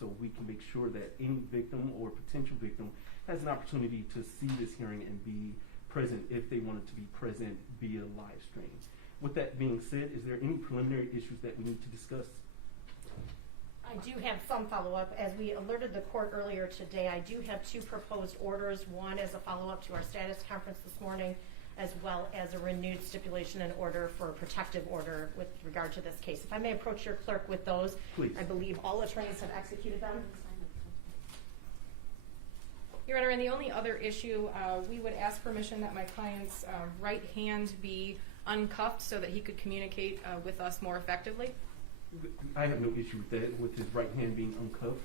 so we can make sure that any victim or potential victim has an opportunity to see this hearing and be present if they wanted to be present via live stream. With that being said, is there any preliminary issues that we need to discuss? I do have some follow-up. As we alerted the court earlier today, I do have two proposed orders, one as a follow-up to our status conference this morning, as well as a renewed stipulation and order for a protective order with regard to this case. If I may approach your clerk with those. Please. I believe all attorneys have executed them. Your Honor, and the only other issue, we would ask permission that my client's right hand be uncuffed so that he could communicate with us more effectively. I have no issue with that, with his right hand being uncuffed.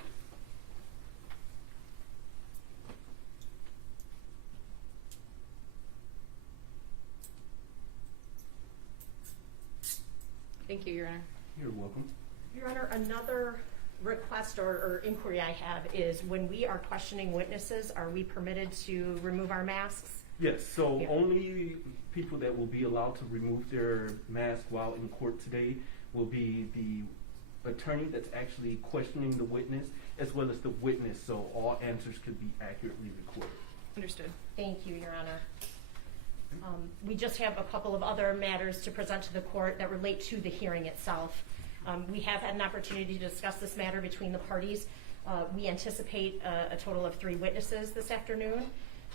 Thank you, Your Honor. You're welcome. Your Honor, another request or inquiry I have is when we are questioning witnesses, are we permitted to remove our masks? Yes, so Yeah. only people that will be allowed to remove their mask while in court today will be the attorney that's actually questioning the witness, as well as the witness, so all answers could be accurately recorded. Understood. Thank you, Your Honor. We just have a couple of other matters to present to the court that relate to the hearing itself. We have had an opportunity to discuss this matter between the parties. We anticipate a total of 3 witnesses this afternoon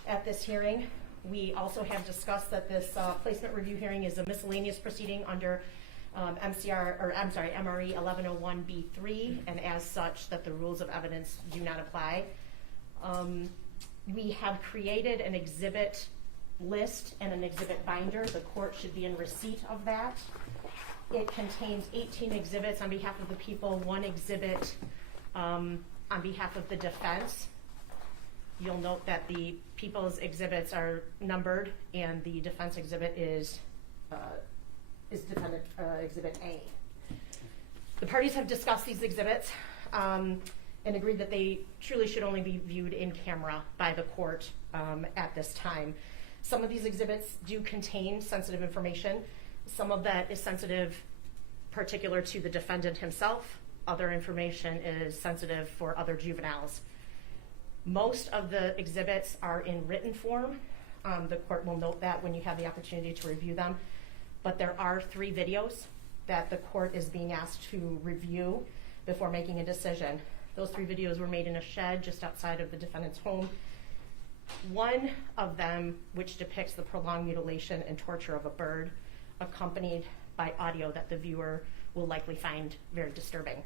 at this hearing. We also have discussed that this placement review hearing is a miscellaneous proceeding under MRE 1101B3, and as such that the rules of evidence do not apply. We have created an exhibit list and an exhibit binder. The court should be in receipt of that. It contains 18 exhibits on behalf of the people, 1 exhibit on behalf of the defense. You'll note that the people's exhibits are numbered and the defense exhibit is defendant exhibit A. The parties have discussed these exhibits and agreed that they truly should only be viewed in camera by the court at this time. Some of these exhibits do contain sensitive information. Some of that is sensitive particular to the defendant himself. Other information is sensitive for other juveniles. Most of the exhibits are in written form. The court will note that when you have the opportunity to review them. But there are 3 videos that the court is being asked to review before making a decision. Those 3 videos were made in a shed just outside of the defendant's home. One of them, which depicts the prolonged mutilation and torture of a bird, accompanied by audio that the viewer will likely find very disturbing.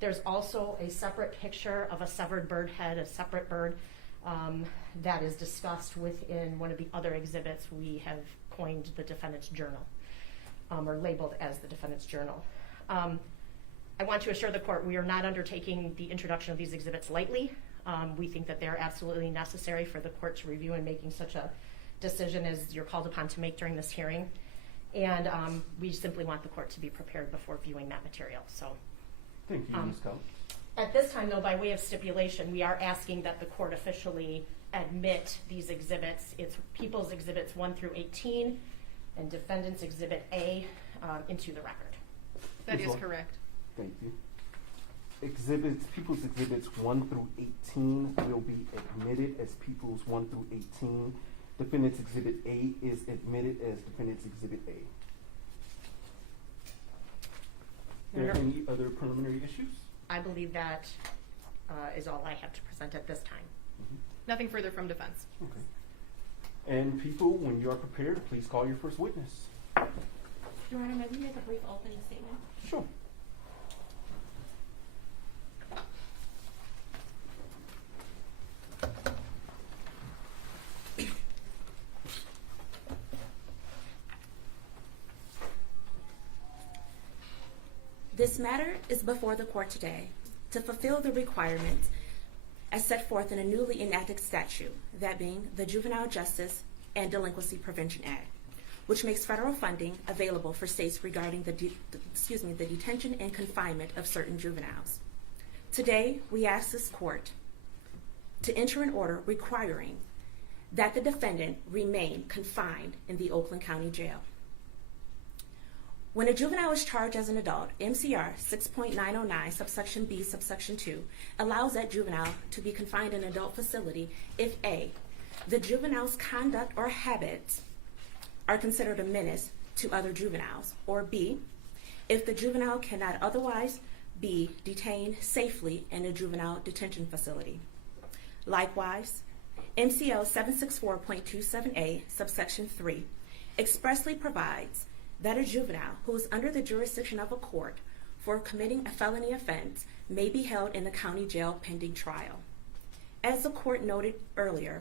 There's also a separate picture of a severed bird head, a separate bird, that is discussed within one of the other exhibits. We have coined the defendant's journal, or labeled as the defendant's journal. I want to assure the court we are not undertaking the introduction of these exhibits lightly. We think that they're absolutely necessary for the court to review in making such a decision as you're called upon to make during this hearing. And we simply want the court to be prepared before viewing that material. So, Thank you, Ms. Collins. At this time, though, by way of stipulation, we are asking that the court officially admit these exhibits. It's People's Exhibits 1 through 18 and Defendant's Exhibit A into the record. That is correct. Thank you. People's Exhibits 1 through 18 will be admitted as People's 1 through 18. Defendant's Exhibit A is admitted as Defendant's Exhibit A. Are there any other preliminary issues? I believe that is all I have to present at this time. Nothing further from defense. Okay. And people, when you are prepared, please call your first witness. Your Honor, may we make a brief opening statement? Sure. This matter is before the court today to fulfill the requirements as set forth in a newly enacted statute, that being the Juvenile Justice and Delinquency Prevention Act, which makes federal funding available for states regarding the detention and confinement of certain juveniles. Today, we ask this court to enter an order requiring that the defendant remain confined in the Oakland County Jail. When a juvenile is charged as an adult, MCR 6.909 subsection B subsection 2 allows that juvenile to be confined in an adult facility if A, the juvenile's conduct or habits are considered a menace to other juveniles, or B, if the juvenile cannot otherwise be detained safely in a juvenile detention facility. Likewise, MCL 764.27A subsection 3 expressly provides that a juvenile who is under the jurisdiction of a court for committing a felony offense may be held in the county jail pending trial. As the court noted earlier,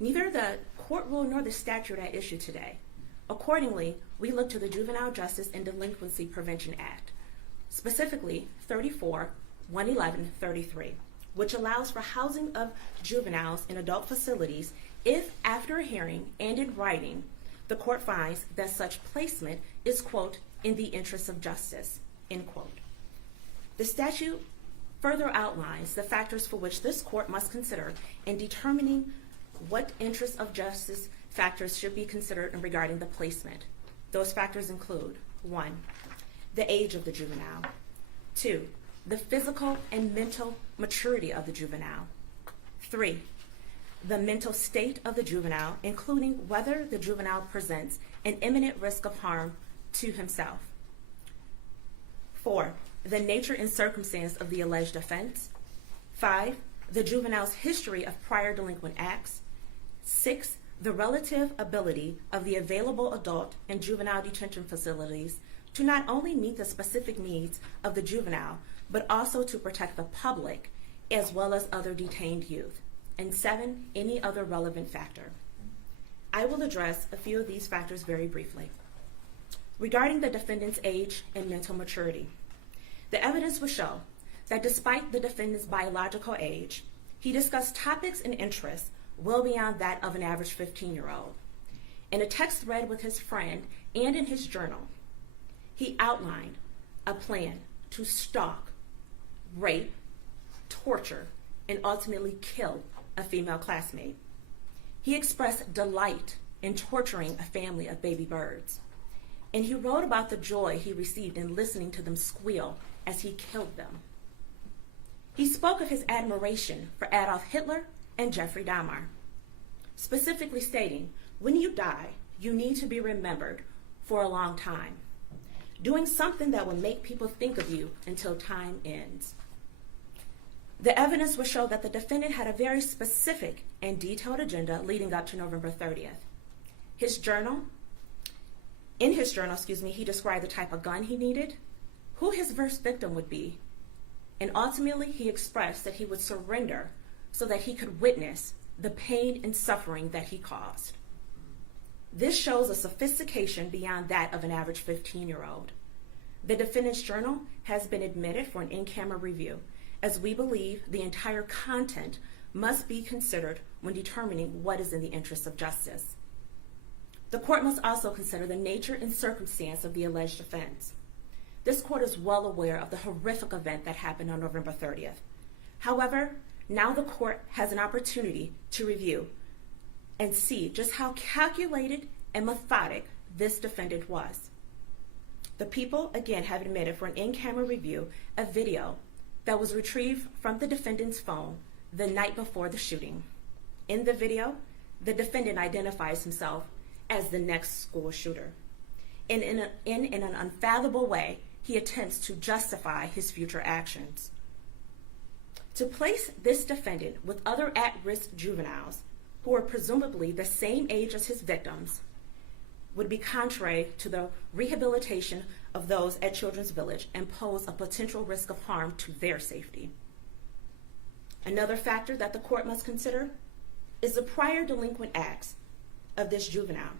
neither the court rule nor the statute at issue today. Accordingly, we look to the Juvenile Justice and Delinquency Prevention Act, specifically 34-111-33, which allows for housing of juveniles in adult facilities if, after a hearing and in writing, the court finds that such placement is, quote, in the interest of justice, end quote. The statute further outlines the factors for which this court must consider in determining what interest of justice factors should be considered in regarding the placement. Those factors include 1, the age of the juvenile, 2, the physical and mental maturity of the juvenile, 3, the mental state of the juvenile, including whether the juvenile presents an imminent risk of harm to himself, 4, the nature and circumstance of the alleged offense, 5, the juvenile's history of prior delinquent acts, 6, the relative ability of the available adult and juvenile detention facilities to not only meet the specific needs of the juvenile, but also to protect the public as well as other detained youth, and 7, any other relevant factor. I will address a few of these factors very briefly. Regarding the defendant's age and mental maturity, the evidence will show that despite the defendant's biological age, he discussed topics and interests well beyond that of an average 15-year-old. In a text thread with his friend and in his journal, he outlined a plan to stalk, rape, torture, and ultimately kill a female classmate. He expressed delight in torturing a family of baby birds, and he wrote about the joy he received in listening to them squeal as he killed them. He spoke of his admiration for Adolf Hitler and Jeffrey Dahmer, specifically stating, when you die, you need to be remembered for a long time, doing something that will make people think of you until time ends. The evidence will show that the defendant had a very specific and detailed agenda leading up to November 30th. In his journal, he described the type of gun he needed, who his first victim would be, and ultimately he expressed that he would surrender so that he could witness the pain and suffering that he caused. This shows a sophistication beyond that of an average 15-year-old. The defendant's journal has been admitted for an in-camera review, as we believe the entire content must be considered when determining what is in the interest of justice. The court must also consider the nature and circumstance of the alleged offense. This court is well aware of the horrific event that happened on November 30th. However, now the court has an opportunity to review and see just how calculated and methodic this defendant was. The people, again, have admitted for an in-camera review a video that was retrieved from the defendant's phone the night before the shooting. In the video, the defendant identifies himself as the next school shooter. And in an unfathomable way, he attempts to justify his future actions. To place this defendant with other at-risk juveniles who are presumably the same age as his victims would be contrary to the rehabilitation of those at Children's Village and pose a potential risk of harm to their safety. Another factor that the court must consider is the prior delinquent acts of this juvenile.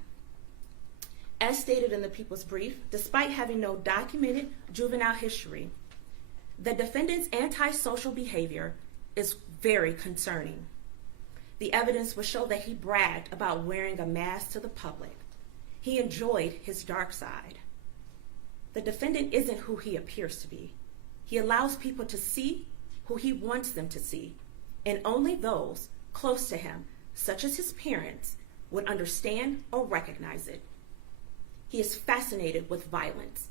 As stated in the people's brief, despite having no documented juvenile history, the defendant's antisocial behavior is very concerning. The evidence will show that he bragged about wearing a mask to the public. He enjoyed his dark side. The defendant isn't who he appears to be. He allows people to see who he wants them to see, and only those close to him, such as his parents, would understand or recognize it. He is fascinated with violence,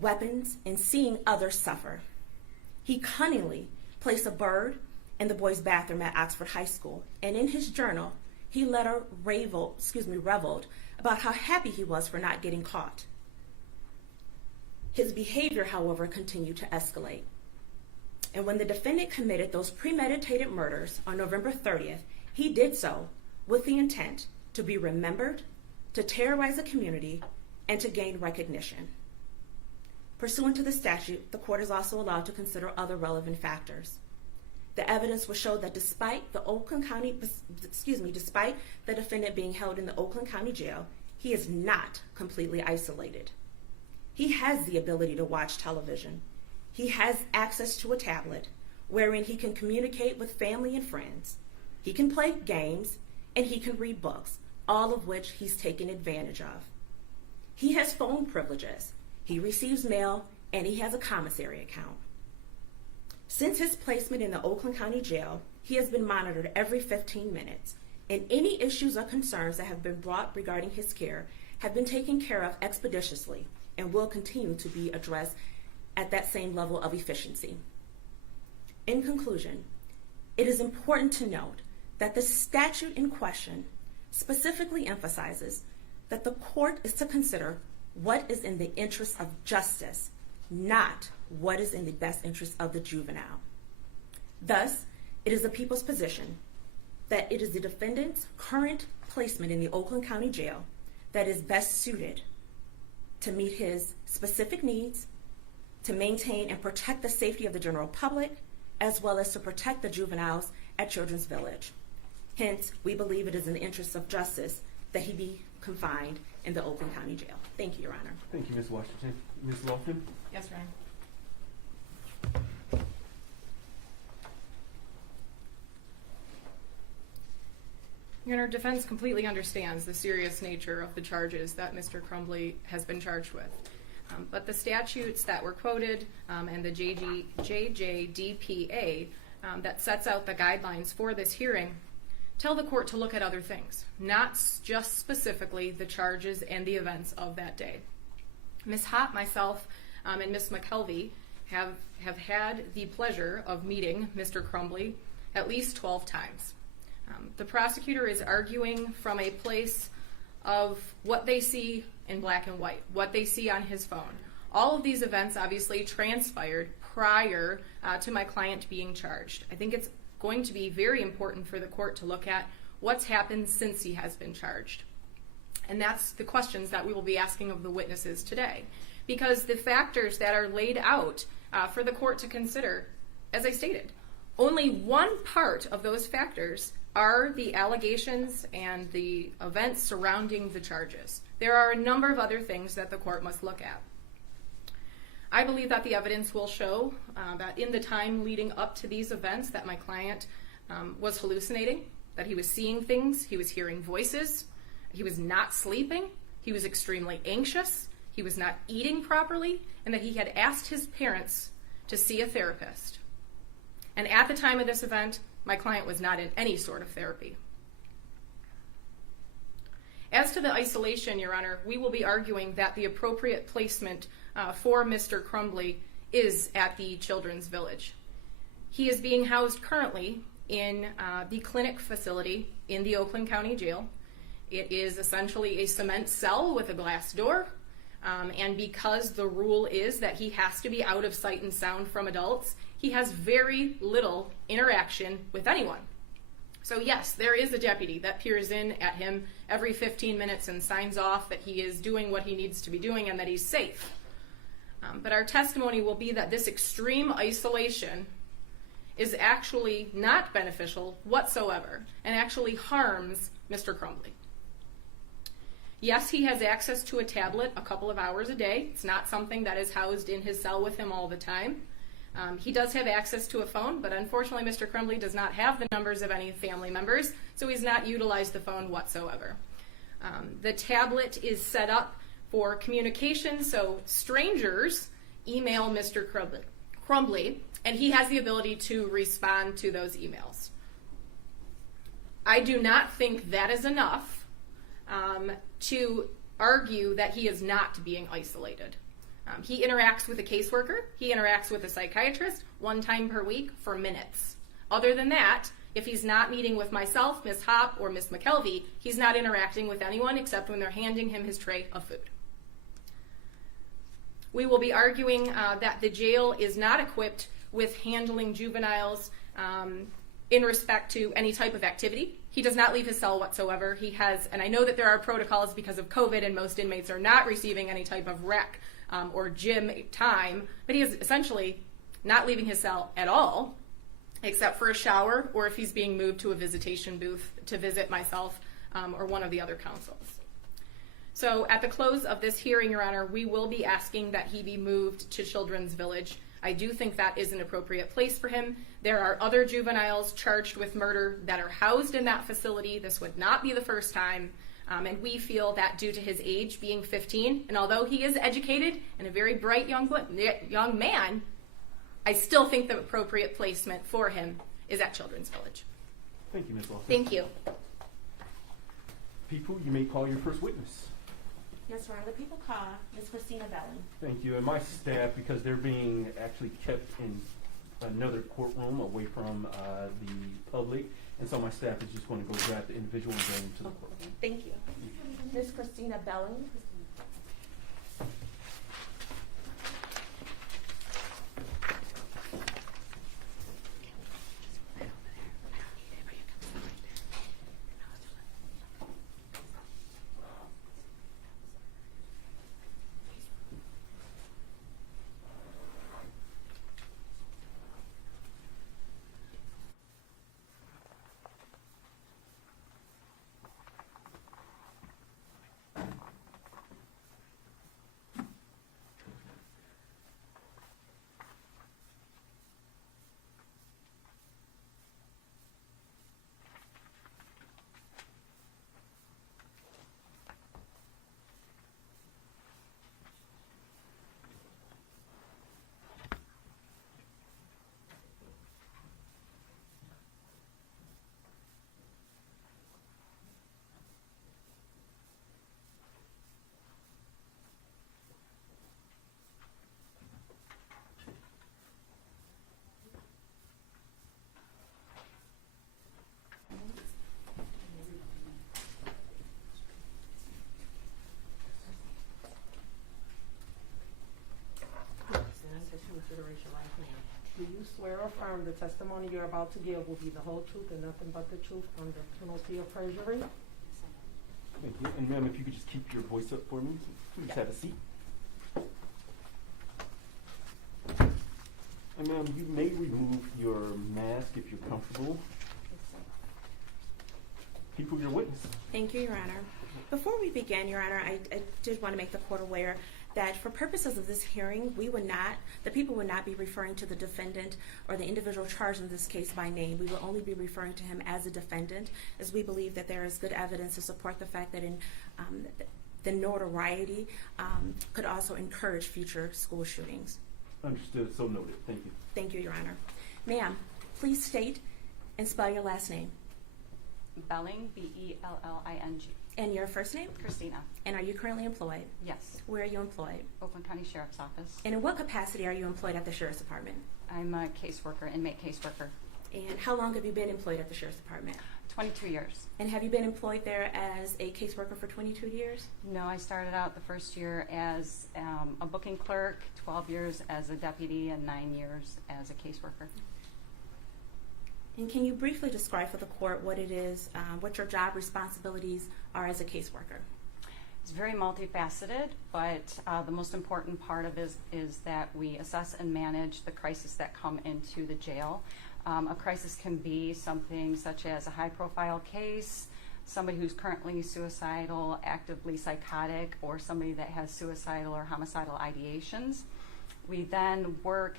weapons, and seeing others suffer. He cunningly placed a bird in the boys' bathroom at Oxford High School, and in his journal, he later reveled about how happy he was for not getting caught. His behavior, however, continued to escalate. And when the defendant committed those premeditated murders on November 30th, he did so with the intent to be remembered, to terrorize the community, and to gain recognition. Pursuant to the statute, the court is also allowed to consider other relevant factors. The evidence will show that despite the defendant being held in the Oakland County Jail, he is not completely isolated. He has the ability to watch television. He has access to a tablet wherein he can communicate with family and friends. He can play games and he can read books, all of which he's taken advantage of. He has phone privileges. He receives mail and he has a commissary account. Since his placement in the Oakland County Jail, he has been monitored every 15 minutes, and any issues or concerns that have been brought regarding his care have been taken care of expeditiously and will continue to be addressed at that same level of efficiency. In conclusion, it is important to note that the statute in question specifically emphasizes that the court is to consider what is in the interest of justice, not what is in the best interest of the juvenile. Thus, it is the people's position that it is the defendant's current placement in the Oakland County Jail that is best suited to meet his specific needs, to maintain and protect the safety of the general public, as well as to protect the juveniles at Children's Village. Hence, we believe it is in the interest of justice that he be confined in the Oakland County Jail. Thank you, Your Honor. Thank you, Ms. Washington. Ms. Lofton? Yes, Ryan. Your Honor, defense completely understands the serious nature of the charges that Mr. Crumbley has been charged with. But the statutes that were quoted and the JJDPA that sets out the guidelines for this hearing tell the court to look at other things, not just specifically the charges and the events of that day. Ms. Hopp, myself, and Ms. McKelvey have had the pleasure of meeting Mr. Crumbley at least 12 times. The prosecutor is arguing from a place of what they see in black and white, what they see on his phone. All of these events obviously transpired prior to my client being charged. I think it's going to be very important for the court to look at what's happened since he has been charged. And that's the questions that we will be asking of the witnesses today. Because the factors that are laid out for the court to consider, as I stated, only one part of those factors are the allegations and the events surrounding the charges. There are a number of other things that the court must look at. I believe that the evidence will show that in the time leading up to these events that my client was hallucinating, that he was seeing things, he was hearing voices, he was not sleeping, he was extremely anxious, he was not eating properly, and that he had asked his parents to see a therapist. And at the time of this event, my client was not in any sort of therapy. As to the isolation, Your Honor, we will be arguing that the appropriate placement for Mr. Crumbley is at the Children's Village. He is being housed currently in the clinic facility in the Oakland County Jail. It is essentially a cement cell with a glass door, and because the rule is that he has to be out of sight and sound from adults, he has very little interaction with anyone. So yes, there is a deputy that peers in at him every 15 minutes and signs off that he is doing what he needs to be doing and that he's safe. But our testimony will be that this extreme isolation is actually not beneficial whatsoever and actually harms Mr. Crumbley. Yes, he has access to a tablet a couple of hours a day. It's not something that is housed in his cell with him all the time. He does have access to a phone, but unfortunately Mr. Crumbley does not have the numbers of any family members, so he's not utilized the phone whatsoever. The tablet is set up for communication, so strangers email Mr. Crumbley, and he has the ability to respond to those emails. I do not think that is enough to argue that he is not being isolated. He interacts with a caseworker, he interacts with a psychiatrist 1 time per week for minutes. Other than that, if he's not meeting with myself, Ms. Hopp, or Ms. McKelvey, he's not interacting with anyone except when they're handing him his tray of food. We will be arguing that the jail is not equipped with handling juveniles in respect to any type of activity. He does not leave his cell whatsoever. He has, and I know that there are protocols because of COVID and most inmates are not receiving any type of rec or gym time, but he is essentially not leaving his cell at all, except for a shower or if he's being moved to a visitation booth to visit myself or one of the other counsels. So at the close of this hearing, Your Honor, we will be asking that he be moved to Children's Village. I do think that is an appropriate place for him. There are other juveniles charged with murder that are housed in that facility. This would not be the first time. And we feel that due to his age being 15, and although he is educated and a very bright young man, I still think the appropriate placement for him is at Children's Village. Thank you, Ms. Lawson. Thank you. People, you may call your first witness. Yes, Your Honor. The people call Ms. Christina Belling. Thank you. And my staff, because they're being actually kept in another courtroom away from the public, and so my staff is just going to go grab the individual and bring them to the court. Thank you. Ms. Christina Belling. Do you swear or affirm the testimony you're about to give will be the whole truth and nothing but the truth under penalty of perjury? Thank you. And ma'am, if you could just keep your voice up for me, please have a seat. And ma'am, you may remove your mask if you're comfortable. People, your witness. Thank you, Your Honor. Before we begin, Your Honor, I did want to make the court aware that for purposes of this hearing, the people would not be referring to the defendant or the individual charged in this case by name. We will only be referring to him as a defendant, as we believe that there is good evidence to support the fact that the notoriety could also encourage future school shootings. Understood. So noted. Thank you. Thank you, Your Honor. Ma'am, please state and spell your last name. Belling, B-E-L-L-I-G. And your first name? Christina. And are you currently employed? Yes. Where are you employed? Oakland County Sheriff's Office. And in what capacity are you employed at the Sheriff's Department? I'm a caseworker, inmate caseworker. And how long have you been employed at the Sheriff's Department? 22 years. And have you been employed there as a caseworker for 22 years? No, I started out the first year as a booking clerk, 12 years as a deputy, and 9 years as a caseworker. And can you briefly describe for the court what it is, what your job responsibilities are as a caseworker? It's very multifaceted, but the most important part of it is that we assess and manage the crises that come into the jail. A crisis can be something such as a high-profile case, somebody who's currently suicidal, actively psychotic, or somebody that has suicidal or homicidal ideations. We then work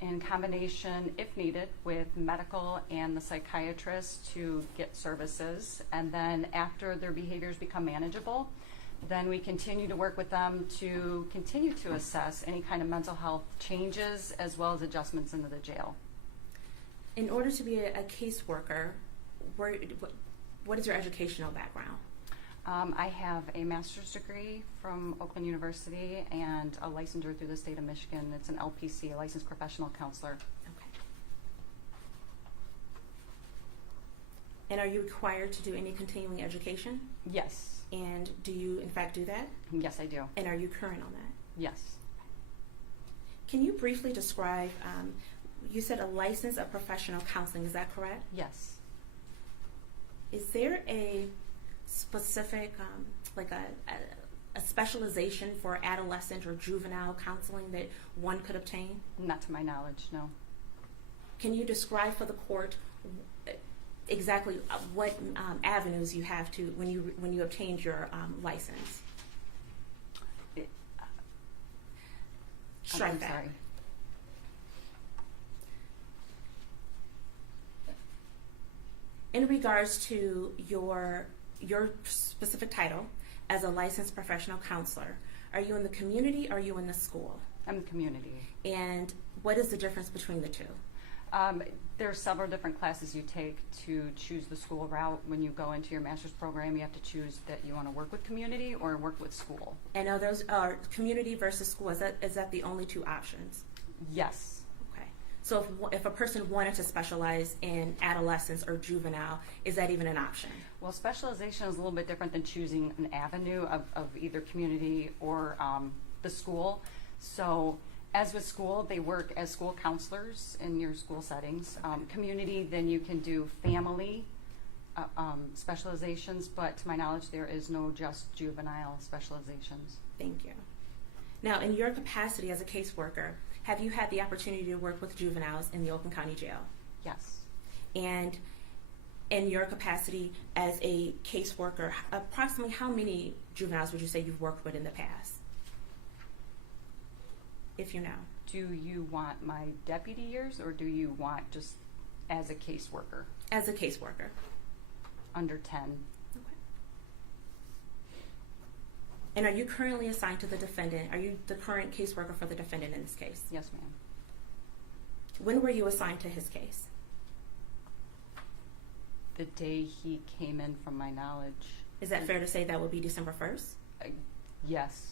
in combination, if needed, with medical and the psychiatrist to get services. And then after their behaviors become manageable, then we continue to work with them to continue to assess any kind of mental health changes as well as adjustments into the jail. In order to be a caseworker, what is your educational background? I have a master's degree from Oakland University and a licensure through the state of Michigan. It's an LPC, a licensed professional counselor. Okay. And are you required to do any continuing education? Yes. And do you, in fact, do that? Yes, I do. And are you current on that? Yes. Can you briefly describe, you said a license of professional counseling, is that correct? Yes. Is there a specific, like a specialization for adolescent or juvenile counseling that one could obtain? Not to my knowledge, no. Can you describe for the court exactly what avenues you have to when you obtained your license? Strike I'm that. sorry. In regards to your specific title as a licensed professional counselor, are you in the community or are you in the school? I'm in the community. And what is the difference between the two? There are several different classes you take to choose the school route. When you go into your master's program, you have to choose that you want to work with community or work with school. And are those community versus school? Is that the only two options? Yes. Okay. So if a person wanted to specialize in adolescence or juvenile, is that even an option? Well, specialization is a little bit different than choosing an avenue of either community or the school. So as with school, they work as school counselors in your school settings. Community, then you can do family specializations, but to my knowledge, there is no just juvenile specializations. Thank you. Now, in your capacity as a caseworker, have you had the opportunity to work with juveniles in the Oakland County Jail? Yes. And in your capacity as a caseworker, approximately how many juveniles would you say you've worked with in the past? If you know. Do you want my deputy years or do you want just as a caseworker? As a caseworker. Under 10. Okay. And are you currently assigned to the defendant? Are you the current caseworker for the defendant in this case? Yes, ma'am. When were you assigned to his case? The day he came in, from my knowledge. Is that fair to say that would be December 1st? Yes.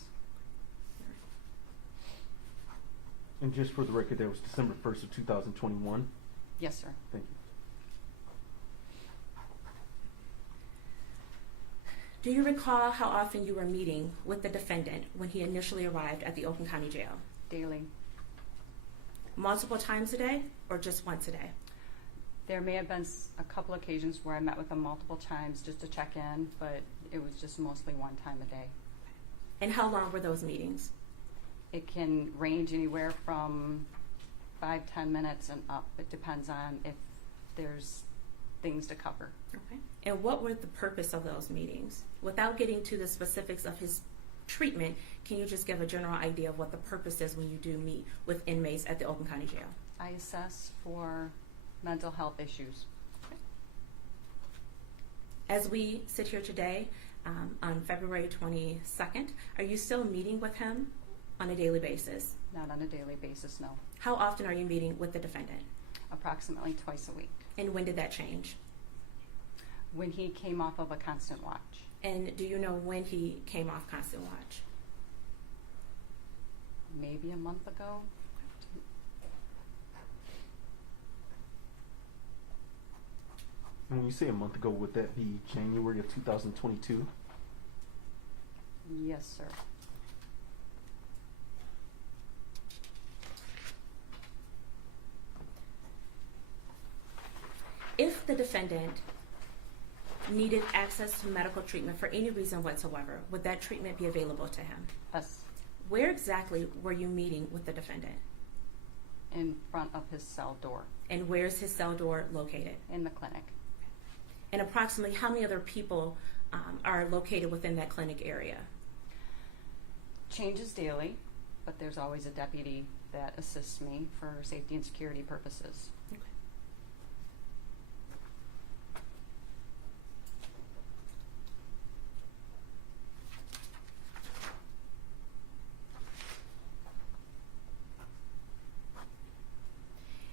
And just for the record, that was December 1st of 2021. Yes, sir. Thank you. Do you recall how often you were meeting with the defendant when he initially arrived at the Oakland County Jail? Daily. Multiple times a day or just once a day? There may have been a couple occasions where I met with him multiple times just to check in, but it was just mostly one time a day. And how long were those meetings? It can range anywhere from 5-10 minutes and up. It depends on if there's things to cover. Okay. And what were the purpose of those meetings? Without getting to the specifics of his treatment, can you just give a general idea of what the purpose is when you do meet with inmates at the Oakland County Jail? I assess for mental health issues. As we sit here today, on February 22nd, are you still meeting with him on a daily basis? Not on a daily basis, no. How often are you meeting with the defendant? Approximately twice a week. And when did that change? When he came off of a constant watch. And do you know when he came off constant watch? Maybe a month ago. When you say a month ago, would that be January of 2022? Yes, sir. If the defendant needed access to medical treatment for any reason whatsoever, would that treatment be available to him? Yes. Where exactly were you meeting with the defendant? In front of his cell door. And where's his cell door located? In the clinic. And approximately how many other people are located within that clinic area? Changes daily, but there's always a deputy that assists me for safety and security purposes. Okay.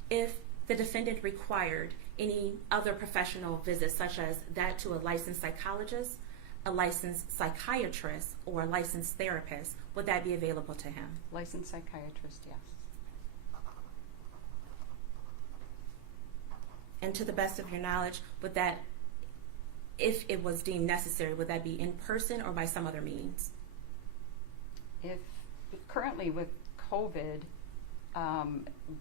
If the defendant required any other professional visits, such as that to a licensed psychologist, a licensed psychiatrist or a licensed therapist, would that be available to him? Licensed psychiatrist, yes. And to the best of your knowledge, would that, if it was deemed necessary, would that be in person or by some other means? If currently with COVID,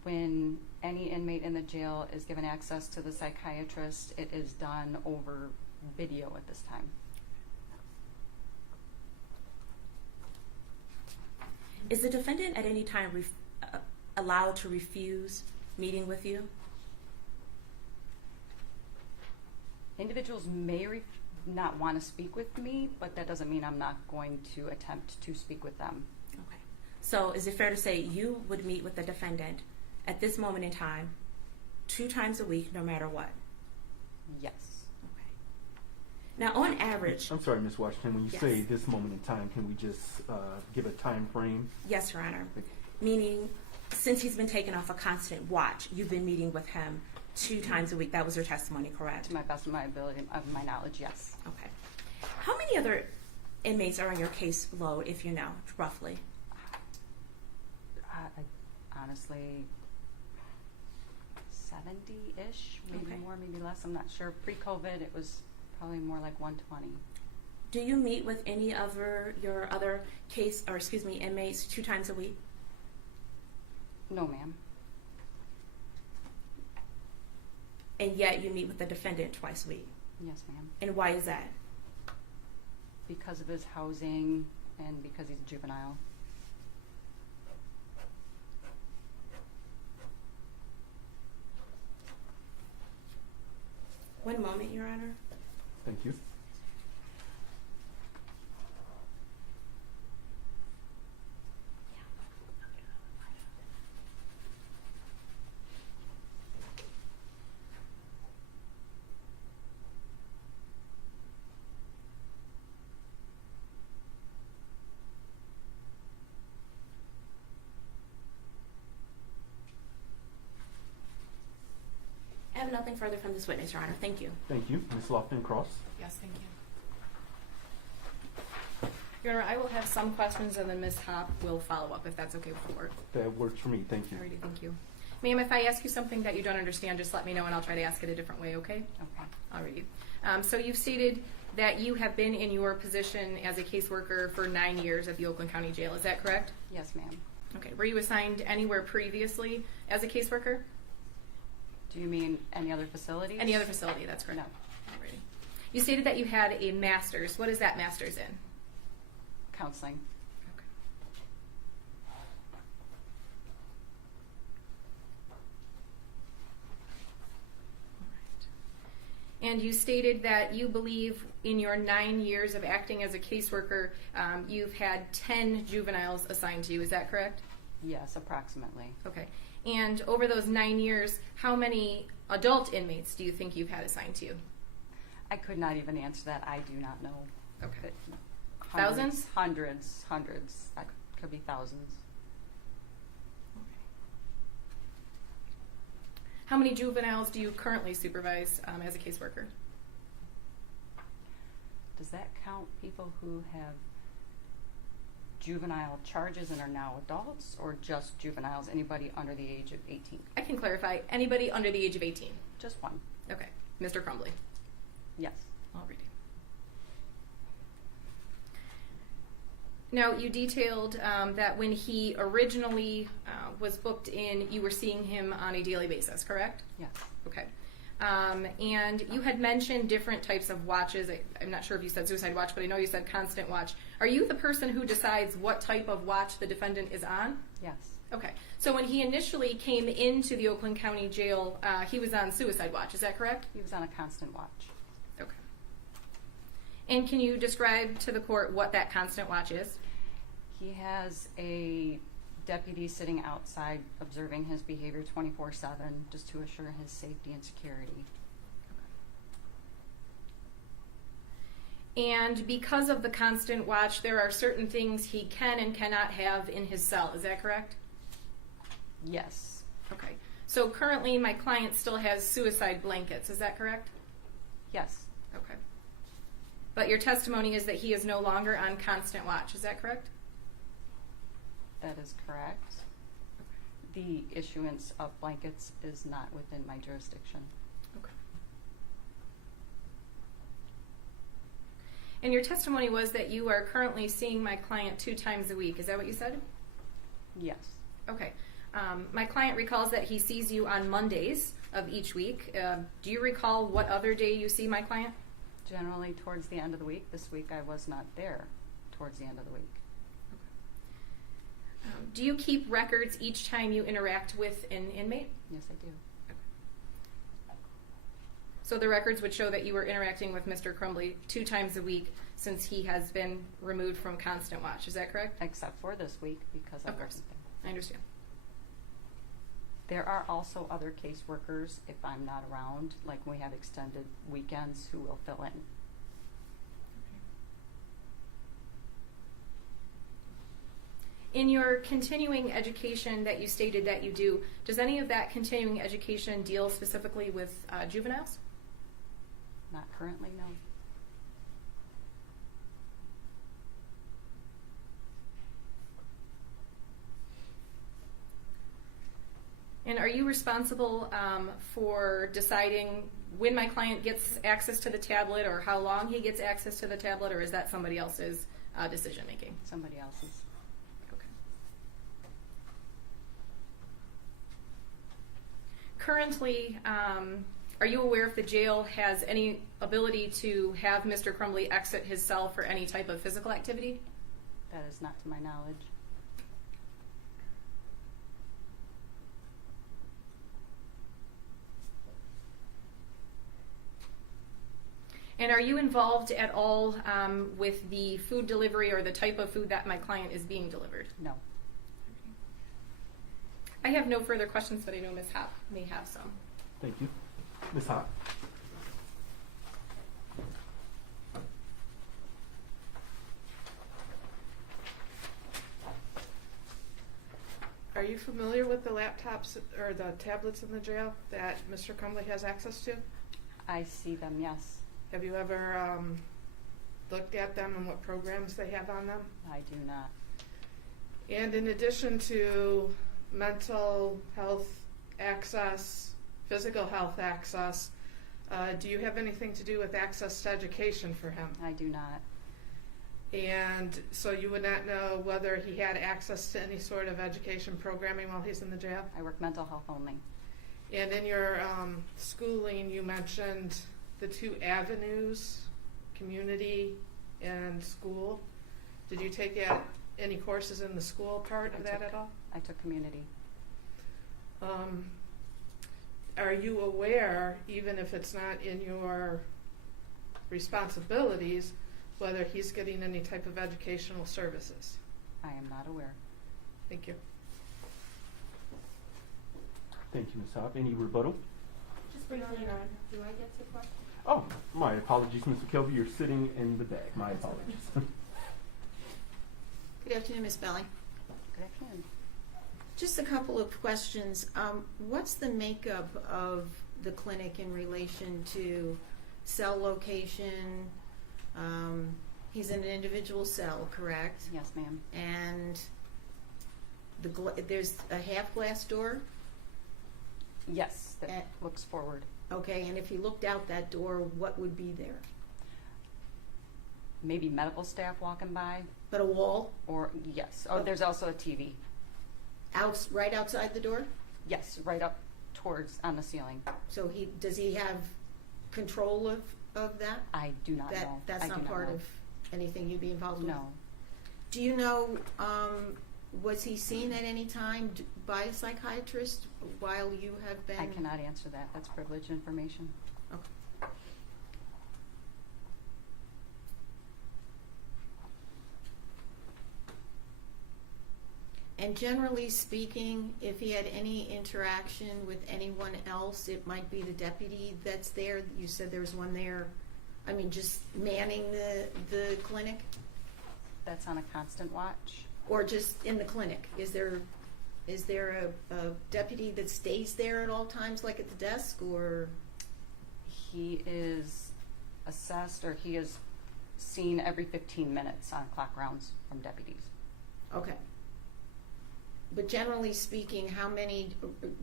when any inmate in the jail is given access to the psychiatrist, it is done over video at this time. Is the defendant at any time allowed to refuse meeting with you? Individuals may not want to speak with me, but that doesn't mean I'm not going to attempt to speak with them. Okay. So is it fair to say you would meet with the defendant at this moment in time 2 times a week, no matter what? Yes. Okay. Now, on average... I'm sorry, Ms. Washington, when you Yes. say this moment in time, can we just give a time frame? Yes, Your Honor. Meaning, since he's been taken off a constant watch, you've been meeting with him 2 times a week. That was your testimony, correct? To my best of my ability, of my knowledge, yes. Okay. How many other inmates are on your caseload, if you know, roughly? Honestly, 70-ish, maybe Okay. more, maybe less. I'm not sure. Pre-COVID, it was probably more like 120. Do you meet with any of your other inmates 2 times a week? No, ma'am. And yet you meet with the defendant twice a week. Yes, ma'am. And why is that? Because of his housing and because he's a juvenile. One moment, Your Honor. Thank you. I have nothing further from this witness, Your Honor. Thank you. Thank you. Ms. Lofton-Cross? Yes, thank you. Your Honor, I will have some questions and then Ms. Hopp will follow up if that's okay with the board. That works for me. Thank you. Alrighty, thank you. Ma'am, if I ask you something that you don't understand, just let me know and I'll try to ask it a different way, okay? Okay. Alrighty. So you've stated that you have been in your position as a caseworker for 9 years at the Oakland County Jail. Is that correct? Yes, ma'am. Okay. Were you assigned anywhere previously as a caseworker? Do you mean any other facilities? Any other facility, that's correct. No. Alrighty. You stated that you had a master's. What is that master's in? Counseling. Okay. Alright. And you stated that you believe in your 9 years of acting as a caseworker, you've had 10 juveniles assigned to you. Is that correct? Yes, approximately. Okay. And over those 9 years, how many adult inmates do you think you've had assigned to you? I could not even answer that. I do not know. Okay. Hundreds, Thousands? Hundreds. That could be thousands. How many juveniles do you currently supervise as a caseworker? Does that count people who have juvenile charges and are now adults, or just juveniles, anybody under the age of 18? I can clarify. Anybody under the age of 18. Just one. Okay. Mr. Crumbley. Yes. Alrighty. Now, you detailed that when he originally was booked in, you were seeing him on a daily basis, correct? Yes. Okay. And you had mentioned different types of watches. I'm not sure if you said suicide watch, but I know you said constant watch. Are you the person who decides what type of watch the defendant is on? Yes. Okay. So when he initially came into the Oakland County Jail, he was on suicide watch. Is that correct? He was on a constant watch. Okay. And can you describe to the court what that constant watch is? He has a deputy sitting outside observing his behavior 24/7 just to assure his safety and security. And because of the constant watch, there are certain things he can and cannot have in his cell. Is that correct? Yes. Okay. So currently my client still has suicide blankets. Is that correct? Yes. Okay. But your testimony is that he is no longer on constant watch. Is that correct? That is correct. The issuance of blankets is not within my jurisdiction. Okay. And your testimony was that you are currently seeing my client 2 times a week. Is that what you said? Yes. Okay. My client recalls that he sees you on Mondays of each week. Do you recall what other day you see my client? Generally towards the end of the week. This week I was not there towards the end of the week. Do you keep records each time you interact with an inmate? Yes, I do. So the records would show that you were interacting with Mr. Crumbley 2 times a week since he has been removed from constant watch. Is that correct? Except for this week because I Of course. wasn't there. I understand. There are also other caseworkers, if I'm not around, like when we have extended weekends, who will fill in. In your continuing education that you stated that you do, does any of that continuing education deal specifically with juveniles? Not currently, no. And are you responsible for deciding when my client gets access to the tablet or how long he gets access to the tablet, or is that somebody else's decision making? Somebody else's. Okay. Currently, are you aware if the jail has any ability to have Mr. Crumbley exit his cell for any type of physical activity? That is not to my knowledge. And are you involved at all with the food delivery or the type of food that my client is being delivered? No. I have no further questions, but I know Ms. Hopp may have some. Thank you. Ms. Hott. Are you familiar with the laptops or the tablets in the jail that Mr. Crumbley has access to? I see them, yes. Have you ever looked at them and what programs they have on them? I do not. And in addition to mental health access, physical health access, do you have anything to do with access to education for him? I do not. And so you would not know whether he had access to any sort of education programming while he's in the jail? I work mental health only. And in your schooling, you mentioned the 2 avenues, community and school. Did you take any courses in the school part of that at all? I took community. Are you aware, even if it's not in your responsibilities, whether he's getting any type of educational services? I am not aware. Thank you. Thank you, Ms. Hopp. Any rebuttal? Just briefly, do I get to question? Oh, my apologies, Mr. Kelby. You're sitting in the back. My apologies. Good afternoon, Ms. Belling. Good afternoon. Just a couple of questions. What's the makeup of the clinic in relation to cell location? He's in an individual cell, correct? Yes, ma'am. And there's a half glass door? Yes, that looks forward. Okay, and if you looked out that door, what would be there? Maybe medical staff walking by. But a wall? Or, yes. Oh, there's also a TV. Right outside the door? Yes, right up towards on the ceiling. So does he have control of that? I do not know. That's I do not part know. of anything you'd be involved with? No. Do you know, was he seen at any time by a psychiatrist while you have been? I cannot answer that. That's privileged information. Okay. And generally speaking, if he had any interaction with anyone else, it might be the deputy that's there. You said there's one there, just manning the clinic? That's on a constant watch. Or just in the clinic? Is there a deputy that stays there at all times, like at the desk, or? He is assessed, or he is seen every 15 minutes on clock rounds from deputies. Okay. But generally speaking, how many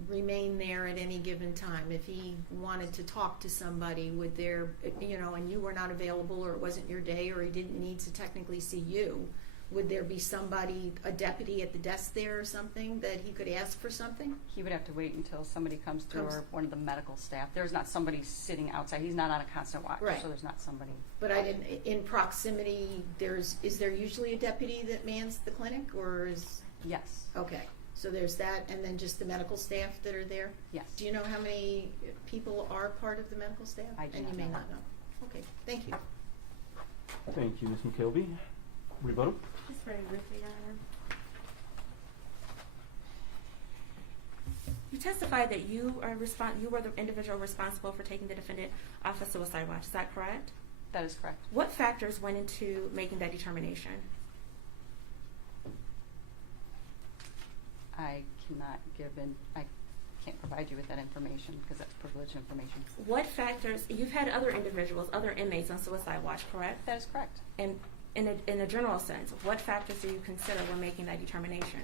remain there at any given time? If he wanted to talk to somebody, would there, you know, and you were not available, or it wasn't your day, or he didn't need to technically see you, would there be somebody, a deputy at the desk there or something, that he could ask for something? He would have to wait until somebody comes through, or one of the medical staff. There's not somebody sitting outside. He's not on a constant watch, Right. so there's not somebody. But I didn't, in proximity, is there usually a deputy that mans the clinic, or is, Yes. okay, so there's that, and then just the medical staff that are there? Yes. Do you know how many people are part of the medical staff? I do And not you may know. not know. Okay, thank you. Thank you, Ms. McKelvey. Rebuttal? Just very briefly, Your Honor. You testified that you were the individual responsible for taking the defendant off of suicide watch. Is that correct? That is correct. What factors went into making that determination? I can't provide you with that information because that's privileged information. What factors, you've had other individuals, other inmates on suicide watch, correct? That is correct. And in a general sense, what factors do you consider when making that determination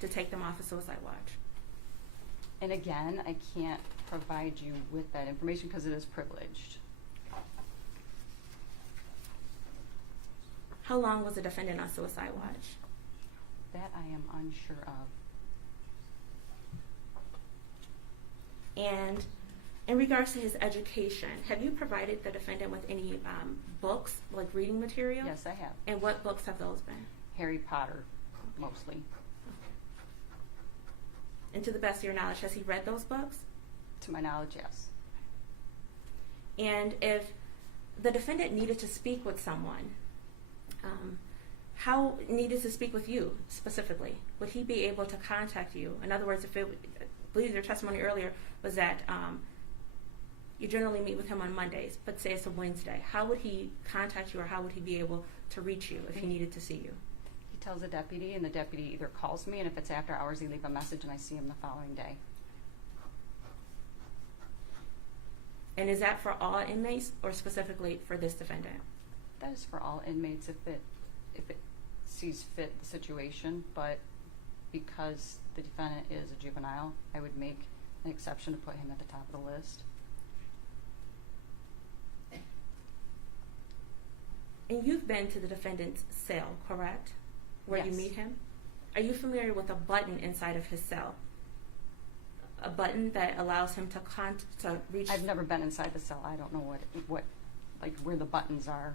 to take them off of suicide watch? And again, I can't provide you with that information because it is privileged. How long was the defendant on suicide watch? That I am unsure of. And in regards to his education, have you provided the defendant with any books, like reading material? Yes, I have. And what books have those been? Harry Potter, mostly. And to the best of your knowledge, has he read those books? To my knowledge, yes. And if the defendant needed to speak with someone, how needed to speak with you specifically? Would he be able to contact you? In other words, I believe your testimony earlier was that you generally meet with him on Mondays, but say it's a Wednesday. How would he contact you, or how would he be able to reach you if he needed to see you? He tells a deputy, and the deputy either calls me, and if it's after hours, he leaves a message, and I see him the following day. And is that for all inmates or specifically for this defendant? That is for all inmates if it sees fit the situation, but because the defendant is a juvenile, I would make an exception to put him at the top of the list. And you've been to the defendant's cell, correct? Where you Yes. meet him? Are you familiar with a button inside of his cell? A button that allows him to reach... I've never been inside the cell. I don't know what like where the buttons are.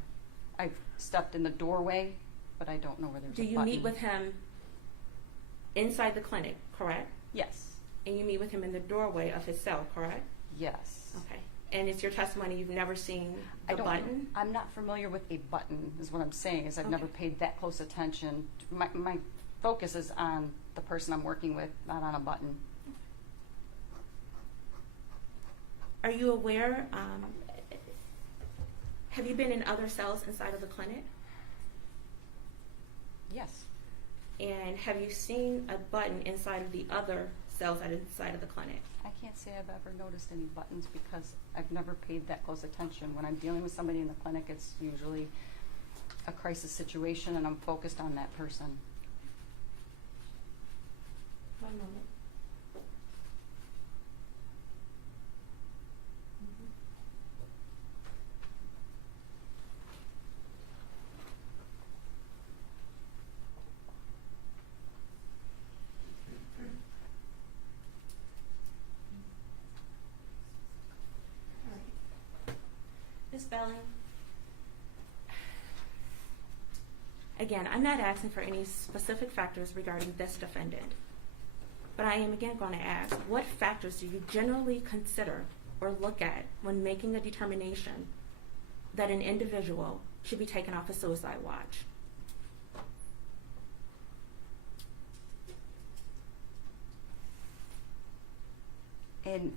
I've stepped in the doorway, but I don't know where there's Do a you button. meet with him inside the clinic, correct? Yes. And you meet with him in the doorway of his cell, correct? Yes. Okay. And it's your testimony you've never seen the button? I'm not familiar with a button, is what I'm saying, is I've never Okay. paid that close attention. My focus is on the person I'm working with, not on a button. Are you aware, have you been in other cells inside of the clinic? Yes. And have you seen a button inside of the other cells inside of the clinic? I can't say I've ever noticed any buttons because I've never paid that close attention. When I'm dealing with somebody in the clinic, it's usually a crisis situation and I'm focused on that person. One moment. Ms. Belling, again, I'm not asking for any specific factors regarding this defendant, but I am again going to ask, what factors do you generally consider or look at when making a determination that an individual should be taken off a suicide watch? And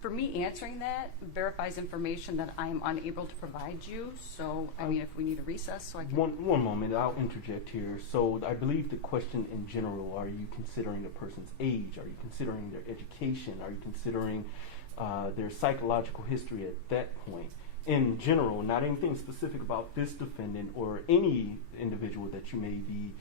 for me, answering that verifies information that I am unable to provide you. So, I mean, if we need a recess, so I can... One moment, I'll interject here. So I believe the question in general, are you considering a person's age? Are you considering their education? Are you considering their psychological history at that point? in general, not anything specific about this defendant or any individual that you may be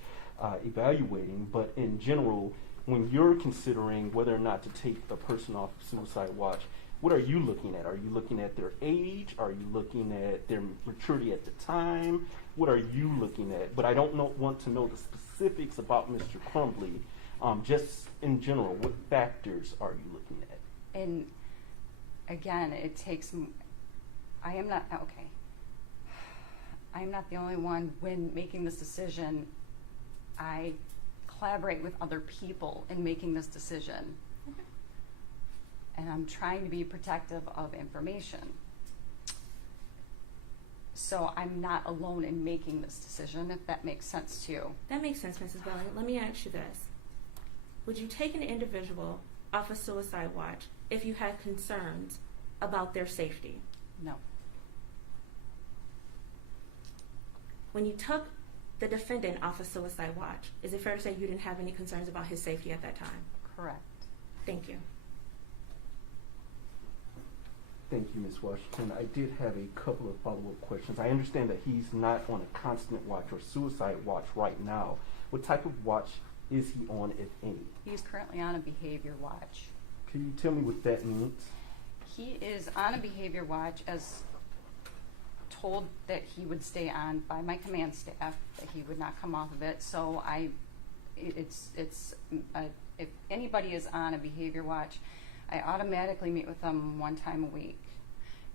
evaluating, but in general, when you're considering whether or not to take a person off suicide watch, what are you looking at? Are you looking at their age? Are you looking at their maturity at the time? What are you looking at? But I don't want to know the specifics about Mr. Crumbley. Just in general, what factors are you looking at? And again, it takes. I am not the only one when making this decision. I collaborate with other people in making this decision. Okay. And I'm trying to be protective of information. So I'm not alone in making this decision, if that makes sense to you. That makes sense, Mrs. Belling. Let me ask you this. Would you take an individual off a suicide watch if you had concerns about their safety? No. When you took the defendant off a suicide watch, is it fair to say you didn't have any concerns about his safety at that time? Correct. Thank you. Thank you, Ms. Washington. I did have a couple of follow-up questions. I understand that he's not on a constant watch or suicide watch right now. What type of watch is he on, if any? He's currently on a behavior watch. Can you tell me what that means? He is on a behavior watch as told that he would stay on by my command staff, that he would not come off of it. So if anybody is on a behavior watch, I automatically meet with them 1 time a week.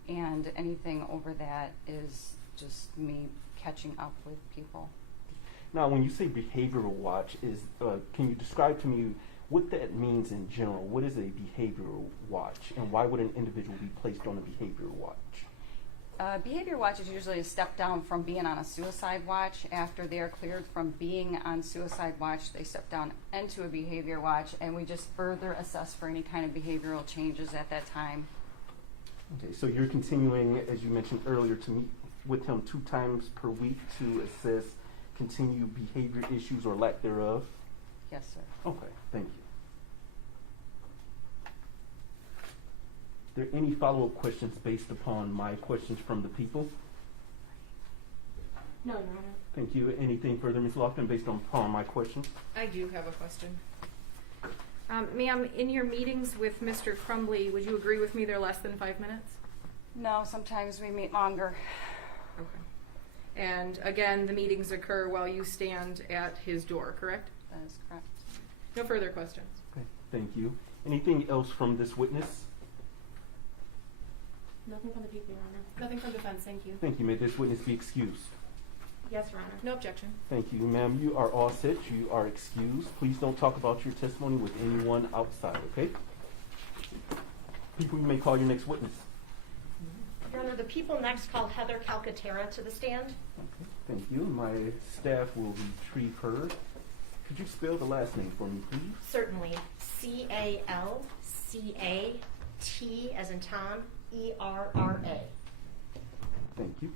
And anything over that is just me catching up with people. Now, when you say behavioral watch, can you describe to me what that means in general? What is a behavioral watch, and why would an individual be placed on a behavioral watch? Behavior watch is usually a step down from being on a suicide watch. After they are cleared from being on suicide watch, they step down into a behavior watch, and we just further assess for any kind of behavioral changes at that time. Okay, so you're continuing, as you mentioned earlier, to meet with him 2 times per week to assess continued behavior issues or lack thereof? Yes, sir. Okay, thank you. Are there any follow-up questions based upon my questions from the people? No, Your Honor. Thank you. Anything further, Ms. Lofton, based upon my questions? I do have a question. Ma'am, in your meetings with Mr. Crumbley, would you agree with me they're less than 5 minutes? No, sometimes we meet longer. Okay. And again, the meetings occur while you stand at his door, correct? That is correct. No further questions. Okay, thank you. Anything else from this witness? Nothing from the people, Your Honor. Nothing from defense, thank you. Thank you. May this witness be excused. Yes, Your Honor. No objection. Thank you, ma'am. You are all set. You are excused. Please don't talk about your testimony with anyone outside, okay? People, you may call your next witness. Your Honor, the people next call Heather Calcatera to the stand. Okay, thank you. My staff will retrieve her. Could you spell the last name for me, please? Certainly. Calcata as in Tom, ERRA. Thank you.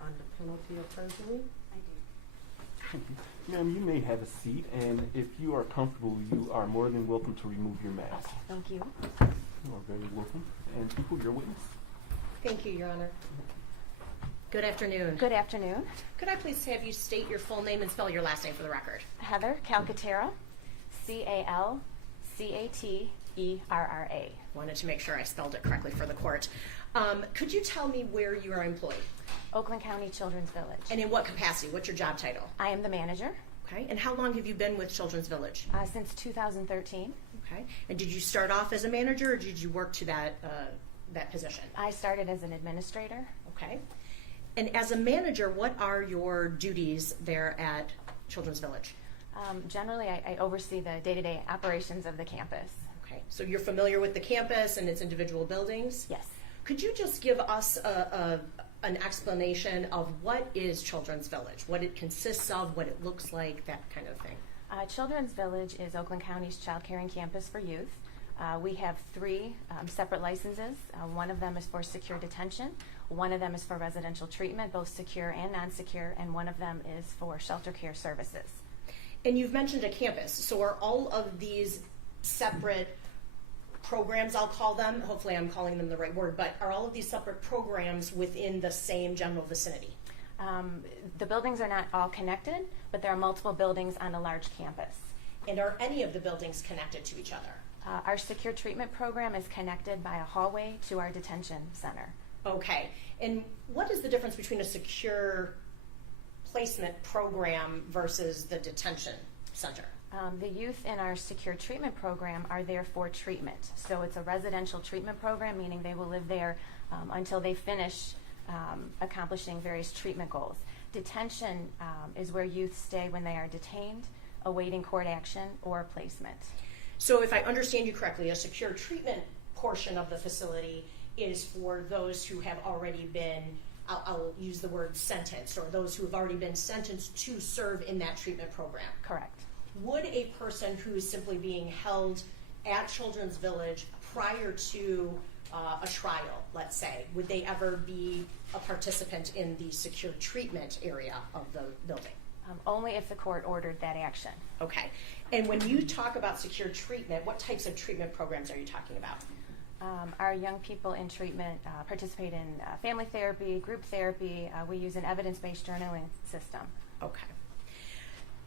Under penalty of perjury. Thank you. Ma'am, you may have a seat, and if you are comfortable, you are more than welcome to remove your mask. Thank you. You are very welcome. And people, your witness. Thank you, Your Honor. Good afternoon. Good afternoon. Could I please have you state your full name and spell your last name for the record? Heather Calcatera, Calcaterra. Wanted to make sure I spelled it correctly for the court. Could you tell me where you are employed? Oakland County Children's Village. And in what capacity? What's your job title? I am the manager Okay. And how long have you been with Children's Village? since 2013. Okay. And did you start off as a manager, or did you work to that position? I started as an administrator. Okay. And as a manager, what are your duties there at Children's Village? Generally, I oversee the day-to-day operations of the campus. Okay. So you're familiar with the campus and its individual buildings? Yes. Could you just give us an explanation of what is Children's Village, what it consists of, what it looks like, that kind of thing? Children's Village is Oakland County's child caring campus for youth. We have three separate licenses. One of them is for secure detention. One of them is for residential treatment, both secure and non-secure, and one of them is for shelter care services. And you've mentioned a campus. So are all of these separate programs, I'll call them, hopefully I'm calling them the right word, but are all of these separate programs within the same general vicinity? The buildings are not all connected, but there are multiple buildings on a large campus. And are any of the buildings connected to each other? Our secure treatment program is connected by a hallway to our detention center. Okay. And what is the difference between a secure placement program versus the detention center? The youth in our secure treatment program are there for treatment. So it's a residential treatment program, meaning they will live there until they finish accomplishing various treatment goals. Detention is where youth stay when they are detained, awaiting court action or placement. So if I understand you correctly, a secure treatment portion of the facility is for those who have already been, I'll use the word sentenced, or those who have already been sentenced to serve in that treatment program. Correct. Would a person who is simply being held at Children's Village prior to a trial, let's say, would they ever be a participant in the secure treatment area of the building? Only if the court ordered that action. Okay. And when you talk about secure treatment, what types of treatment programs are you talking about? Our young people in treatment participate in family therapy, group therapy. We use an evidence-based journaling system. Okay.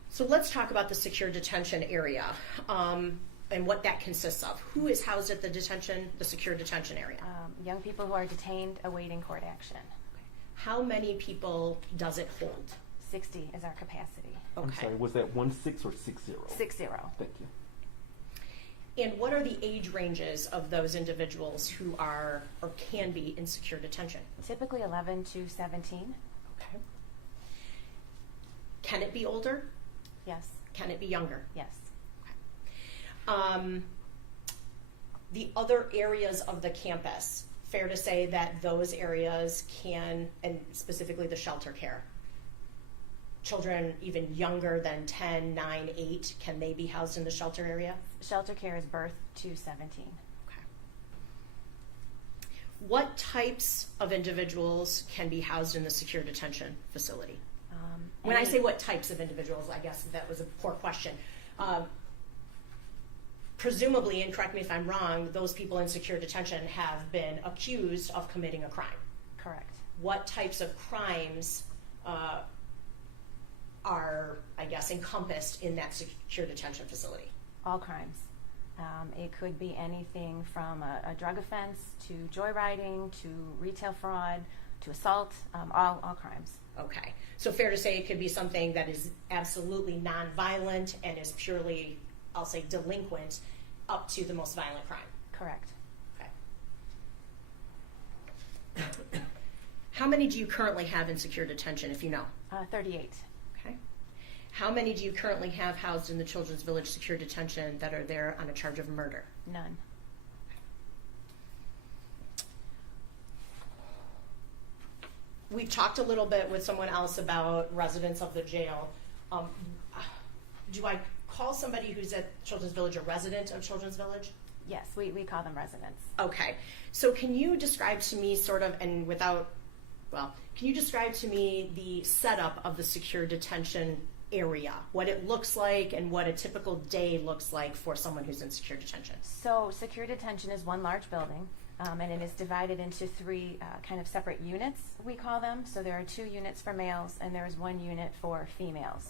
So let's talk about the secure detention area and what that consists of. Who is housed at the secure detention area? Young people who are detained awaiting court action. Okay. How many people does it hold? 60 is our capacity. Okay. I'm sorry, was that 16 or 60? 60. Thank you. And what are the age ranges of those individuals who are or can be in secure detention? Typically 11 to 17. Okay. Can it be older? Yes. Can it be younger? Yes. Okay. The other areas of the campus, fair to say that those areas can, and specifically the shelter care, children even younger than 10, 9, 8, can they be housed in the shelter area? Shelter care is birth to 17. Okay. What types of individuals can be housed in the secure detention facility? When I say what types of individuals, I guess that was a poor question. Presumably, and correct me if I'm wrong, those people in secure detention have been accused of committing a crime. Correct. What types of crimes are, I guess, encompassed in that secure detention facility? All crimes. It could be anything from a drug offense to joyriding to retail fraud to assault, all crimes. Okay. So fair to say it could be something that is absolutely nonviolent and is purely, I'll say, delinquent up to the most violent crime. Correct. Okay. How many do you currently have in secure detention, if you know? 38. Okay. How many do you currently have housed in the Children's Village secure detention that are there on a charge of murder? None. We've talked a little bit with someone else about residents of the jail. Do I call somebody who's at Children's Village a resident of Children's Village? Yes, we call them residents. Okay. So can you describe to me sort of, and without well, can you describe to me the setup of the secure detention area, what it looks like and what a typical day looks like for someone who's in secure detention? So secure detention is one large building, and it is divided into three kind of separate units, we call them. So there are 2 units for males and there is 1 unit for females.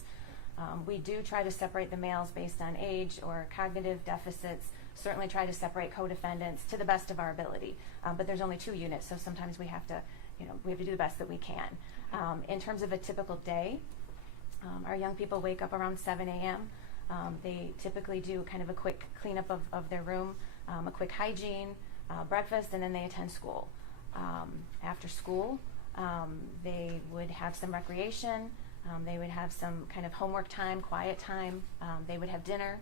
We do try to separate the males based on age or cognitive deficits, certainly try to separate co-defendants to the best of our ability. But there's only 2 units, so sometimes we have to do the best that we can. In terms of a typical day, our young people wake up around 7 a.m. They typically do kind of a quick cleanup of their room, a quick hygiene, breakfast, and then they attend school. After school, they would have some recreation. They would have some kind of homework time, quiet time. They would have dinner,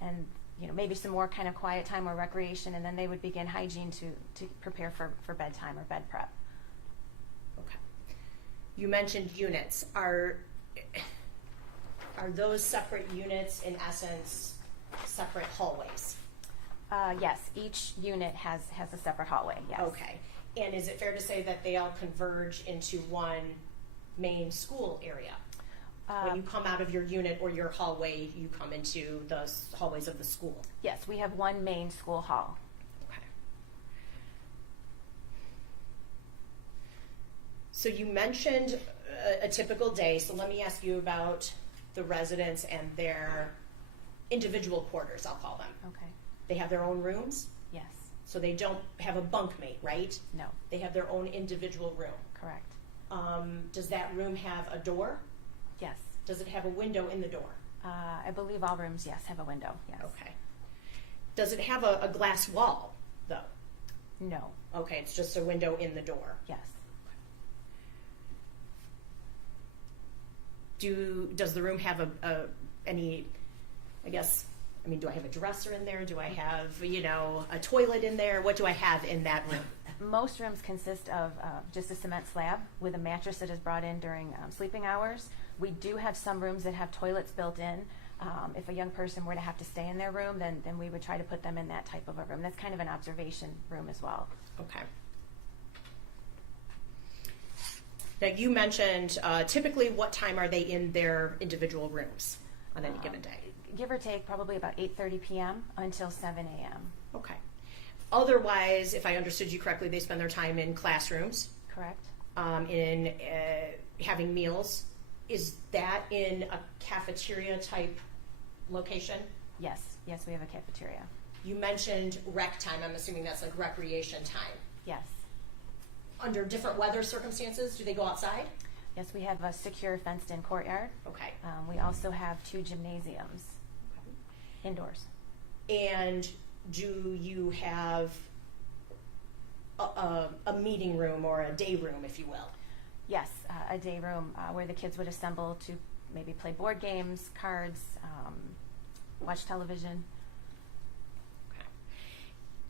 and maybe some more kind of quiet time or recreation, and then they would begin hygiene to prepare for bedtime or bed prep. Okay. You mentioned units. Are those separate units in essence separate hallways? Yes, each unit has a separate hallway, yes. Okay. And is it fair to say that they all converge into one main school area? When you come out of your unit or your hallway, you come into the hallways of the school? Yes, we have one main school hall. Okay. So you mentioned a typical day, so let me ask you about the residents and their individual quarters, I'll call them. Okay. They have their own rooms, Yes. so they don't have a bunkmate, right? No. They have their own individual room. Correct. Does that room have a door? Yes. Does it have a window in the door? I believe all rooms, yes, have a window. Yes. Okay. Does it have a glass wall, though? No. Okay, it's just a window in the door. Yes. Does the room have any, do I have a dresser in there? Do I have, a toilet in there? What do I have in that room? Most rooms consist of just a cement slab with a mattress that is brought in during sleeping hours. We do have some rooms that have toilets built in. If a young person were to have to stay in their room, then we would try to put them in that type of a room. That's kind of an observation room as well. Okay. Now, you mentioned typically what time are they in their individual rooms on any given day? Give or take, probably about 8:30 p.m. until 7 a.m. Okay. Otherwise, if I understood you correctly, they spend their time in classrooms, Correct? in having meals. Is that in a cafeteria type location? Yes. Yes, we have a cafeteria. You mentioned rec time. I'm assuming that's like recreation time. Yes. Under different weather circumstances, do they go outside? Yes, we have a secure fenced-in courtyard. Okay. We also have 2 gymnasiums indoors. And do you have a meeting room or a day room, if you will? Yes, a day room where the kids would assemble to maybe play board games, cards, watch television. Okay.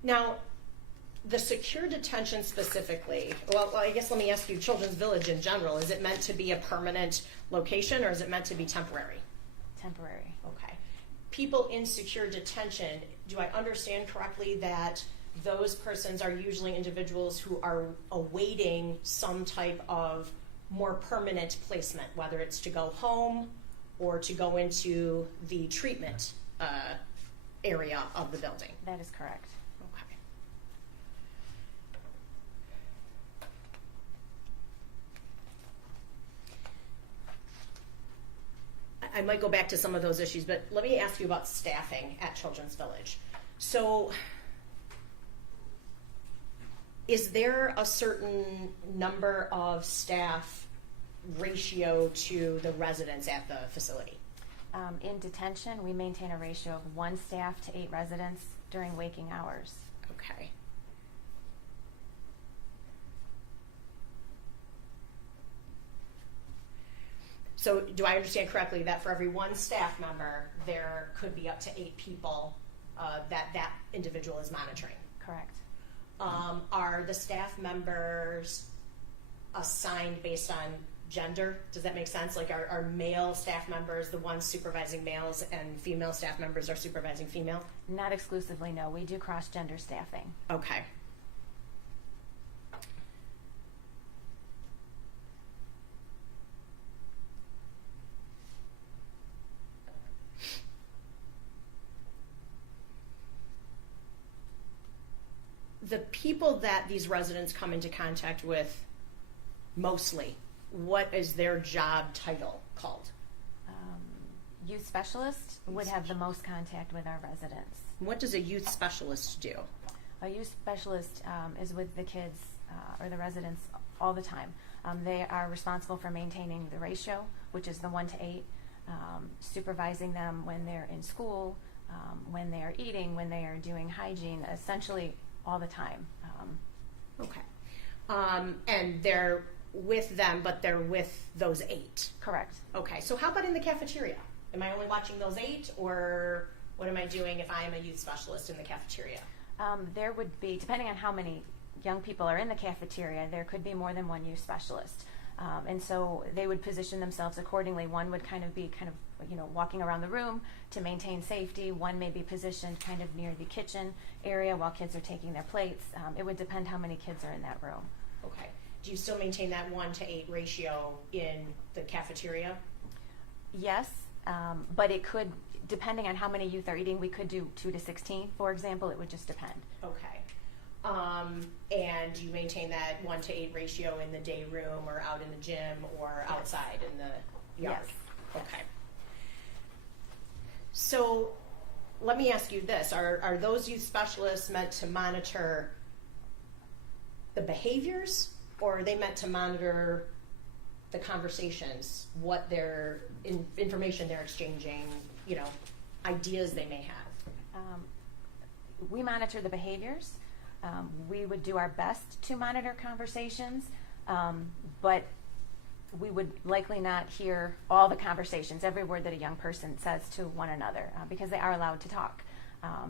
Now, the secure detention specifically, well, I guess let me ask you, Children's Village in general, is it meant to be a permanent location or is it meant to be temporary? Temporary. Okay. People in secure detention, do I understand correctly that those persons are usually individuals who are awaiting some type of more permanent placement, whether it's to go home or to go into the treatment area of the building? That is correct. Okay. I might go back to some of those issues, but let me ask you about staffing at Children's Village. So, is there a certain number of staff ratio to the residents at the facility? In detention, we maintain a ratio of 1 staff to 8 residents during waking hours. Okay. So do I understand correctly that for every 1 staff member, there could be up to 8 people that individual is monitoring? Correct. Are the staff members assigned based on gender? Does that make sense? Like are male staff members the ones supervising males and female staff members are supervising female? Not exclusively, no. We do cross-gender staffing. Okay. the people that these residents come into contact with mostly, what is their job title called? Youth specialist would have the most contact with our residents. What does a youth specialist do? A youth specialist is with the kids or the residents all the time. They are responsible for maintaining the ratio, which is the 1 to 8, supervising them when they're in school, when they are eating, when they are doing hygiene, essentially all the time. Okay. And they're with them, but they're with those 8. Correct. Okay. So how about in the cafeteria? Am I only watching those 8, or what am I doing if I am a youth specialist in the cafeteria? There would be, depending on how many young people are in the cafeteria, there could be more than one youth specialist. And so they would position themselves accordingly. One would be walking around the room to maintain safety. One may be positioned kind of near the kitchen area while kids are taking their plates. It would depend how many kids are in that room. Okay. Do you still maintain that 1 to 8 ratio in the cafeteria? Yes, but it could, depending on how many youth are eating, we could do 2 to 16, for example. It would just depend. Okay. And you maintain that 1 to 8 ratio in the day room or out in the gym or outside in the yard? Yes. Okay. So let me ask you this. Are those youth specialists meant to monitor the behaviors, or are they meant to monitor the conversations, what their information they're exchanging, ideas they may have? We monitor the behaviors. We would do our best to monitor conversations, but we would likely not hear all the conversations, every word that a young person says to one another, because they are allowed to talk.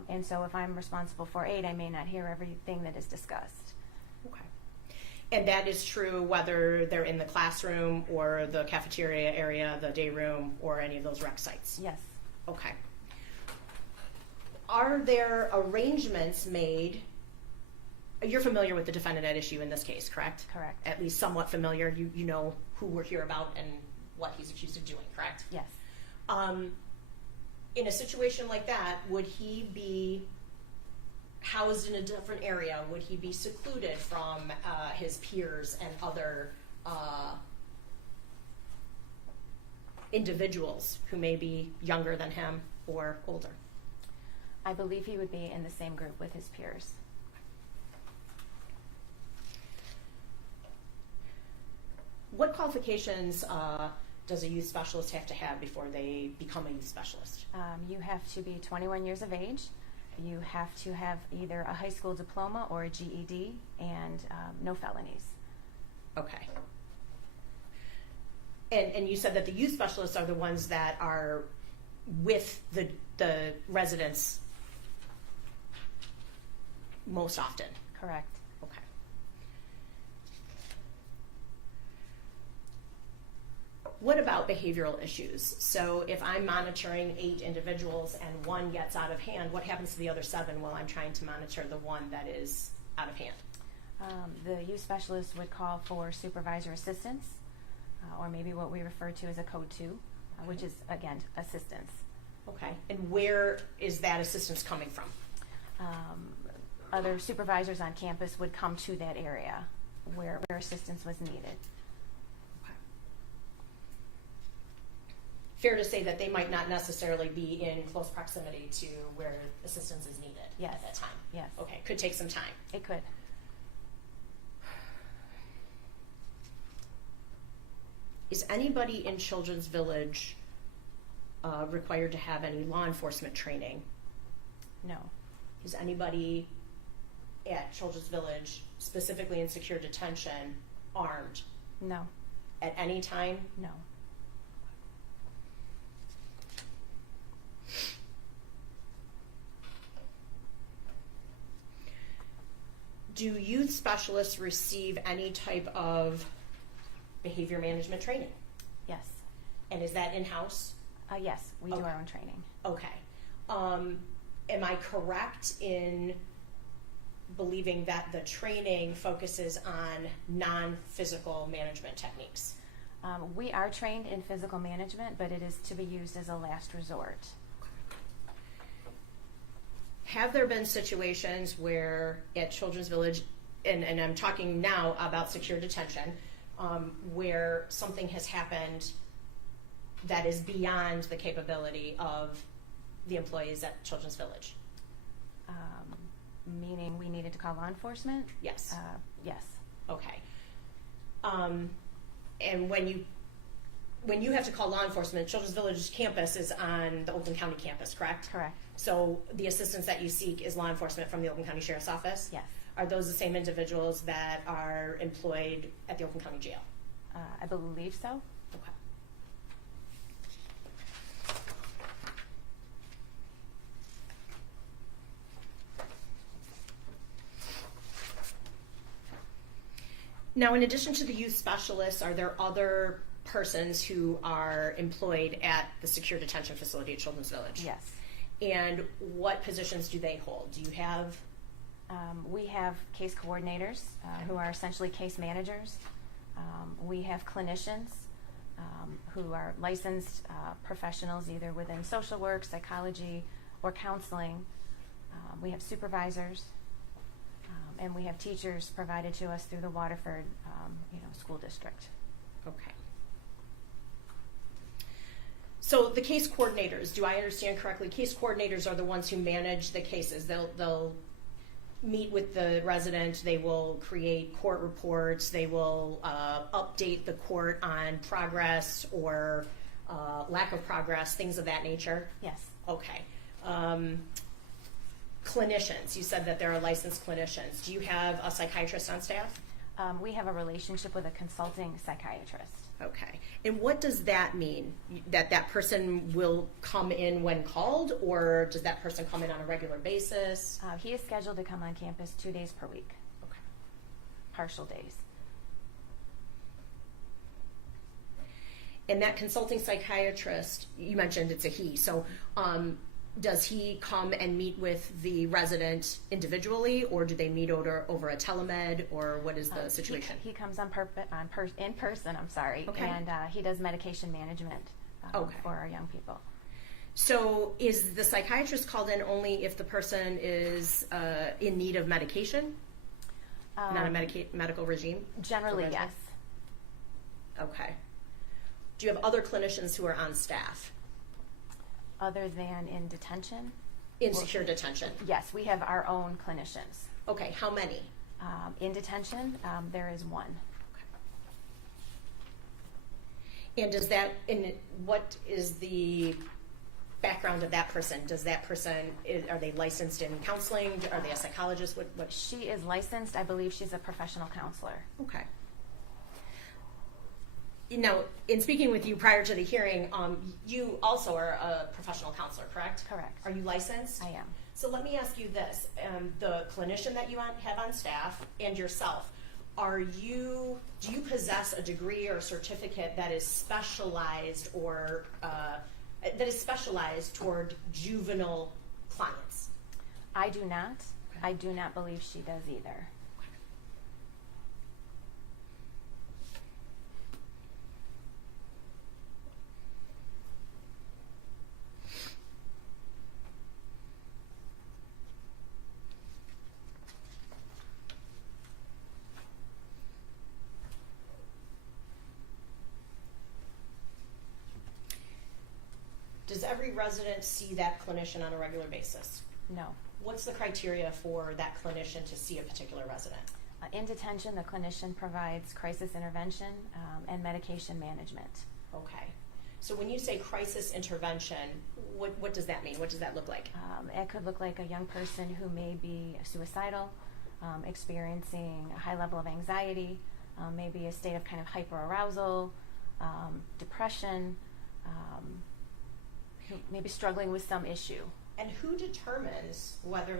And so if I'm responsible for 8, I may not hear everything that is discussed. Okay. And that is true whether they're in the classroom or the cafeteria area, the day room, or any of those rec sites? Yes. Okay. Are there arrangements made? You're familiar with the defendant at issue in this case, correct? Correct. At least somewhat familiar. You know who we're here about and what he's accused of doing, correct? Yes. In a situation like that, would he be housed in a different area? Would he be secluded from his peers and other individuals who may be younger than him or older? I believe he would be in the same group with his peers. What qualifications does a youth specialist have to have before they become a youth specialist? You have to be 21 years of age. You have to have either a high school diploma or a GED and no felonies. Okay. And you said that the youth specialists are the ones that are with the residents most often? Correct. Okay. What about behavioral issues? So if I'm monitoring 8 individuals and one gets out of hand, what happens to the other 7 while I'm trying to monitor the one that is out of hand? The youth specialist would call for supervisor assistance, or maybe what we refer to as a code 2, which is, again, assistance. Okay. And where is that assistance coming from? Other supervisors on campus would come to that area where assistance was needed. Fair to say that they might not necessarily be in close proximity to where assistance is needed Yes. at that time? Yes. Okay, could take some time. It could. Is anybody in Children's Village required to have any law enforcement training? No. Is anybody at Children's Village, specifically in secure detention, armed No. at any time? No. Do youth specialists receive any type of behavior management training? Yes. And is that in-house? Yes, we do Okay. our own training. Okay. Am I correct in believing that the training focuses on non-physical management techniques? We are trained in physical management, but it is to be used as a last resort. have there been situations where at Children's Village, and I'm talking now about secure detention, where something has happened that is beyond the capability of the employees at Children's Village? Meaning we needed to call law enforcement? Yes. Yes. Okay. And when you have to call law enforcement, Children's Village campus is on the Oakland County campus, correct? Correct. So the assistance that you seek is law enforcement from the Oakland County Sheriff's Office? Yes. Are those the same individuals that are employed at the Oakland County Jail? I believe so. Okay. Now, in addition to the youth specialists, are there other persons who are employed at the secure detention facility at Children's Village? Yes. And what positions do they hold? Do you have? We have case coordinators who are essentially case managers. We have clinicians who are licensed professionals either within social work, psychology, or counseling. We have supervisors, and we have teachers provided to us through the Waterford school district. Okay. So the case coordinators, do I understand correctly? Case coordinators are the ones who manage the cases. They'll meet with the resident. They will create court reports. They will update the court on progress or lack of progress, things of that nature. Yes. Okay. Clinicians, you said that there are licensed clinicians. Do you have a psychiatrist on staff? We have a relationship with a consulting psychiatrist. Okay. And what does that mean? That person will come in when called, or does that person come in on a regular basis? He is scheduled to come on campus 2 days per week. Okay. Partial days. And that consulting psychiatrist, you mentioned it's a he, so does he come and meet with the resident individually, or do they meet over a telemed, or what is the situation? He comes in person, Okay. and he does medication management for our young people. So is the psychiatrist called in only if the person is in need of medication? Not a medical regime? Generally, for yes. residents? Okay. Do you have other clinicians who are on staff? Other than in detention? In secure detention? Yes, we have our own clinicians. Okay, how many? In detention, there is one. And what is the background of that person? Does that person, are they licensed in counseling? Are they a psychologist? What? She is licensed. I believe she's a professional counselor. Okay. Now, in speaking with you prior to the hearing, you also are a professional counselor, correct? Correct. Are you licensed? I am. So let me ask you this. The clinician that you have on staff and yourself, do you possess a degree or certificate that is specialized or toward juvenile clients? I do not. Okay. I do not believe she does either. Does every resident see that clinician on a regular basis? No. What's the criteria for that clinician to see a particular resident? In detention, the clinician provides crisis intervention and medication management. Okay. So when you say crisis intervention, what does that mean? What does that look like? It could look like a young person who may be suicidal, experiencing a high level of anxiety, maybe a state of kind of hyperarousal, depression, maybe struggling with some issue. And who determines whether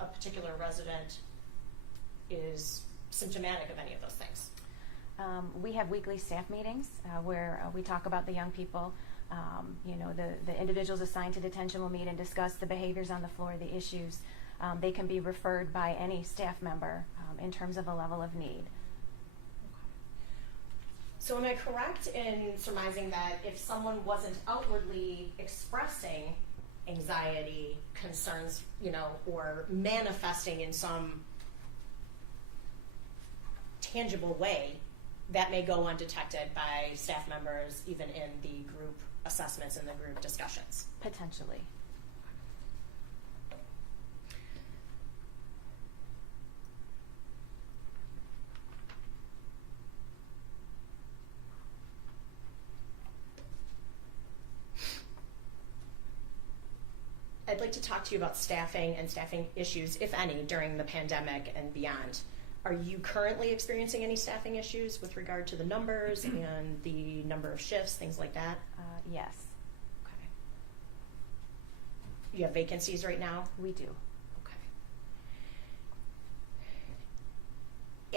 a particular resident is symptomatic of any of those things? We have weekly staff meetings where we talk about the young people. The individuals assigned to detention will meet and discuss the behaviors on the floor, the issues. They can be referred by any staff member in terms of a level of need. So am I correct in surmising that if someone wasn't outwardly expressing anxiety, concerns, or manifesting in some tangible way that may go undetected by staff members, even in the group assessments and the group discussions. Potentially. I'd like to talk to you about staffing and staffing issues, if any, during the pandemic and beyond. Are you currently experiencing any staffing issues with regard to the numbers and the number of shifts, things like that? Yes, Okay. You have vacancies right now? we do. Okay.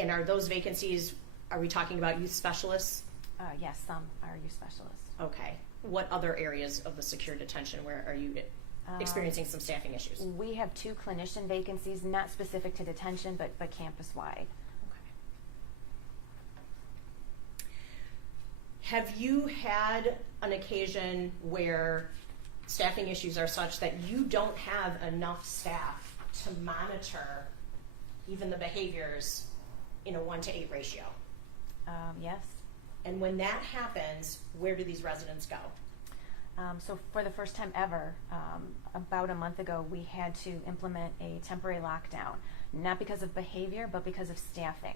And are those vacancies, are we talking about youth specialists? Yes, some are youth specialists. Okay. What other areas of the secure detention where are you experiencing some staffing issues? We have 2 clinician vacancies, not specific to detention, but campus-wide. Okay. Have you had an occasion where staffing issues are such that you don't have enough staff to monitor even the behaviors in a 1-to-8 ratio? Yes. And when that happens, where do these residents go? So for the first time ever, about a month ago, we had to implement a temporary lockdown, not because of behavior, but because of staffing.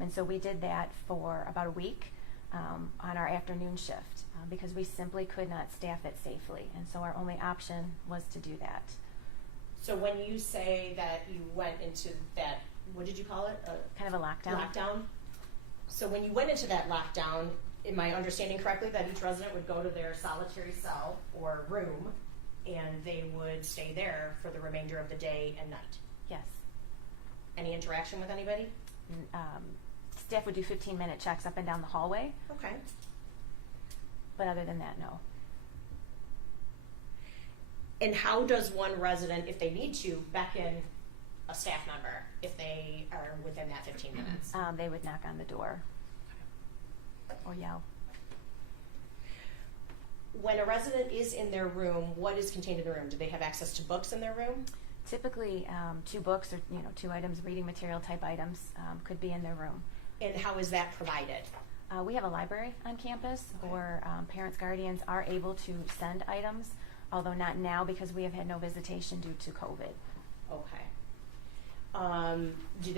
And so we did that for about a week on our afternoon shift because we simply could not staff it safely. And so our only option was to do that. So when you say that you went into that, what did you call it? Kind of a lockdown. Lockdown? So when you went into that lockdown, am I understanding correctly that each resident would go to their solitary cell or room and they would stay there for the remainder of the day and night? Yes. Any interaction with anybody? Staff would do 15-minute checks up and down the hallway, Okay. but other than that, no. And how does one resident, if they need to, beckon a staff member if they are within that 15 minutes? They would knock on the door or yell. When a resident is in their room, what is contained in the room? Do they have access to books in their room? Typically, 2 books or 2 items, reading material type items, could be in their room. And how is that provided? We have a library on campus where parents, guardians are able to send items, although not now because we have had no visitation due to COVID. Okay. Do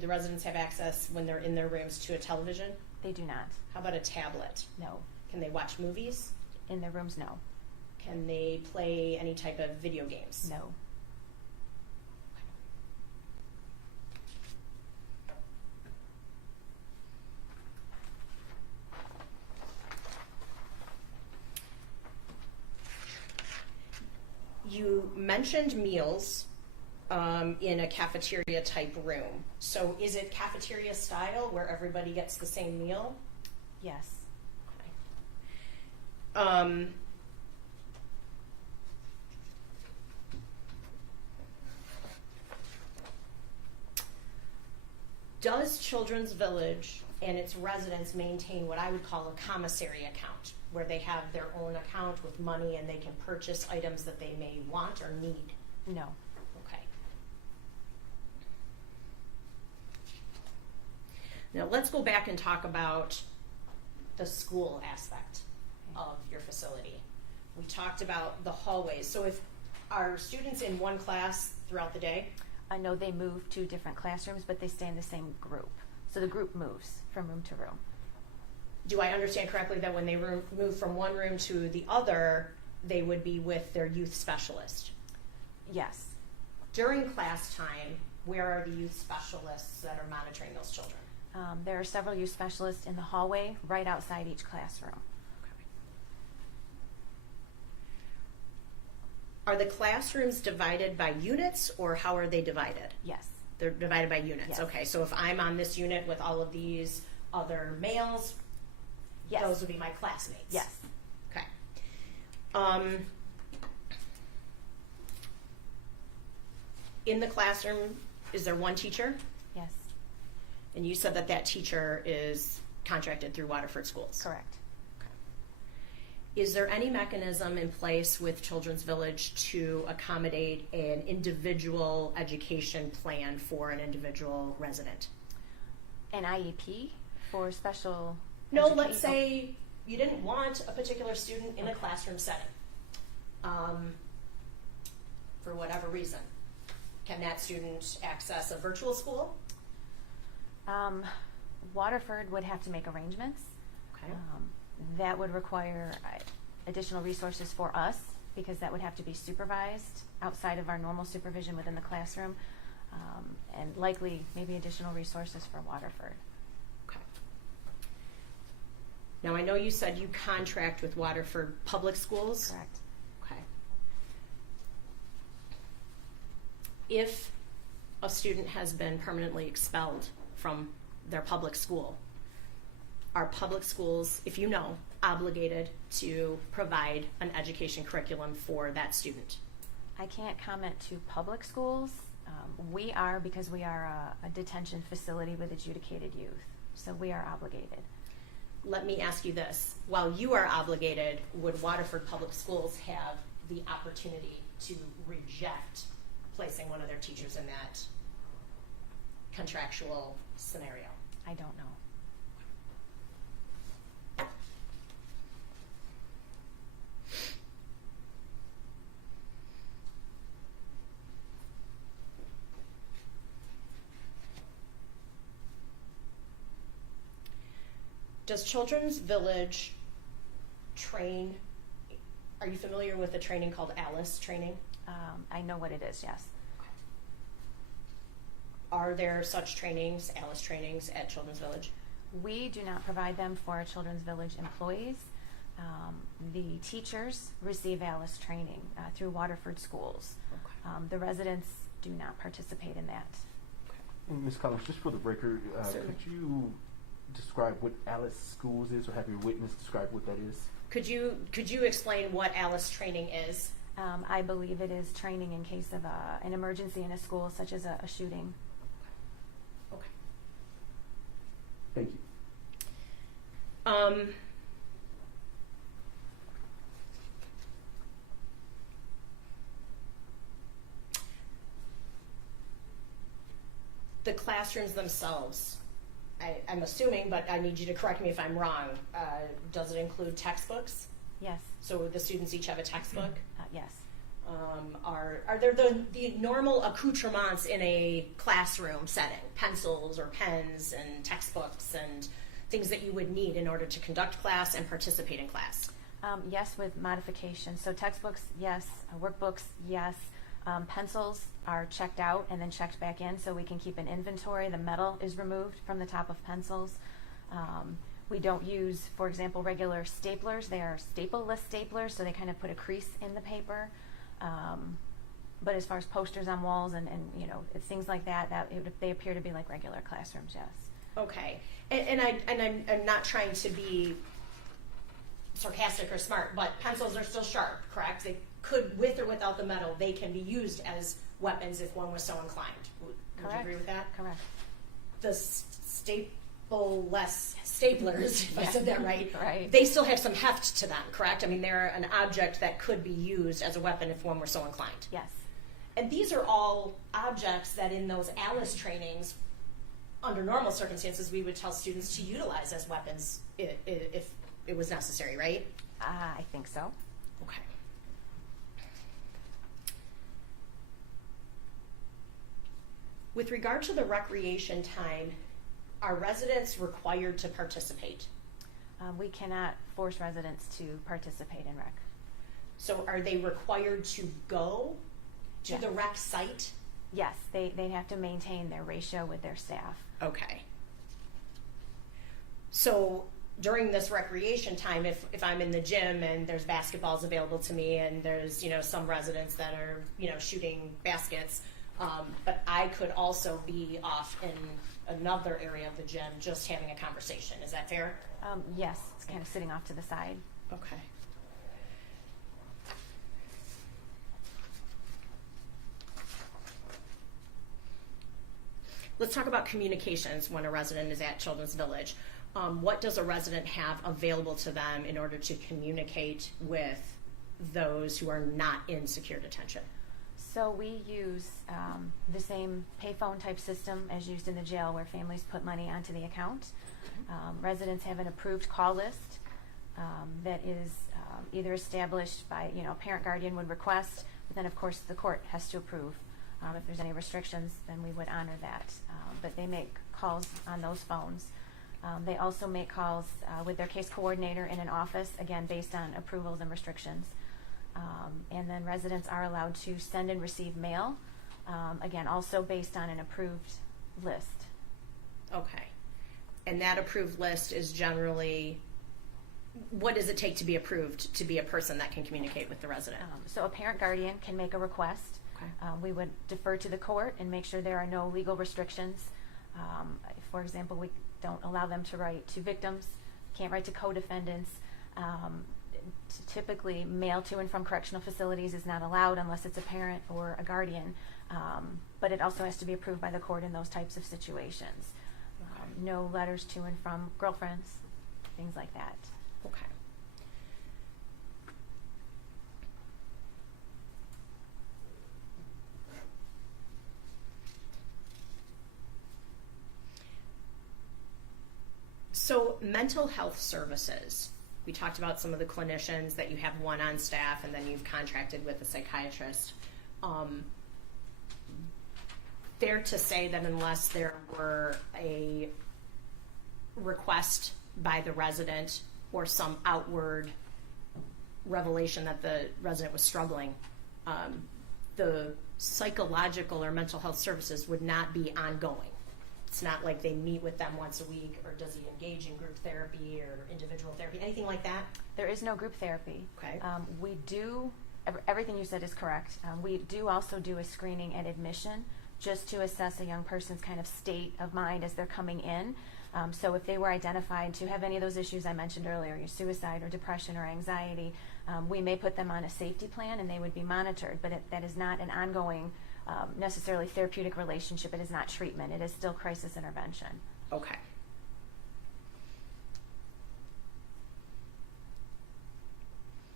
the residents have access when they're in their rooms to a television? They do not. How about a tablet? No. Can they watch movies? In their rooms, no. Can they play any type of video games? No. You mentioned meals in a cafeteria type room. So is it cafeteria style where everybody gets the same meal? Yes. Does Children's Village and its residents maintain what I would call a commissary account, where they have their own account with money and they can purchase items that they may want or need? No. Okay. Now let's go back and talk about the school aspect of your facility. We talked about the hallways. So if are students in one class throughout the day? I know they move to different classrooms, but they stay in the same group. So the group moves from room to room. Do I understand correctly that when they move from one room to the other, they would be with their youth specialist? Yes. During class time, where are the youth specialists that are monitoring those children? There are several youth specialists in the hallway right outside each classroom. Are the classrooms divided by units, or how are they divided? Yes. They're divided by units. Yes. Okay, so if I'm on this unit with all of these other males, Yes. those would be my classmates. Yes. Okay. In the classroom, is there one teacher? Yes. And you said that that teacher is contracted through Waterford Schools. Correct. Is there any mechanism in place with Children's Village to accommodate an individual education plan for an individual resident? An IEP for special No, education? let's say you didn't want a particular student in a classroom setting, for whatever reason. Can that student access a virtual school? Waterford would have to make arrangements. Okay. That would require additional resources for us because that would have to be supervised outside of our normal supervision within the classroom, and likely maybe additional resources for Waterford. Okay. Now, I know you said you contract with Waterford Public Schools. Correct. Okay. If a student has been permanently expelled from their public school, are public schools, if you know, obligated to provide an education curriculum for that student? I can't comment to public schools. We are, because we are a detention facility with adjudicated youth, so we are obligated. Let me ask you this. While you are obligated, would Waterford Public Schools have the opportunity to reject placing one of their teachers in that contractual scenario? I don't know. Does Children's Village train, are you familiar with a training called ALICE training? I know what it is, yes. Are there such trainings, ALICE trainings, at Children's Village? We do not provide them for our Children's Village employees. The teachers receive ALICE training through Waterford schools. Okay. The residents do not participate in that. And Ms. Collins, just for the record, Certainly. could you describe what Alice Schools is, or have your witness describe what that is? Could you explain what ALICE training is? I believe it is training in case of an emergency in a school, such as a shooting. Okay. Thank you. The classrooms themselves, I'm assuming, but I need you to correct me if I'm wrong. Does it include textbooks? Yes. So the students each have a textbook? Yes. Are there the normal accoutrements in a classroom setting? Pencils or pens and textbooks and things that you would need in order to conduct class and participate in class? Yes, with modifications. So textbooks, yes. Workbooks, yes. Pencils are checked out and then checked back in so we can keep an inventory. The metal is removed from the top of pencils. We don't use, for example, regular staplers. They are stapleless staplers, so they kind of put a crease in the paper. But as far as posters on walls and you know, things like that, they appear to be like regular classrooms, yes. Okay, and I'm not trying to be sarcastic or smart, but pencils are still sharp, correct? They could, with or without the metal, they can be used as weapons if one was so inclined. Would you agree with that? Correct. The stapleless staplers, if I said that right, Right. they still have some heft to them, correct? I mean, they're an object that could be used as a weapon if one were so inclined. Yes. And these are all objects that in those ALICE trainings, under normal circumstances, we would tell students to utilize as weapons if it was necessary, right? I think so. Okay. With regard to the recreation time, are residents required to participate? We cannot force residents to participate in rec. So are they required to go to Yes. the rec site? Yes, they have to maintain their ratio with their staff. Okay. So during this recreation time, if I'm in the gym and there's basketballs available to me and there's, you know, some residents that are, you know, shooting baskets, but I could also be off in another area of the gym just having a conversation. Is that fair? Yes, it's kind of sitting off to the side. Okay. Let's talk about communications when a resident is at Children's Village. what does a resident have available to them in order to communicate with those who are not in secure detention? So we use the same payphone type system as used in the jail, where families put money onto the account. Residents have an approved call list that is either established by, a parent guardian would request, but then of course the court has to approve. If there's any restrictions, then we would honor that. But they make calls on those phones. They also make calls with their case coordinator in an office, again based on approvals and restrictions. And then residents are allowed to send and receive mail, again also based on an approved list. Okay. And that approved list is generally, what does it take to be approved to be a person that can communicate with the resident? So a parent guardian can make a request. Okay. We would defer to the court and make sure there are no legal restrictions. For example, we don't allow them to write to victims, can't write to co-defendants. Typically, mail to and from correctional facilities is not allowed unless it's a parent or a guardian, but it also has to be approved by the court in those types of situations. No letters to and from girlfriends, things like that. Okay. So mental health services, we talked about some of the clinicians that you have one on staff and then you've contracted with a psychiatrist. Fair to say that unless there were a request by the resident or some outward revelation that the resident was struggling, the psychological or mental health services would not be ongoing. It's not like they meet with them once a week, or does he engage in group therapy or individual therapy, anything like that? There is no group therapy. Okay. We do, everything you said is correct. We do also do a screening at admission just to assess a young person's kind of state of mind as they're coming in. So if they were identified to have any of those issues I mentioned earlier, your suicide or depression or anxiety, we may put them on a safety plan and they would be monitored, but that is not an ongoing necessarily therapeutic relationship. It is not treatment. It is still crisis intervention. Okay.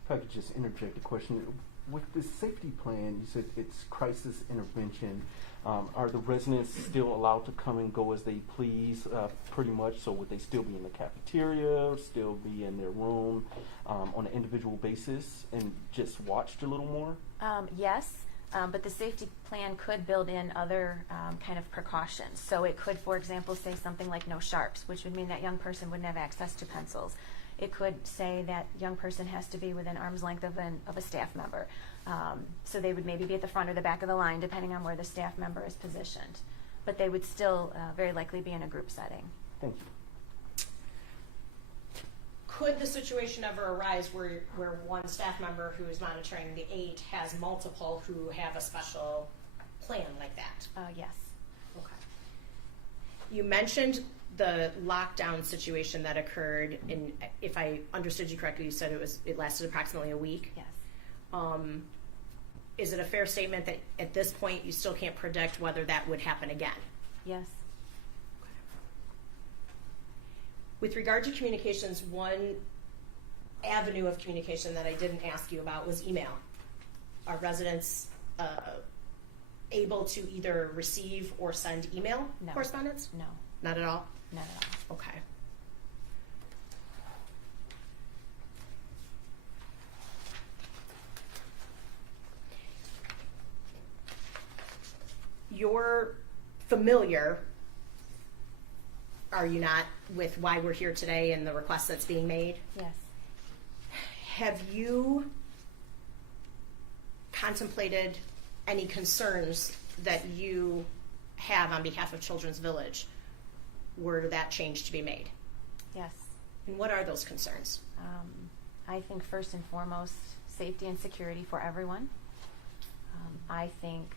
If I could just interject a question. With the safety plan, you said it's crisis intervention. Are the residents still allowed to come and go as they please, pretty much? So would they still be in the cafeteria, still be in their room on an individual basis and just watched a little more? Yes. But the safety plan could build in other kind of precautions. So it could, for example, say something like no sharps, which would mean that young person wouldn't have access to pencils. It could say that young person has to be within arm's length of a staff member. So they would maybe be at the front or the back of the line, depending on where the staff member is positioned. But they would still very likely be in a group setting. Thank you. Could the situation ever arise where one staff member who is monitoring the 8 has multiple who have a special plan like that? Yes. Okay. You mentioned the lockdown situation that occurred in, if I understood you correctly, you said it lasted approximately a week. Yes. Is it a fair statement that at this point you still can't predict whether that would happen again? Yes. With regard to communications, one avenue of communication that I didn't ask you about was email. Are residents able to either receive or send email correspondence? No. Not at all? Not at all. Okay. You're familiar, are you not, with why we're here today and the request that's being made? Yes. Have you contemplated any concerns that you have on behalf of Children's Village were that change to be made? Yes. And what are those concerns? I think first and foremost, safety and security for everyone. I think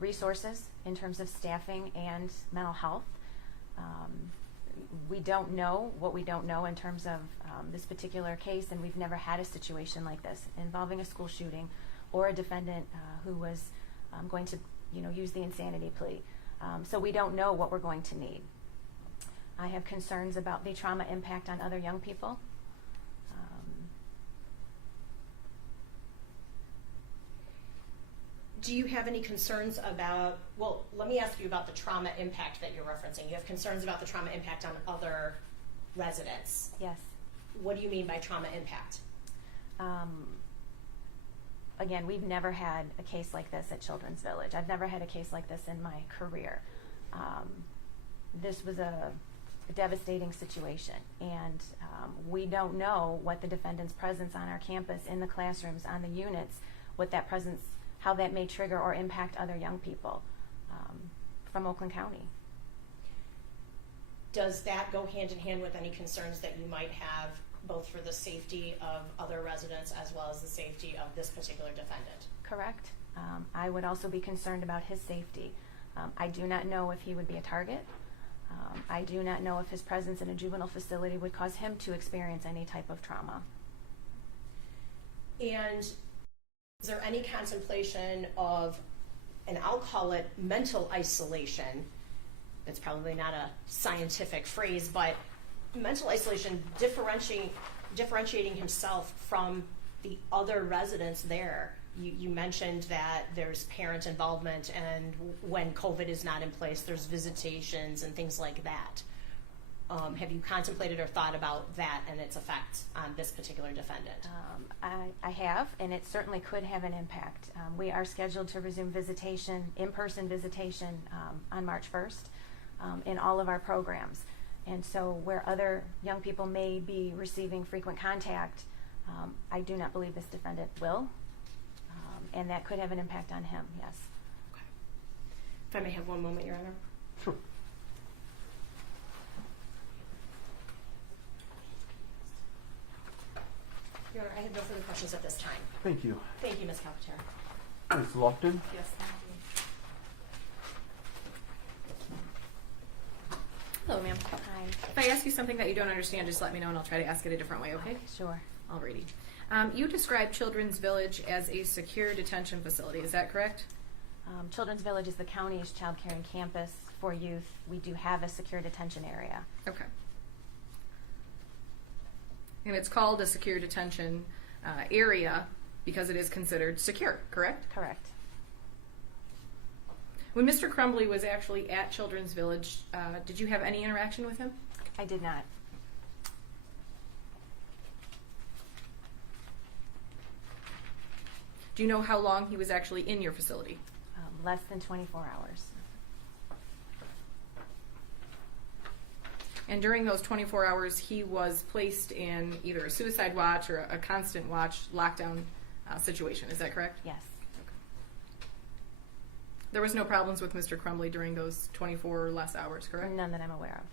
resources in terms of staffing and mental health. We don't know what we don't know in terms of this particular case, and we've never had a situation like this involving a school shooting or a defendant who was going to use the insanity plea. So we don't know what we're going to need. I have concerns about the trauma impact on other young people. Do you have any concerns about, well, let me ask you about the trauma impact that you're referencing. You have concerns about the trauma impact on other residents. Yes. What do you mean by trauma impact? Again, we've never had a case like this at Children's Village. I've never had a case like this in my career. This was a devastating situation, and we don't know what the defendant's presence on our campus, in the classrooms, on the units, what that presence, how that may trigger or impact other young people from Oakland County. Does that go hand in hand with any concerns that you might have, both for the safety of other residents as well as the safety of this particular defendant? Correct. I would also be concerned about his safety. I do not know if he would be a target. I do not know if his presence in a juvenile facility would cause him to experience any type of trauma. And is there any contemplation of, and I'll call it mental isolation, it's probably not a scientific phrase, but mental isolation, differentiating himself from the other residents there. You mentioned that there's parent involvement, and when COVID is not in place, there's visitations and things like that. Have you contemplated or thought about that and its effect on this particular defendant? I have, and it certainly could have an impact. We are scheduled to resume visitation, in-person visitation, on March 1st in all of our programs. And so where other young people may be receiving frequent contact, I do not believe this defendant will. And that could have an impact on him, yes. Okay. If I may have one moment, Your Honor. Sure. Your Honor, I have no further questions at this time. Thank you. Thank you, Ms. Calcatera. Ms. Lofton? Yes, thank you. Hello, ma'am. Hi. If I ask you something that you don't understand, just let me know and I'll try to ask it a different way, okay? Sure. Alrighty. You described Children's Village as a secure detention facility, is that correct? Children's Village is the county's child caring campus for youth. We do have a secure detention area. Okay. And it's called a secure detention area because it is considered secure, correct? Correct. When Mr. Crumbley was actually at Children's Village, did you have any interaction with him? I did not. Do you know how long he was actually in your facility? Less than 24 hours. And during those 24 hours, he was placed in either a suicide watch or a constant watch lockdown situation. Is that correct? Yes. Okay. There was no problems with Mr. Crumbley during those 24 or less hours, correct? None that I'm aware of.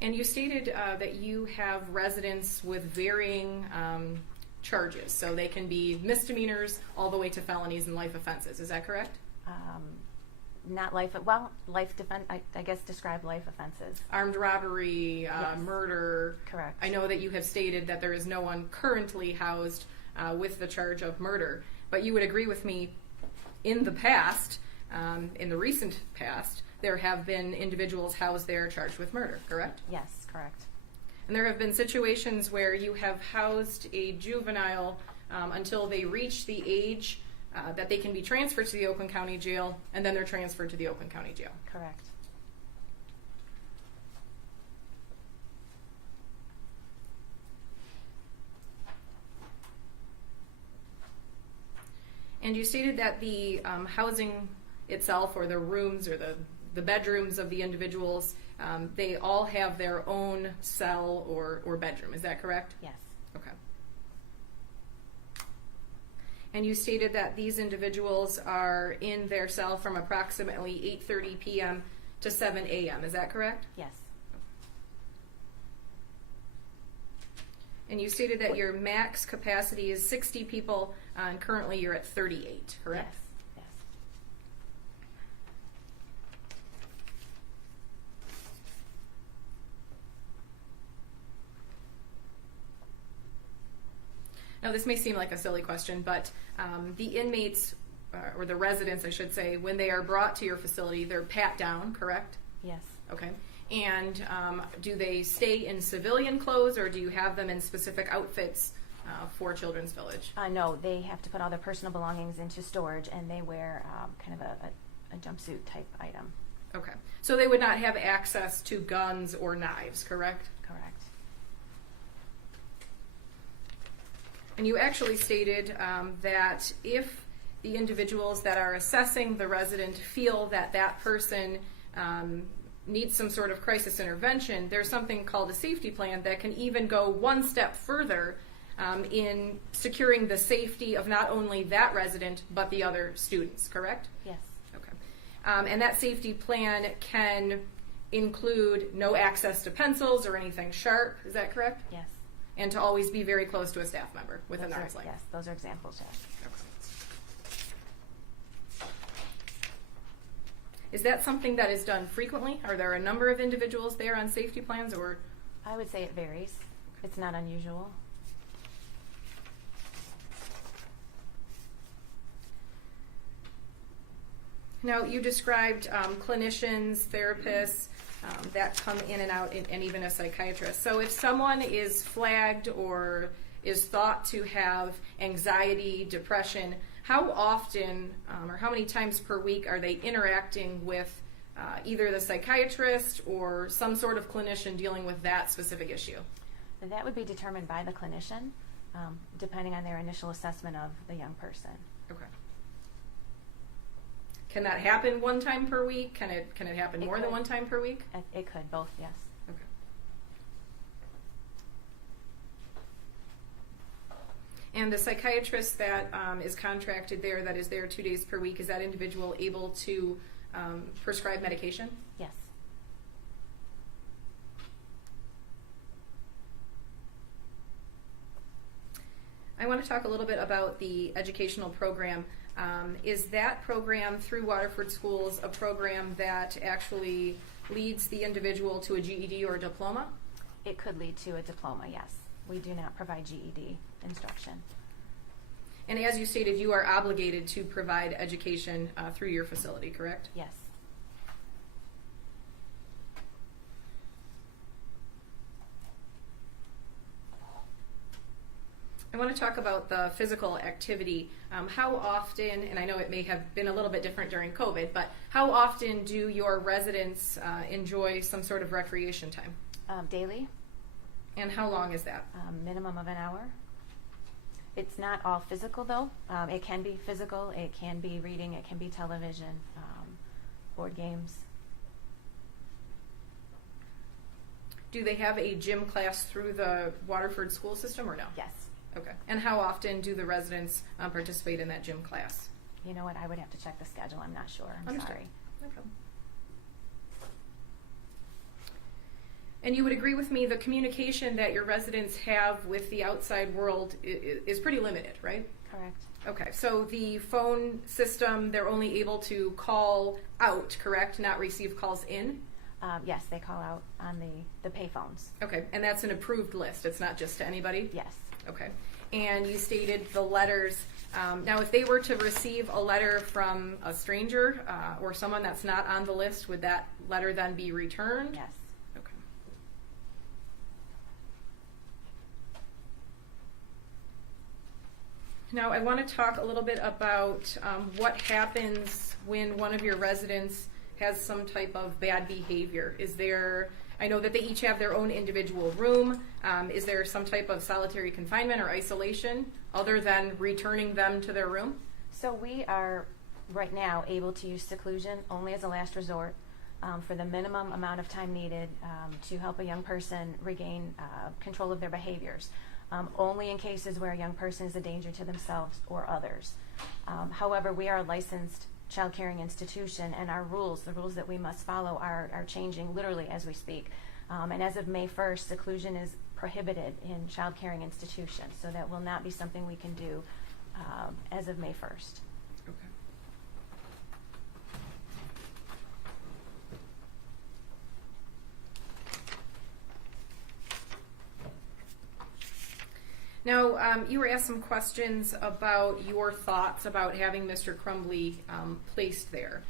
And you stated that you have residents with varying charges, so they can be misdemeanors all the way to felonies and life offenses. Is that correct? Not life, I guess describe life offenses. Armed robbery, Yes. murder. Correct. I know that you have stated that there is no one currently housed with the charge of murder, but you would agree with me in the past, in the recent past, there have been individuals housed there charged with murder, correct? Yes, correct. And there have been situations where you have housed a juvenile until they reach the age that they can be transferred to the Oakland County Jail, and then they're transferred to the Oakland County Jail. Correct. And you stated that the housing itself, or the rooms or the bedrooms of the individuals, they all have their own cell or bedroom. Is that correct? Yes. Okay. And you stated that these individuals are in their cell from approximately 8:30 p.m. to 7 a.m. Is that correct? Yes. And you stated that your max capacity is 60 people, and currently you're at 38, correct? Yes. Yes. Now, this may seem like a silly question, but the inmates or the residents, I should say, when they are brought to your facility, they're pat down, correct? Yes. Okay. And do they stay in civilian clothes, or do you have them in specific outfits for Children's Village? No, they have to put all their personal belongings into storage, and they wear kind of a jumpsuit type item. Okay. So they would not have access to guns or knives, correct? Correct. And you actually stated that if the individuals that are assessing the resident feel that that person needs some sort of crisis intervention, there's something called a safety plan that can even go one step further in securing the safety of not only that resident, but the other students, correct? Yes. Okay. And that safety plan can include no access to pencils or anything sharp, is that correct? Yes. And to always be very close to a staff member within Those arm's are, length. yes, those are examples, yes. Is that something that is done frequently? Are there a number of individuals there on safety plans, or? I would say it varies. It's not unusual. Now, you described clinicians, therapists that come in and out, and even a psychiatrist. So if someone is flagged or is thought to have anxiety, depression, how often or how many times per week are they interacting with either the psychiatrist or some sort of clinician dealing with that specific issue? And that would be determined by the clinician, depending on their initial assessment of the young person. Okay. Can that happen one time per week? Can it happen It more than could. one time per week? It could, both, yes. Okay. And the psychiatrist that is contracted there, that is there 2 days per week, is that individual able to prescribe medication? Yes. I want to talk a little bit about the educational program. Is that program through Waterford Schools a program that actually leads the individual to a GED or a diploma? It could lead to a diploma, yes. We do not provide GED instruction. And as you stated, you are obligated to provide education through your facility, correct? Yes. I want to talk about the physical activity. How often, and I know it may have been a little bit different during COVID, but how often do your residents enjoy some sort of recreation time? Daily, And how long is that? minimum of an hour. It's not all physical, though. It can be physical, it can be reading, it can be television, board games. Do they have a gym class through the Waterford school system or no? Yes. Okay. And how often do the residents participate in that gym class? You know what, I would have to check the schedule. I'm not sure. I'm Understood. sorry. No problem. And you would agree with me, the communication that your residents have with the outside world is pretty limited, right? Correct. Okay, so the phone system, they're only able to call out, correct? Not receive calls in? Yes, they call out on the pay phones. Okay, and that's an approved list. It's not just to anybody? Yes. Okay. And you stated the letters. Now, if they were to receive a letter from a stranger or someone that's not on the list, would that letter then be returned? Yes. Okay. Now, I want to talk a little bit about what happens when one of your residents has some type of bad behavior. Is there, I know that they each have their own individual room. Is there some type of solitary confinement or isolation other than returning them to their room? So we are right now able to use seclusion only as a last resort for the minimum amount of time needed to help a young person regain control of their behaviors. Only in cases where a young person is a danger to themselves or others. However, we are a licensed child caring institution, and our rules, the rules that we must follow, are changing literally as we speak. And as of May 1st, seclusion is prohibited in child caring institutions, so that will not be something we can do as of May 1st. Okay. Now, you were asked some questions about your thoughts about having Mr. Crumbley placed there.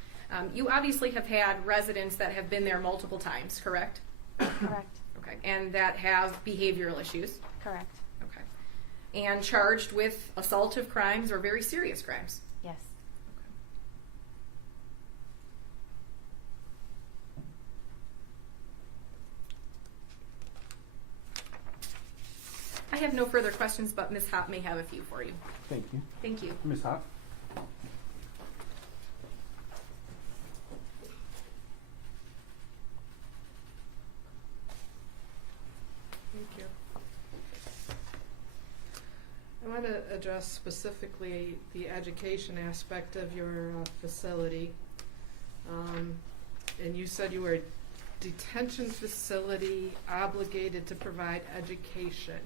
You obviously have had residents that have been there multiple times, correct? Correct. Okay. And that have behavioral issues. Correct. Okay. And charged with assaultive crimes or very serious crimes. Yes. I have no further questions, but Ms. Hopp may have a few for you. Thank you. Thank you. Ms. Hop? Thank you. I want to address specifically the education aspect of your facility. And you said you were a detention facility obligated to provide education.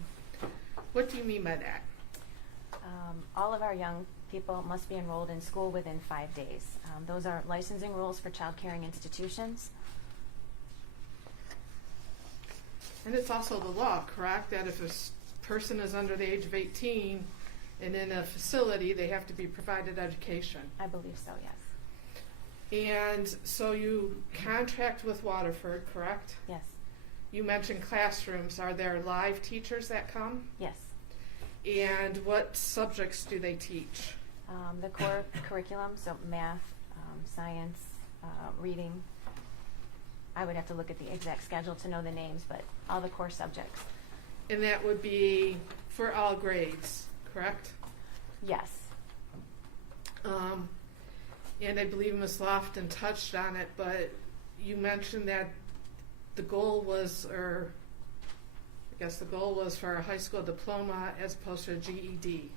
What do you mean by that? All of our young people must be enrolled in school within 5 days. Those are licensing rules for child caring institutions. And it's also the law, correct? That if a person is under the age of 18 and in a facility, they have to be provided education. I believe so, yes. And so you contract with Waterford, correct? Yes. You mentioned classrooms. Are there live teachers that come? Yes. And what subjects do they teach? The core curriculum, so math, science, reading. I would have to look at the exact schedule to know the names, but all the core subjects. And that would be for all grades, correct? Yes. And I believe Ms. Lofton touched on it, but you mentioned that the goal was, or I guess the goal was for a high school diploma as opposed to a GED.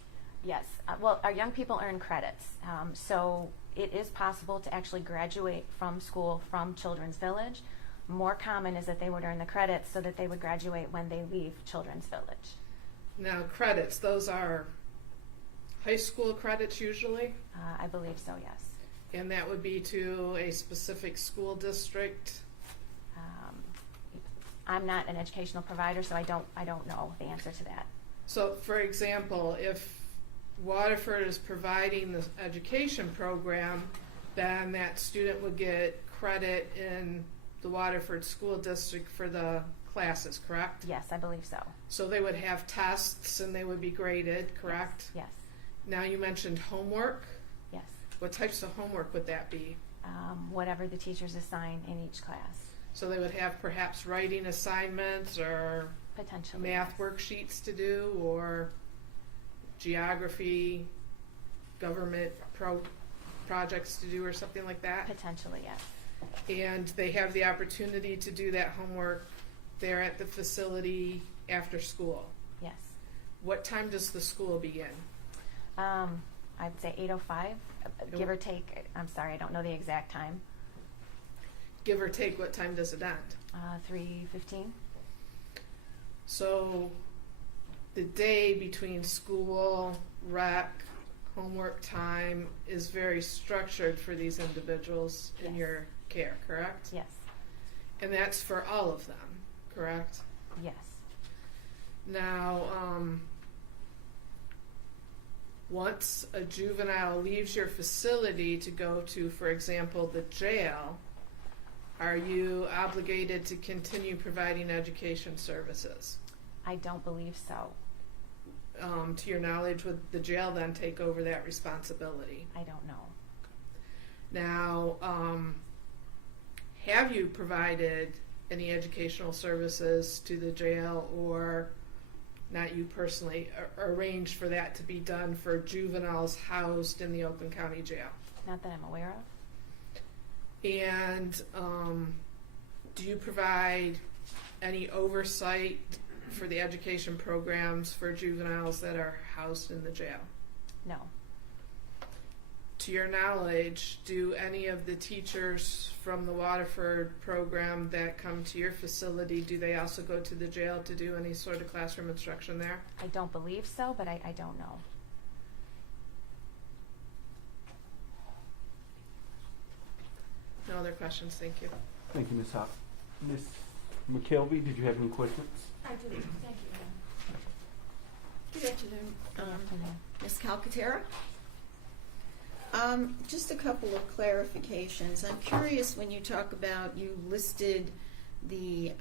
Yes. Well, our young people earn credits, so it is possible to actually graduate from school from Children's Village. More common is that they would earn the credits so that they would graduate when they leave Children's Village. Now, credits, those are high school credits usually? I believe so, yes. And that would be to a specific school district? I'm not an educational provider, so I don't know the answer to that. So, for example, if Waterford is providing the education program, then that student would get credit in the Waterford School District for the classes, correct? Yes, I believe so. So they would have tests and they would be graded, correct? Yes. Now you mentioned homework. Yes. What types of homework would that be? Whatever the teachers assign in each class. So they would have perhaps writing assignments or Potentially. math yes. worksheets to do, or geography, government projects to do, or something like that? Potentially, yes. And they have the opportunity to do that homework there at the facility after school. Yes. What time does the school begin? I'd say 8:05, give or take. I'm sorry, I don't know the exact time. Give or take, what time does it end? 3:15. So the day between school, rec, homework time is very structured for these individuals in Yes. your care, correct? Yes. And that's for all of them, correct? Yes. Now, once a juvenile leaves your facility to go to, for example, the jail, are you obligated to continue providing education services? I don't believe so. To your knowledge, would the jail then take over that responsibility? I don't know. Now, have you provided any educational services to the jail, or not you personally, arranged for that to be done for juveniles housed in the Oakland County Jail? Not that I'm aware of. And do you provide any oversight for the education programs for juveniles that are housed in the jail? No. To your knowledge, do any of the teachers from the Waterford program that come to your facility, do they also go to the jail to do any sort of classroom instruction there? I don't believe so, but I don't know. No other questions, thank you. Thank you, Ms. Hop. Ms. McKelvey, did you have any questions? I do. Thank you. Good afternoon, afternoon. Ms. Calcatera. Just a couple of clarifications. I'm curious when you talk about, you listed the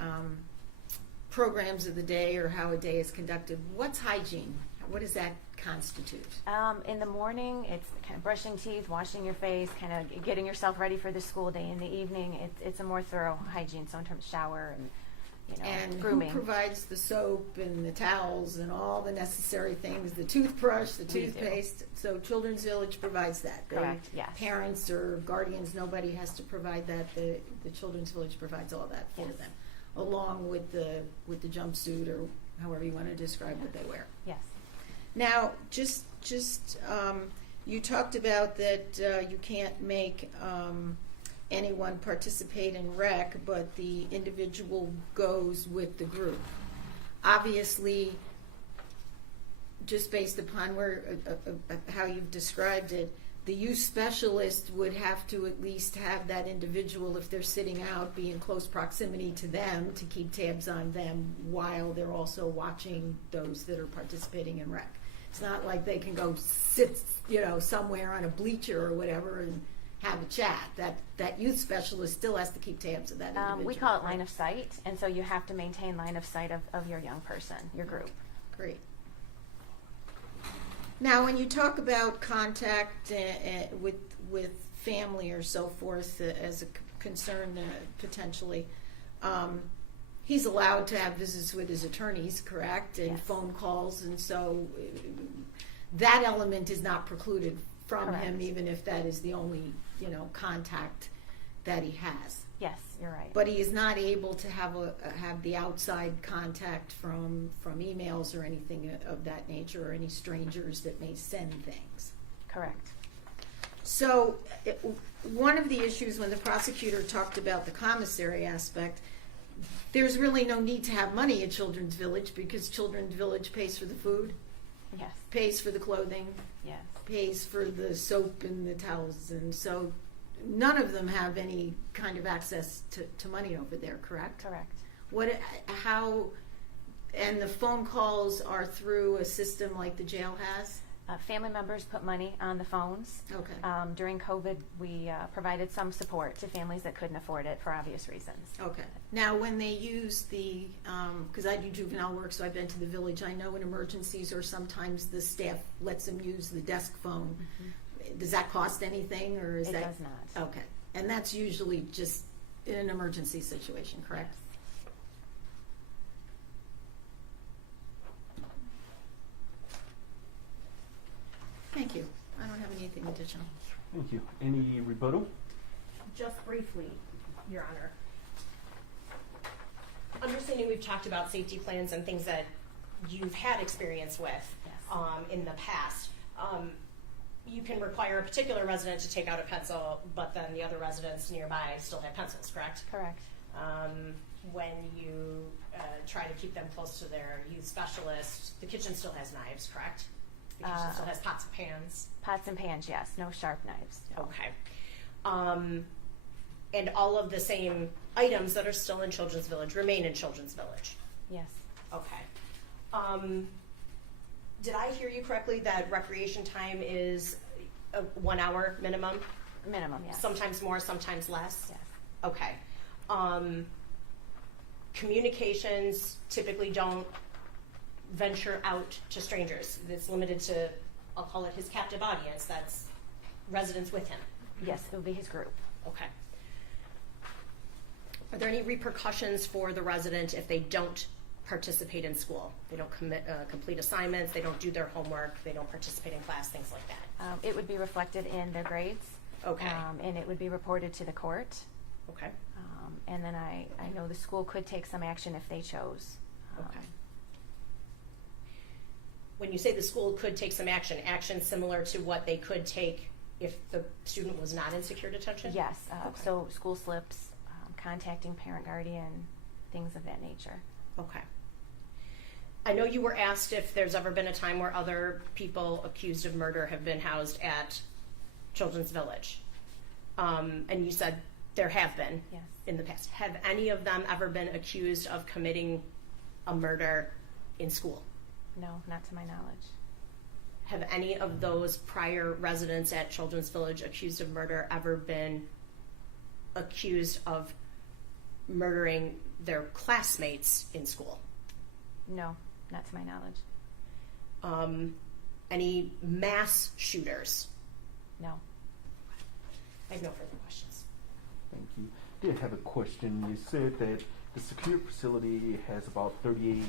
programs of the day or how a day is conducted. What's hygiene? What does that constitute? In the morning, it's kind of brushing teeth, washing your face, kind of getting yourself ready for the school day. In the evening, it's a more thorough hygiene, so in terms of shower and, And grooming. who provides the soap and the towels and all the necessary things, the toothbrush, the We do. toothpaste? So Children's Village provides that. Correct, yes. Parents or guardians, nobody has to provide that. The Children's Village provides all that for Yes. them, along with the jumpsuit or however you want to describe what they wear. Yes. Now, just you talked about that you can't make anyone participate in rec, but the individual goes with the group. Obviously, just based upon where how you've described it, the youth specialist would have to at least have that individual, if they're sitting out, be in close proximity to them to keep tabs on them while they're also watching those that are participating in rec. It's not like they can go sit, somewhere on a bleacher or whatever and have a chat. That youth specialist still has to keep tabs of that individual. We call it line of sight, and so you have to maintain line of sight of your young person, your group. Great. Now, when you talk about contact with family or so forth as a concern potentially, he's allowed to have visits with his attorneys, correct? And Yes. phone calls, and so that element is not precluded from him, Correct. even if that is the only, contact that he has. Yes, you're right. But he is not able to have the outside contact from emails or anything of that nature, or any strangers that may send things. Correct. So one of the issues when the prosecutor talked about the commissary aspect, there's really no need to have money at Children's Village because Children's Village pays for the food, Yes. pays for the clothing, Yes. pays for the soap and the towels, and so none of them have any kind of access to money over there, correct? Correct. How, and the phone calls are through a system like the jail has? Family members put money on the phones. Okay. During COVID, we provided some support to families that couldn't afford it for obvious reasons. Okay. Now, when they use the, because I do juvenile work, so I've been to the village, I know in emergencies or sometimes the staff lets them use the desk phone. Does that cost anything, or is It that? does not. Okay. And that's usually just in an emergency situation, correct? Yes. Thank you. I don't have anything additional. Thank you. Any rebuttal? Just briefly, Your Honor. Understanding we've talked about safety plans and things that you've had experience with Yes. in the past. You can require a particular resident to take out a pencil, but then the other residents nearby still have pencils, correct? Correct. When you try to keep them close to their youth specialist, the kitchen still has knives, correct? The kitchen still has pots and pans. Pots and pans, yes. No sharp knives. No. Okay. And all of the same items that are still in Children's Village remain in Children's Village. Yes. Okay. Did I hear you correctly that recreation time is a 1 hour minimum? Minimum, yes. Sometimes more, sometimes less? Yes. Okay. Communications typically don't venture out to strangers. It's limited to, I'll call it his captive audience, that's residents with him. Yes, it would be his group. Okay. Are there any repercussions for the resident if they don't participate in school? They don't complete assignments, they don't do their homework, they don't participate in class, things like that? It would be reflected in their grades. Okay. And it would be reported to the court. Okay. And then I know the school could take some action if they chose. Okay. When you say the school could take some action similar to what they could take if the student was not in secure detention? Yes. Okay. So school slips, contacting parent, guardian, things of that nature. Okay. I know you were asked if there's ever been a time where other people accused of murder have been housed at Children's Village. And you said there have been Yes. in the past. Have any of them ever been accused of committing a murder in school? No, not to my knowledge. Have any of those prior residents at Children's Village accused of murder ever been accused of murdering their classmates in school? No, not to my knowledge. Any mass shooters? No. I have no further questions. Thank you. I did have a question. You said that the secure facility has about 38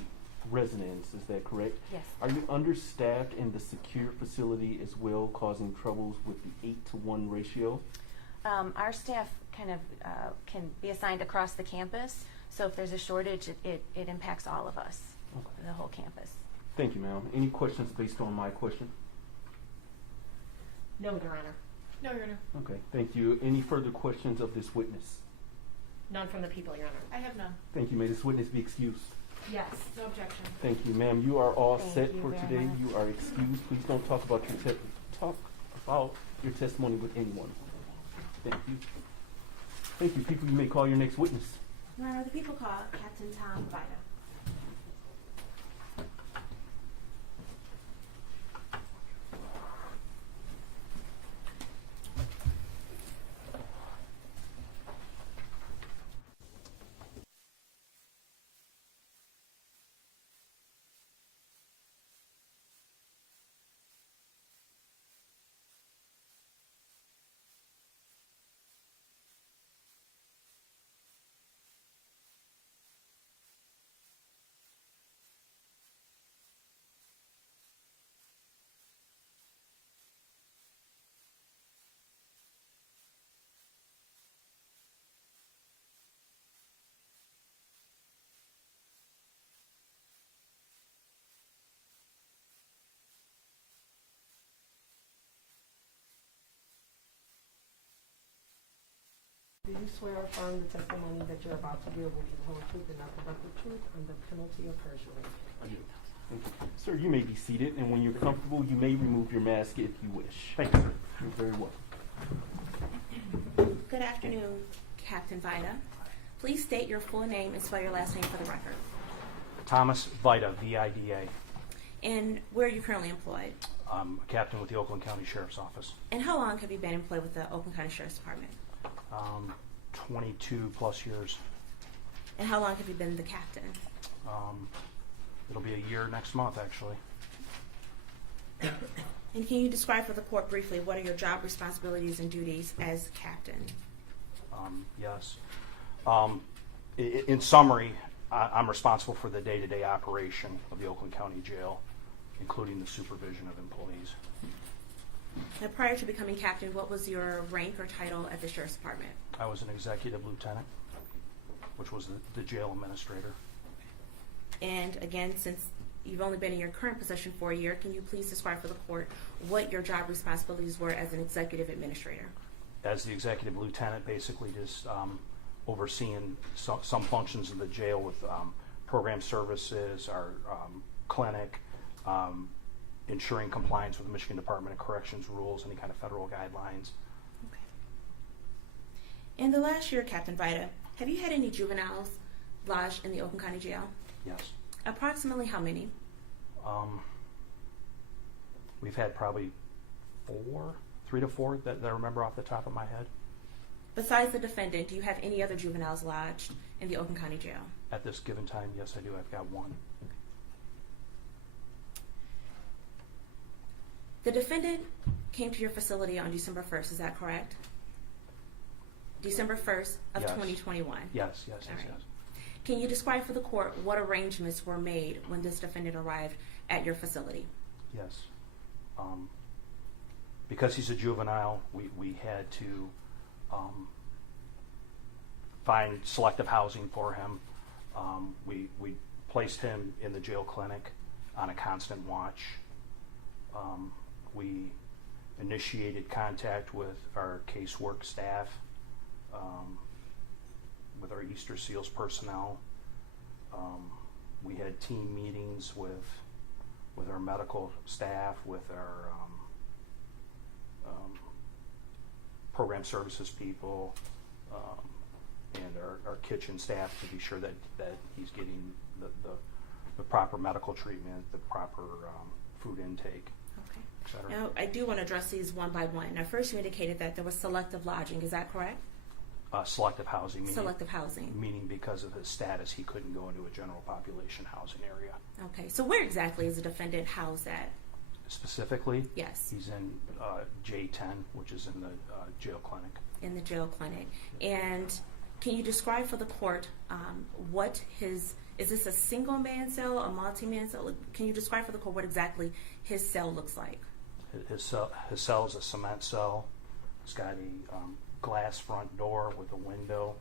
residents. Is that correct? Yes. Are you understaffed in the secure facility as well, causing troubles with the 8-to-1 ratio? Our staff kind of can be assigned across the campus, so if there's a shortage, it impacts all of us, Okay. the whole campus. Thank you, ma'am. Any questions based on my question? No, Your Honor. No, Your Honor. Okay, thank you. Any further questions of this witness? None from the people, Your Honor. I have none. Thank you. May this witness be excused. Yes. No objection. Thank you, ma'am. You are all Thank set you for very today. much. You are excused. Please don't talk about your testimony with anyone. Thank you. Thank you. People, you may call your next witness. Your Honor, the people call Captain Tom Vida. Do you swear or affirm the testimony that you're about to give will be the whole truth and nothing but the truth under penalty of perjury? I do. Thank you. Sir, you may be seated, and when you're comfortable, you may remove your mask if you wish. Thank you, sir. You're very welcome. Good afternoon, Captain Vida. Please state your full name and spell your last name for the record. Thomas Vida, V-I-D-A. And where are you currently employed? I'm a captain with the Oakland County Sheriff's Office. And how long have you been employed with the Oakland County Sheriff's Department? 22 plus years. And how long have you been the captain? It'll be a year next month, actually. And can you describe for the court briefly what are your job responsibilities and duties as captain? Yes. In summary, I'm responsible for the day-to-day operation of the Oakland County Jail, including the supervision of employees. Now, prior to becoming captain, what was your rank or title at the Sheriff's Department? I was an executive lieutenant, which was the jail administrator. And again, since you've only been in your current position for a year, can you please describe for the court what your job responsibilities were as an executive administrator? As the executive lieutenant, basically just overseeing some functions of the jail with program services, our clinic, ensuring compliance with the Michigan Department of Corrections rules, any kind of federal guidelines. Okay. In the last year, Captain Vida, have you had any juveniles lodged in the Oakland County Jail? Yes. Approximately how many? We've had probably 3 to 4 that I remember off the top of my head. Besides the defendant, do you have any other juveniles lodged in the Oakland County Jail? At this given time, yes, I do. I've got one. The defendant came to your facility on December 1st, is that correct? December 1st of Yes. 2021? Yes. All right. Can you describe for the court what arrangements were made when this defendant arrived at your facility? Yes. Because he's a juvenile, we had to find selective housing for him. We placed him in the jail clinic on a constant watch. We initiated contact with our casework staff, with our Easter Seals personnel. We had team meetings with our medical staff, with our program services people, and our kitchen staff to be sure that he's getting the the proper medical treatment, the proper food intake, Okay. et cetera. Now, I do want to address these one by one. Now, first you indicated that there was selective lodging. Is that correct? Selective housing, meaning, Selective housing. meaning because of his status, he couldn't go into a general population housing area. Okay. So where exactly is the defendant housed at? Specifically, Yes. he's in J10, which is in the jail clinic. In the jail clinic. And can you describe for the court what is this a single man cell, a multi-man cell? Can you describe for the court what exactly his cell looks like? His cell is a cement cell. It's got a glass front door with a window.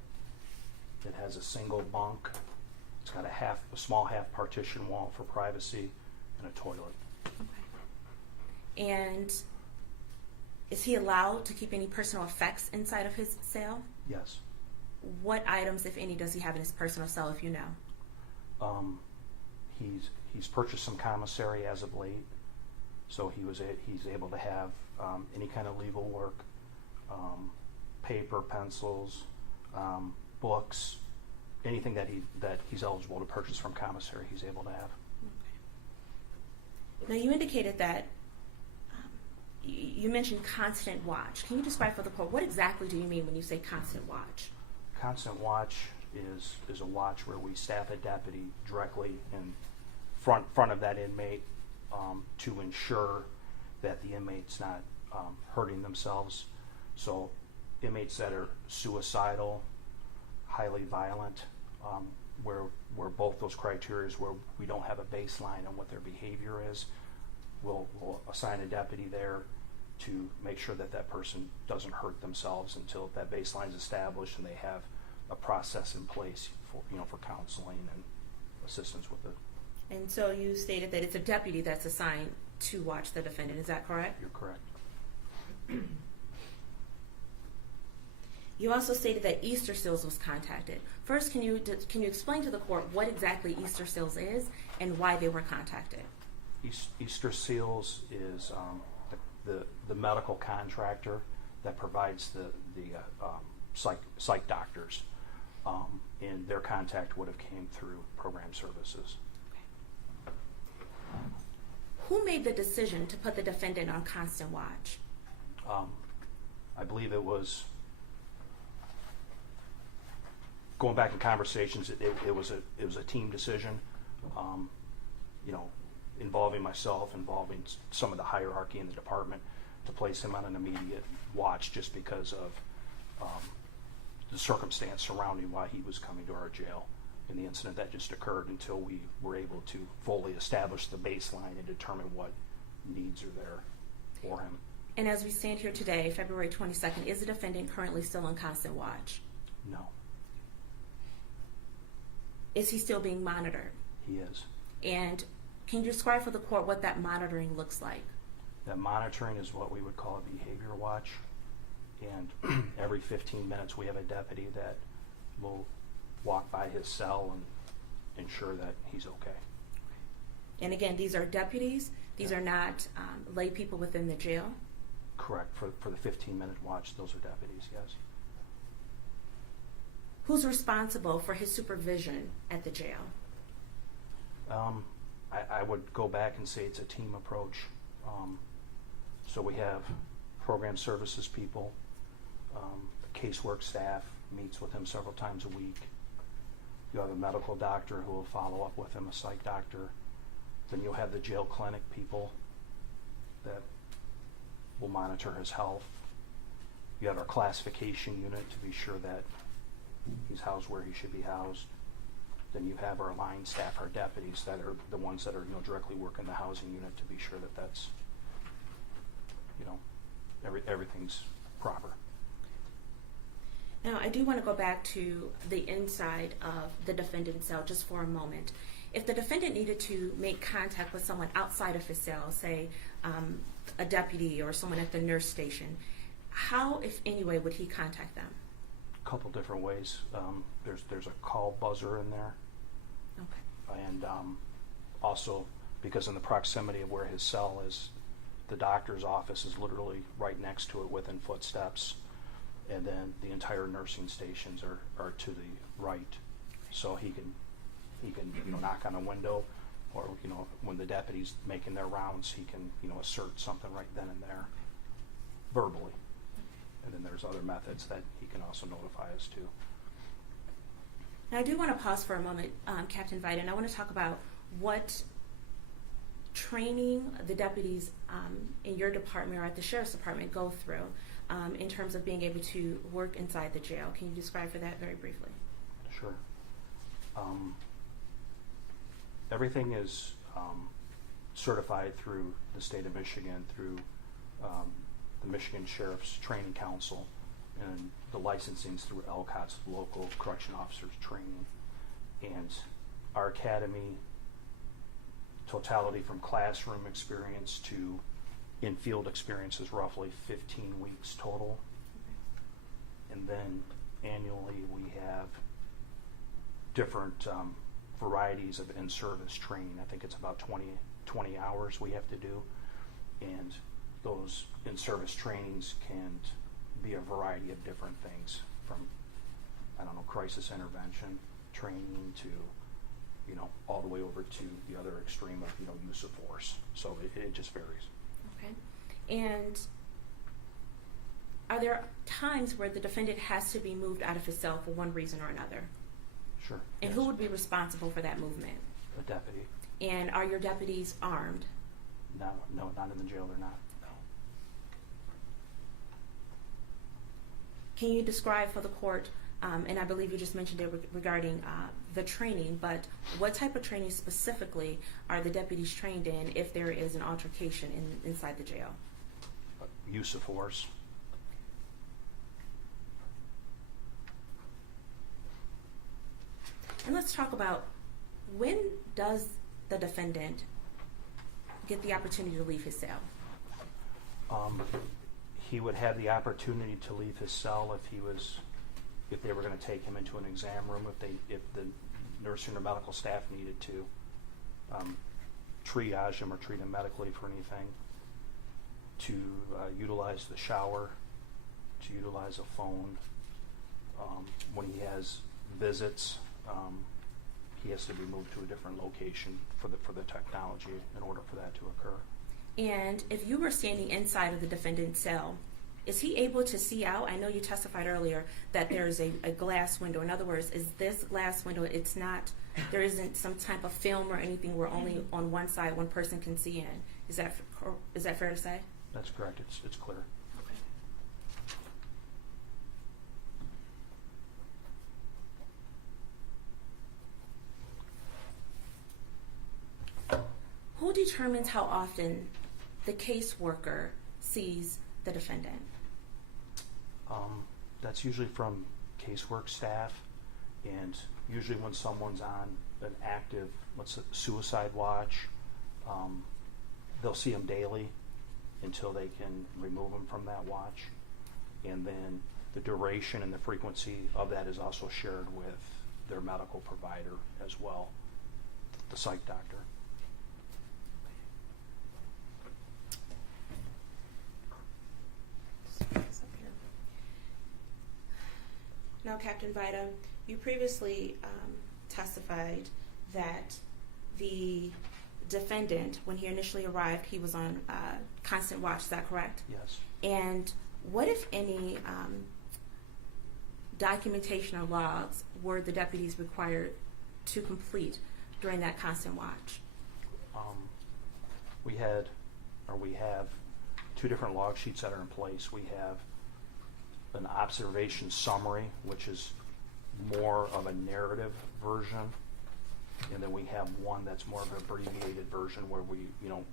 It has a single bunk. It's got a small half partition wall for privacy and a toilet. Okay. And is he allowed to keep any personal effects inside of his cell? Yes. What items, if any, does he have in his personal cell, if you know? He's purchased some commissary as of late, so he's able to have any kind of legal work, paper, pencils, books, anything that he's eligible to purchase from commissary, he's able to have. Now, you indicated that you mentioned constant watch. Can you describe for the court what exactly do you mean when you say constant watch? Constant watch is a watch where we staff a deputy directly in front of that inmate to ensure that the inmate's not hurting themselves. So inmates that are suicidal, highly violent, where both those criteria is where we don't have a baseline on what their behavior is, we'll assign a deputy there to make sure that that person doesn't hurt themselves until that baseline is established and they have a process in place for counseling and assistance with it. And so you stated that it's a deputy that's assigned to watch the defendant. Is that correct? You're correct. You also stated that Easter Seals was contacted. First, can you explain to the court what exactly Easter Seals is and why they were contacted? Easter Seals is the medical contractor that provides the psych doctors, and their contact would have came through program services. Who made the decision to put the defendant on constant watch? I believe it was, going back in conversations, it was a team decision, involving myself, involving some of the hierarchy in the department, to place him on an immediate watch just because of the circumstance surrounding why he was coming to our jail and the incident that just occurred, until we were able to fully establish the baseline and determine what needs are there for him. And as we stand here today, February 22nd, is the defendant currently still on constant watch? No. Is he still being monitored? He is. And can you describe for the court what that monitoring looks like? That monitoring is what we would call a behavior watch, and every 15 minutes we have a deputy that will walk by his cell and ensure that he's okay. And again, these are deputies. These are not lay people within the jail. Correct. For the 15-minute watch, those are deputies, yes. Who's responsible for his supervision at the jail? I would go back and say it's a team approach. So we have program services people, casework staff meets with him several times a week. You have a medical doctor who will follow up with him, a psych doctor. Then you'll have the jail clinic people that will monitor his health. You have our classification unit to be sure that he's housed where he should be housed. Then you have our line staff, our deputies, that are the ones that are directly working the housing unit to be sure that that's everything's proper. Now, I do want to go back to the inside of the defendant's cell just for a moment. If the defendant needed to make contact with someone outside of his cell, say a deputy or someone at the nurse station, how, if any way, would he contact them? A couple different ways. There's a call buzzer in there. Okay. And also, because in the proximity of where his cell is, the doctor's office is literally right next to it within footsteps. And then the entire nursing stations are to the right. So he can knock on a window, or, you know, when the deputy's making their rounds, he can, you know, assert something right then and there, verbally. And then there's other methods that he can also notify us to. Now, I do want to pause for a moment, Captain Vida, and I want to talk about what training the deputies in your department or at the sheriff's department go through in terms of being able to work inside the jail. Can you describe for that very briefly? Sure. Everything is certified through the state of Michigan, through the Michigan Sheriff's Training Council, and the licensing's through LCOT's, Local Correction Officers Training. And our academy, totality from classroom experience to in-field experience, is roughly 15 weeks total. And then annually we have different varieties of in-service training. I think it's about 20 hours we have to do. And those in-service trainings can be a variety of different things, from, I don't know, crisis intervention training to, you know, all the way over to the other extreme of, you know, use of force. So it just varies. Okay. And are there times where the defendant has to be moved out of his cell for one reason or another? Sure. And yes. who would be responsible for that movement? A deputy. And are your deputies armed? No, not in the jail, they're not. No. Can you describe for the court, and I believe you just mentioned it regarding the training, but what type of training specifically are the deputies trained in if there is an altercation inside the jail? Use of force. And let's talk about, when does the defendant get the opportunity to leave his cell? He would have the opportunity to leave his cell if they were going to take him into an exam room, if the nursing or medical staff needed to triage him or treat him medically for anything, to utilize the shower, to utilize a phone. When he has visits, he has to be moved to a different location for the technology in order for that to occur. And if you were standing inside of the defendant's cell, is he able to see out? I know you testified earlier that there's a glass window. In other words, is this glass window, there isn't some type of film or anything where only on one side one person can see in. Is that fair to say? That's correct. It's clear. Who determines how often the caseworker sees the defendant? That's usually from casework staff, and usually when someone's on an active, suicide watch, they'll see them daily until they can remove them from that watch. And then the duration and the frequency of that is also shared with their medical provider as well, the psych doctor. Now, Captain Vida, you previously testified that the defendant, when he initially arrived, he was on constant watch. Is that correct? Yes. And what, if any, documentation or logs were the deputies required to complete during that constant watch? We have two different log sheets that are in place. We have an observation summary, which is more of a narrative version, and then we have one that's more of an abbreviated version where we,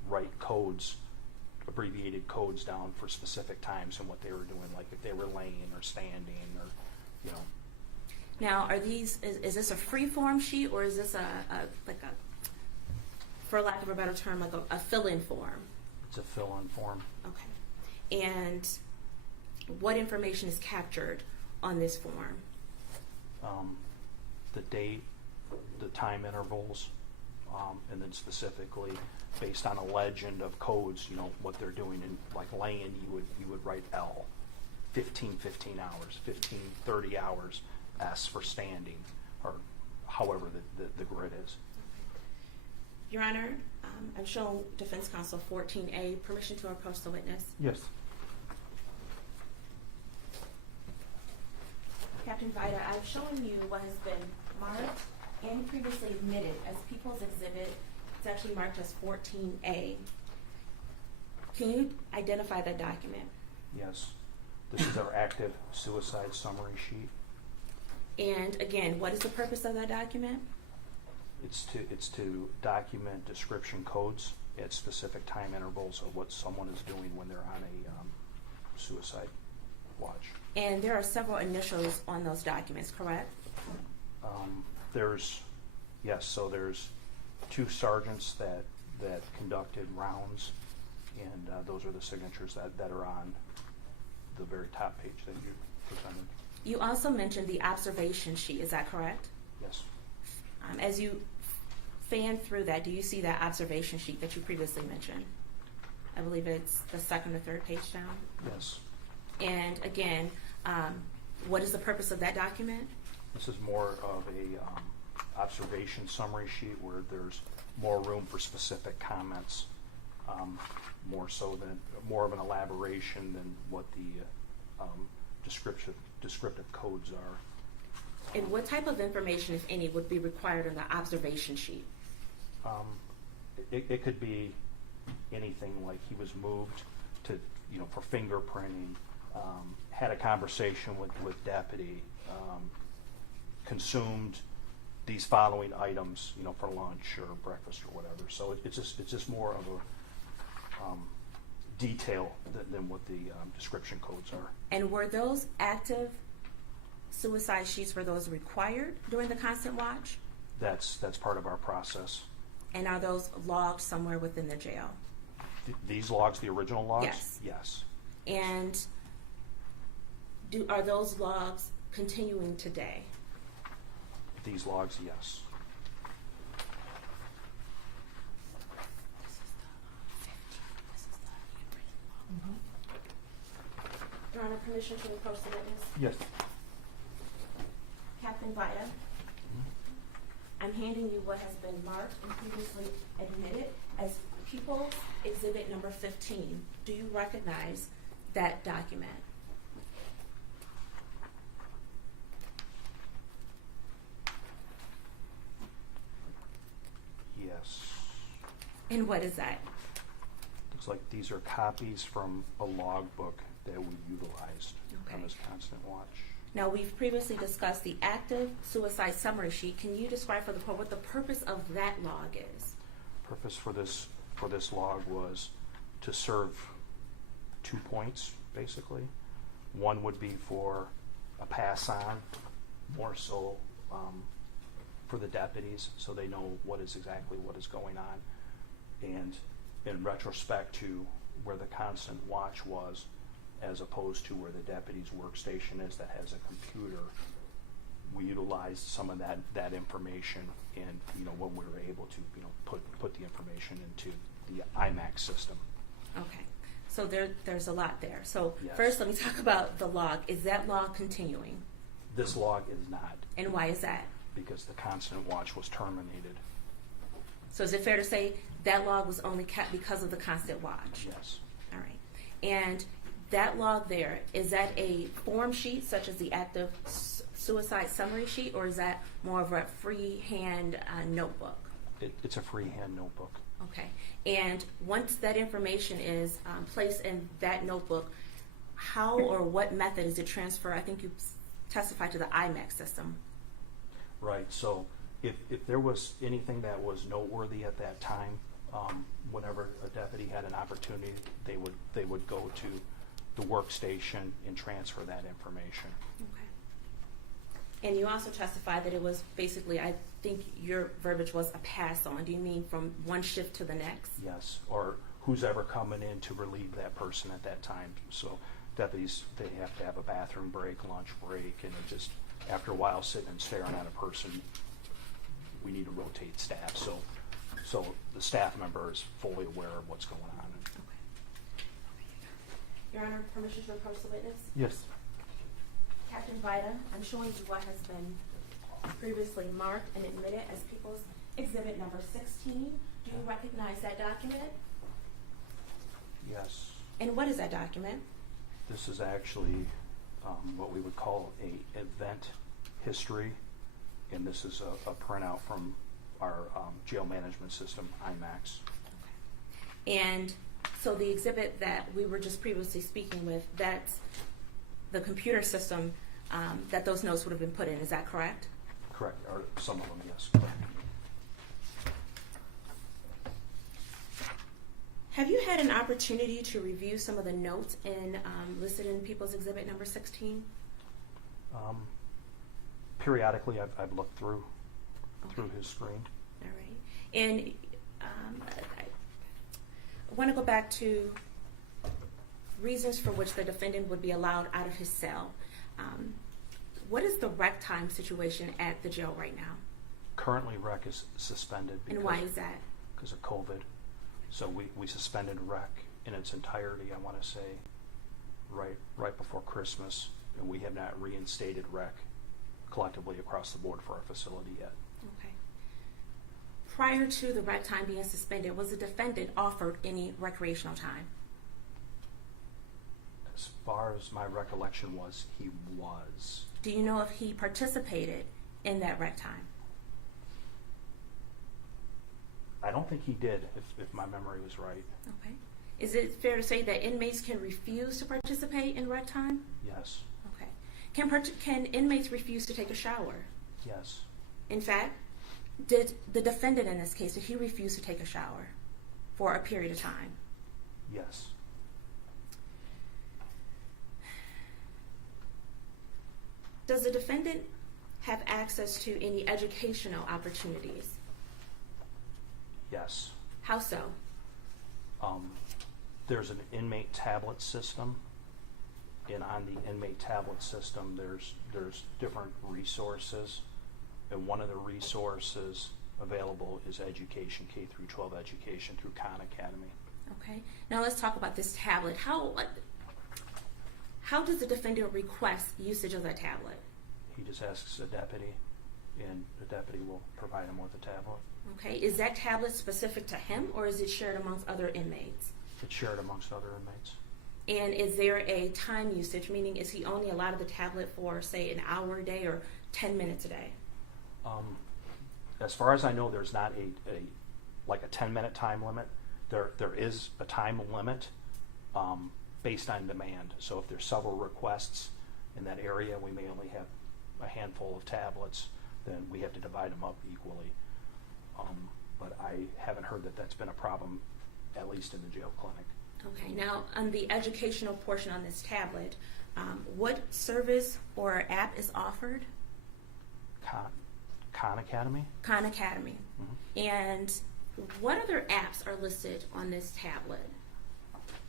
write abbreviated codes down for specific times and what they were doing, like if they were laying or standing or, Now, is this a free form sheet, or is this for lack of a better term, like a fill-in form? It's a fill-in form. Okay. And what information is captured on this form? The date, the time intervals, and then specifically based on a legend of codes, what they're doing. In like laying, you would write L, 15 hours, 30 hours, S for standing, or however the grid is. Your Honor, I've shown Defense Counsel 14A, permission to approach the witness. Yes. Captain Vida, I've shown you what has been marked and previously admitted as People's Exhibit. It's actually marked as 14A. Can you identify that document? Yes. This is our active suicide summary sheet. And again, what is the purpose of that document? It's to document description codes at specific time intervals of what someone is doing when they're on a suicide watch. And there are several initials on those documents, correct? There's 2 sergeants that conducted rounds, and those are the signatures that are on the very top page that you presented. You also mentioned the observation sheet, is that correct? Yes. As you fan through that, do you see that observation sheet that you previously mentioned? I believe it's the 2nd or 3rd page down. Yes. And again, what is the purpose of that document? This is more of a observation summary sheet where there's more room for specific comments, more of an elaboration than what the descriptive codes are. And what type of information, if any, would be required in the observation sheet? It could be anything like he was moved to, for fingerprinting, had a conversation with deputy, consumed these following items, for lunch or breakfast or whatever. So it's just more of a detail than what the description codes are. And were those active suicide sheets, were those required during the constant watch? That's part of our process. And are those logged somewhere within the jail? These logs, the original logs? Yes. Yes. And are those logs continuing today? These logs, yes. Your Honor, permission to approach the witness? Yes. Captain Vida, I'm handing you what has been marked and previously admitted as People's Exhibit number 15. Do you recognize that document? Yes. And what is that? Looks like these are copies from a logbook that we utilized on this constant watch. Now, we've previously discussed the active suicide summary sheet. Can you describe for the court what the purpose of that log is? Purpose for this log was to serve 2 points, basically. One would be for a pass on, more so for the deputies, so they know what is going on. And in retrospect to where the constant watch was, as opposed to where the deputy's workstation is that has a computer, we utilized some of that information, and when we were able to put the information into the IMAX system. Okay, so there's a lot there. So Yes. First, let me talk about the log. Is that log continuing? This log is not, And why is that? because the constant watch was terminated. So is it fair to say that log was only kept because of the constant watch? Yes. All right. And that log there, is that a form sheet such as the active suicide summary sheet, or is that more of a freehand notebook? It's a freehand notebook. Okay. And once that information is placed in that notebook, how or what method is it transferred? I think you testified to the IMAX system. Right. So if there was anything that was noteworthy at that time, whenever a deputy had an opportunity, they would go to the workstation and transfer that information. Okay. And you also testified that it was basically, I think your verbiage was a pass on. Do you mean from one shift to the next? Yes, or who's ever coming in to relieve that person at that time. So deputies, they have to have a bathroom break, lunch break, and it just, after a while sitting and staring at a person, we need to rotate staff. So the staff member is fully aware of what's going on. Okay. Your Honor, permission to approach the witness? Yes. Captain Vida, I'm showing you what has been previously marked and admitted as People's Exhibit number 16. Do you recognize that document? Yes. And what is that document? This is actually what we would call a event history, and this is a printout from our jail management system, IMAX. And so the exhibit that we were just previously speaking with, that's the computer system that those notes would have been put in. Is that correct? Correct, or some of them, yes, correct. Have you had an opportunity to review some of the notes listed in People's Exhibit number 16? Periodically, I've looked through his screen. All right. And I want to go back to reasons for which the defendant would be allowed out of his cell. What is the rec time situation at the jail right now? Currently, rec is suspended. And why is that? Because of COVID. So we suspended rec in its entirety, I want to say, right before Christmas, and we have not reinstated rec collectively across the board for our facility yet. Okay. Prior to the rec time being suspended, was the defendant offered any recreational time? As far as my recollection was, he was. Do you know if he participated in that rec time? I don't think he did, if my memory was right. Okay. Is it fair to say that inmates can refuse to participate in rec time? Yes. Okay. Can inmates refuse to take a shower? Yes. In fact, did the defendant in this case, did he refuse to take a shower for a period of time? Yes. Does the defendant have access to any educational opportunities? Yes. How so? There's an inmate tablet system, and on the inmate tablet system, there's different resources, and one of the resources available is education, K through 12 education through Khan Academy. Okay. Now let's talk about this tablet. How does the defendant request usage of that tablet? He just asks a deputy, and the deputy will provide him with a tablet. Okay. Is that tablet specific to him, or is it shared amongst other inmates? It's shared amongst other inmates. And is there a time usage, meaning is he only allowed the tablet for, say, an hour a day or 10 minutes a day? As far as I know, there's not a 10-minute time limit. There is a time limit based on demand. So if there's several requests in that area, we may only have a handful of tablets, then we have to divide them up equally. But I haven't heard that that's been a problem, at least in the jail clinic. Okay, now on the educational portion on this tablet, what service or app is offered? Khan Academy? Khan Academy. Mm-hmm. And what other apps are listed on this tablet?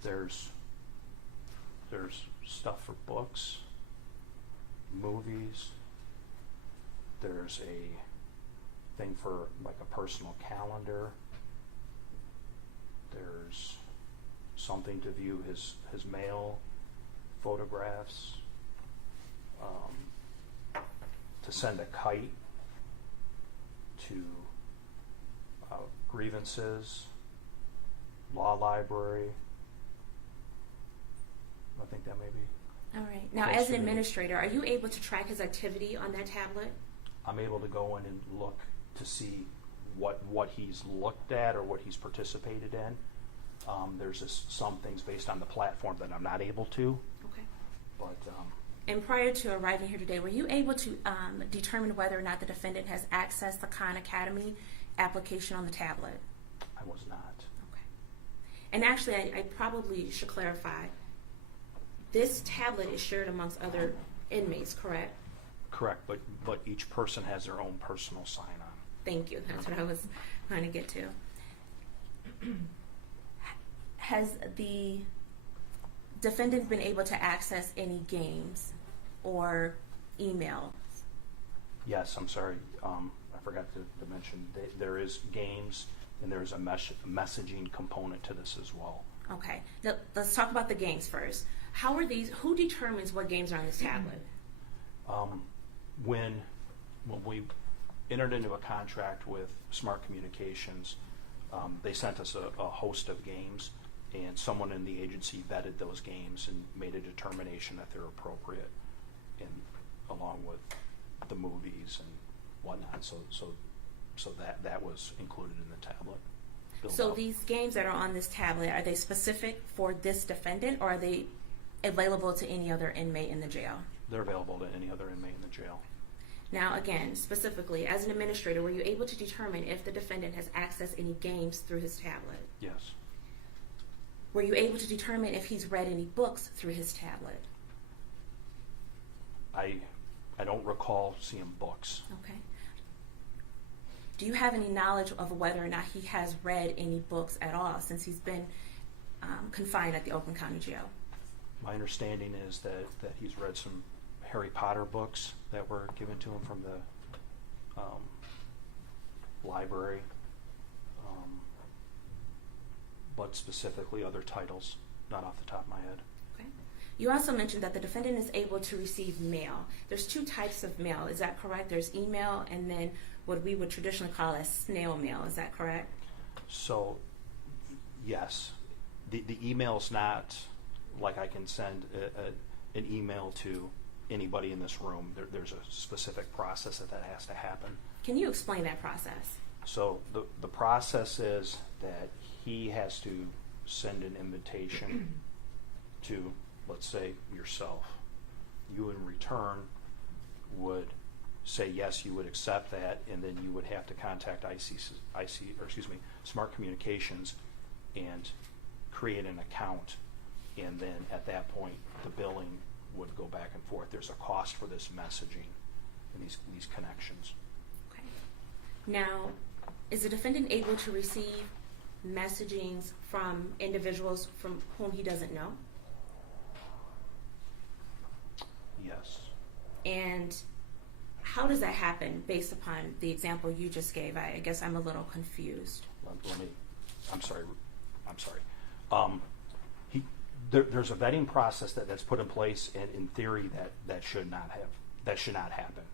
There's stuff for books, movies. There's a thing for like a personal calendar. There's something to view his mail, photographs, to send a kite, to grievances, law library. I think that may be. All right. Now, Close as to an the- administrator, are you able to track his activity on that tablet? I'm able to go in and look to see what he's looked at or what he's participated in. There's just some things based on the platform that I'm not able to. Okay. But And prior to arriving here today, were you able to determine whether or not the defendant has accessed the Khan Academy application on the tablet? I was not. Okay. And actually, I probably should clarify. This tablet is shared amongst other inmates, correct? Correct, but each person has their own personal sign-on. Thank you. That's what I was trying to get to. Has the defendant been able to access any games or emails? Yes, I'm sorry. I forgot to mention there is games and there's a messaging component to this as well. Okay. Now, let's talk about the games first. How are these? Who determines what games are on this tablet? When we entered into a contract with Smart Communications, They sent us a host of games, and someone in the agency vetted those games and made a determination that they're appropriate, along with the movies and whatnot. So that was included in the tablet. So out. these games that are on this tablet, are they specific for this defendant, or are they available to any other inmate in the jail? They're available to any other inmate in the jail. Now, again, specifically, as an administrator, were you able to determine if the defendant has accessed any games through his tablet? Yes. Were you able to determine if he's read any books through his tablet? I don't recall seeing books. Okay. Do you have any knowledge of whether or not he has read any books at all since he's been confined at the Oakland County Jail? My understanding is that he's read some Harry Potter books that were given to him from the library, but specifically other titles, not off the top of my head. Okay. You also mentioned that the defendant is able to receive mail. There's two types of mail, is that correct? There's email and then what we would traditionally call as snail mail, is that correct? So, yes. The email's not like I can send an email to anybody in this room. There's a specific process that has to happen. Can you explain that process? So the process is that he has to send an invitation to, let's say, yourself. You in return would say yes, you would accept that, and then you would have to contact Smart Communications and create an account, and then at that point the billing would go back and forth. There's a cost for this messaging and these connections. Okay. Now, is the defendant able to receive messagings from individuals from whom he doesn't know? Yes. And how does that happen based upon the example you just gave? I guess I'm a little confused. I'm sorry. There's a vetting process that's put in place, and in theory that should not happen.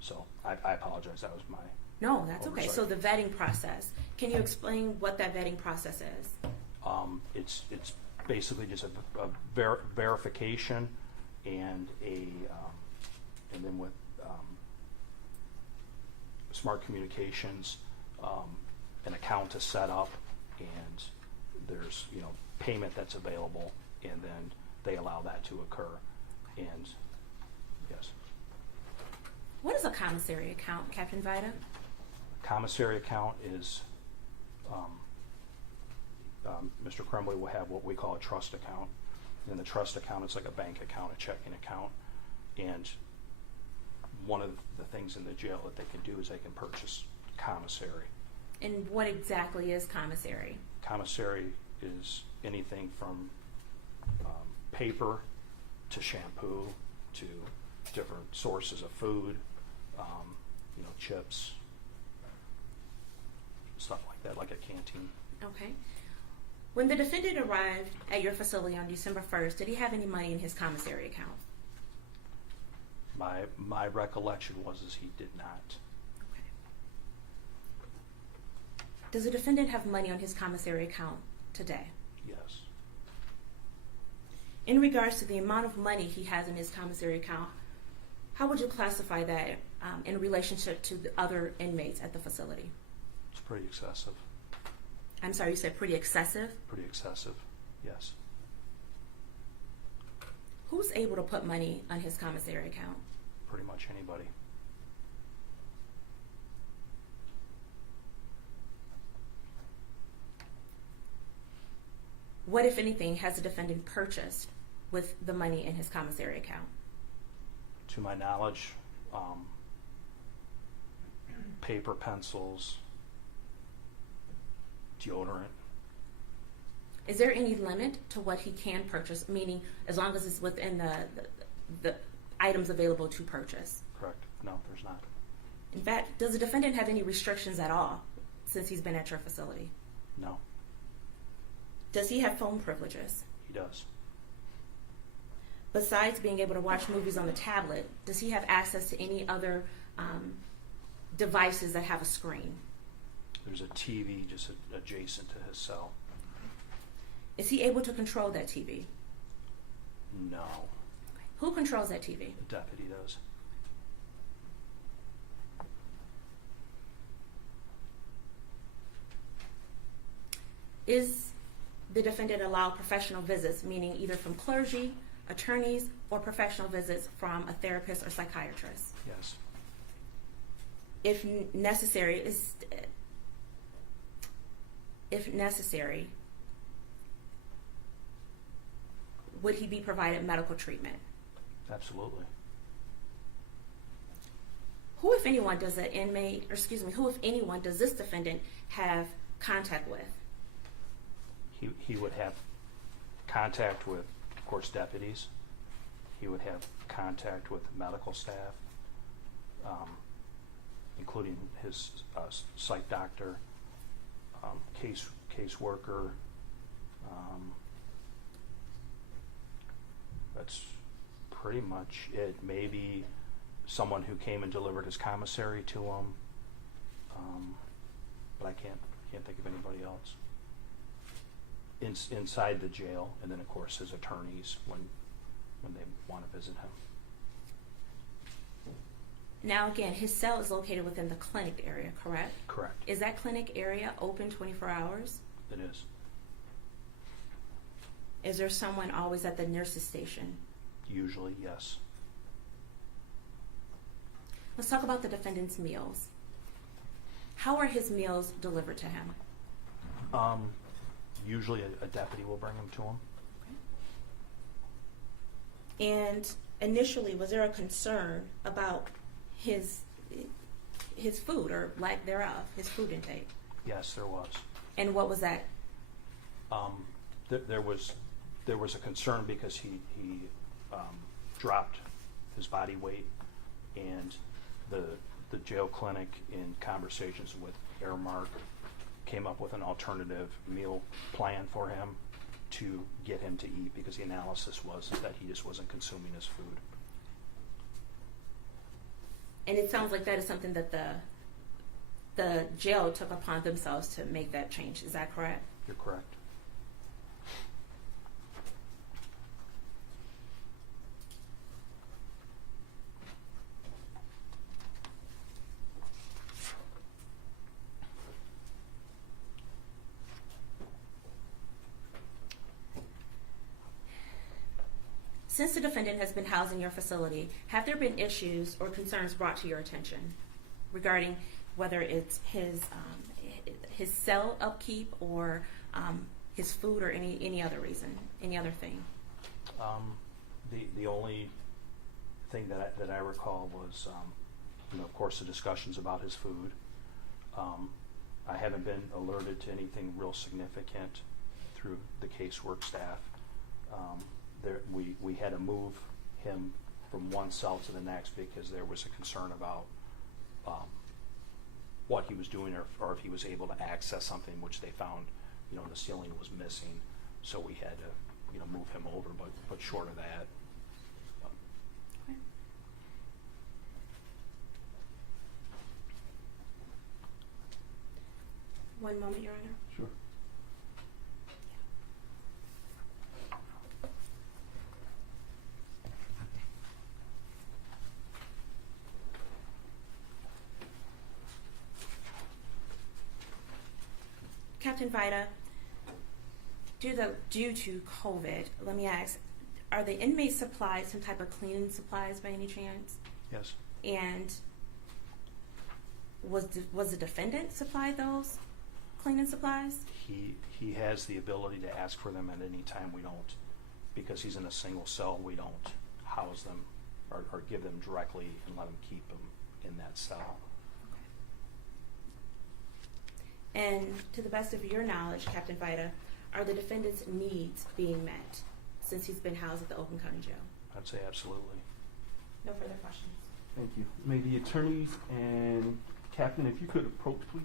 So I apologize. That was my No, that's okay. oversight. So the vetting process. Can you explain what that vetting process is? It's basically just a verification and and then with Smart Communications, an account is set up, and there's payment that's available, and then they allow that to occur. And yes. What is a commissary account, Captain Vida? Commissary account is Mr. Crumbley will have what we call a trust account. And the trust account is like a bank account, a checking account. And one of the things in the jail that they can do is they can purchase commissary. And what exactly is commissary? Commissary is anything from paper to shampoo to different sources of food, chips, stuff like that, like a canteen. Okay. When the defendant arrived at your facility on December 1st, did he have any money in his commissary account? My recollection is he did not. Okay. Does the defendant have money on his commissary account today? Yes. In regards to the amount of money he has in his commissary account, how would you classify that in relationship to the other inmates at the facility? It's pretty excessive. I'm sorry, you said pretty excessive? Pretty excessive, yes. Who's able to put money on his commissary account? Pretty much anybody. What, if anything, has the defendant purchased with the money in his commissary account? To my knowledge, paper, pencils, deodorant. Is there any limit to what he can purchase, meaning as long as it's within the items available to purchase? Correct. No, there's not. In fact, does the defendant have any restrictions at all since he's been at your facility? No, Does he have phone privileges? he does. Besides being able to watch movies on the tablet, does he have access to any other devices that have a screen? There's a TV just adjacent to his cell. Is he able to control that TV? No, Who controls that TV? the deputy does. Is the defendant allowed professional visits, meaning either from clergy, attorneys, or professional visits from a therapist or psychiatrist? Yes. If necessary, would he be provided medical treatment? Absolutely. Who, if anyone, does who, if anyone, does this defendant have contact with? He would have contact with, of course, deputies. He would have contact with medical staff, including his psych doctor, caseworker. That's pretty much it. Maybe someone who came and delivered his commissary to him, but I can't think of anybody else. Inside the jail, and then of course his attorneys when they want to visit him. Now again, his cell is located within the clinic area, correct? Correct. Is that clinic area open 24 hours? It is. Is there someone always at the nurse's station? Usually, yes. Let's talk about the defendant's meals. How are his meals delivered to him? Usually a deputy will bring him to him. And initially, was there a concern about his food or lack thereof, his food intake? Yes, there was. And what was that? There was a concern because he dropped his body weight, and the jail clinic, in conversations with Airmark, came up with an alternative meal plan for him to get him to eat, because the analysis was that he just wasn't consuming his food. And it sounds like that is something that the jail took upon themselves to make that change. Is that correct? You're correct. Since the defendant has been housed in your facility, have there been issues or concerns brought to your attention regarding whether it's his cell upkeep or his food or any other reason, any other thing? The only thing that I recall was, of course, the discussions about his food. I haven't been alerted to anything real significant through the casework staff. We had to move him from one cell to the next because there was a concern about what he was doing, or if he was able to access something, which they found, the ceiling was missing, so we had to, move him over. But short of that. Okay. One moment, Your Honor. Sure. Captain Vida, due to COVID, let me ask, are the inmates supplied some type of cleaning supplies by any chance? Yes. And was the defendant supplied those cleaning supplies? He has the ability to ask for them at any time. We don't, because he's in a single cell, we don't house them or give them directly and let him keep them in that cell. And to the best of your knowledge, Captain Vida, are the defendant's needs being met since he's been housed at the Oakland County Jail? I'd say absolutely. No further questions. Thank you. May the attorneys and Captain, if you could approach, please.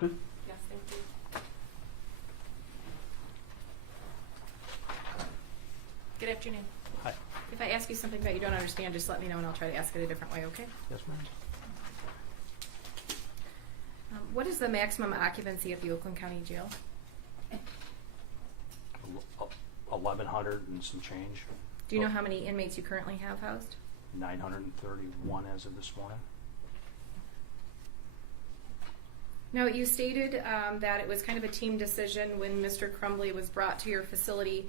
Good. Yes, thank you. Good afternoon. Hi. If I ask you something that you don't understand, just let me know and I'll try to ask it a different way, okay? Yes, ma'am. What is the maximum occupancy at the Oakland County Jail? 1,100 and some change. Do you know how many inmates you currently have housed? 931 as of this morning. Now, you stated that it was kind of a team decision when Mr. Crumbley was brought to your facility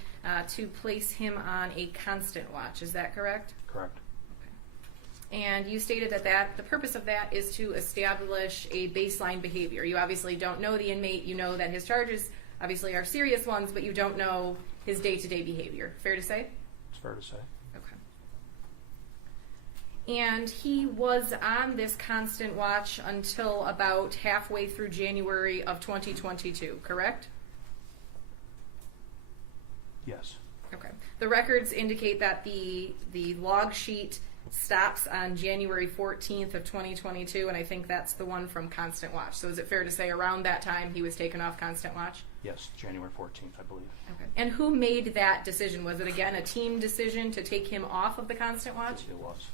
to place him on a constant watch. Is that correct? Correct. And you stated that the purpose of that is to establish a baseline behavior. You obviously don't know the inmate. You know that his charges obviously are serious ones, but you don't know his day-to-day behavior. Fair to say? It's fair to say. Okay. And he was on this constant watch until about halfway through January of 2022, correct? Yes. Okay. The records indicate that the log sheet stops on January 14th of 2022, and I think that's the one from Constant Watch. So is it fair to say around that time he was taken off Constant Watch? Yes, January 14th, I believe. Okay. And who made that decision? Was it, again, a team decision to take him off of the Constant Watch? It was.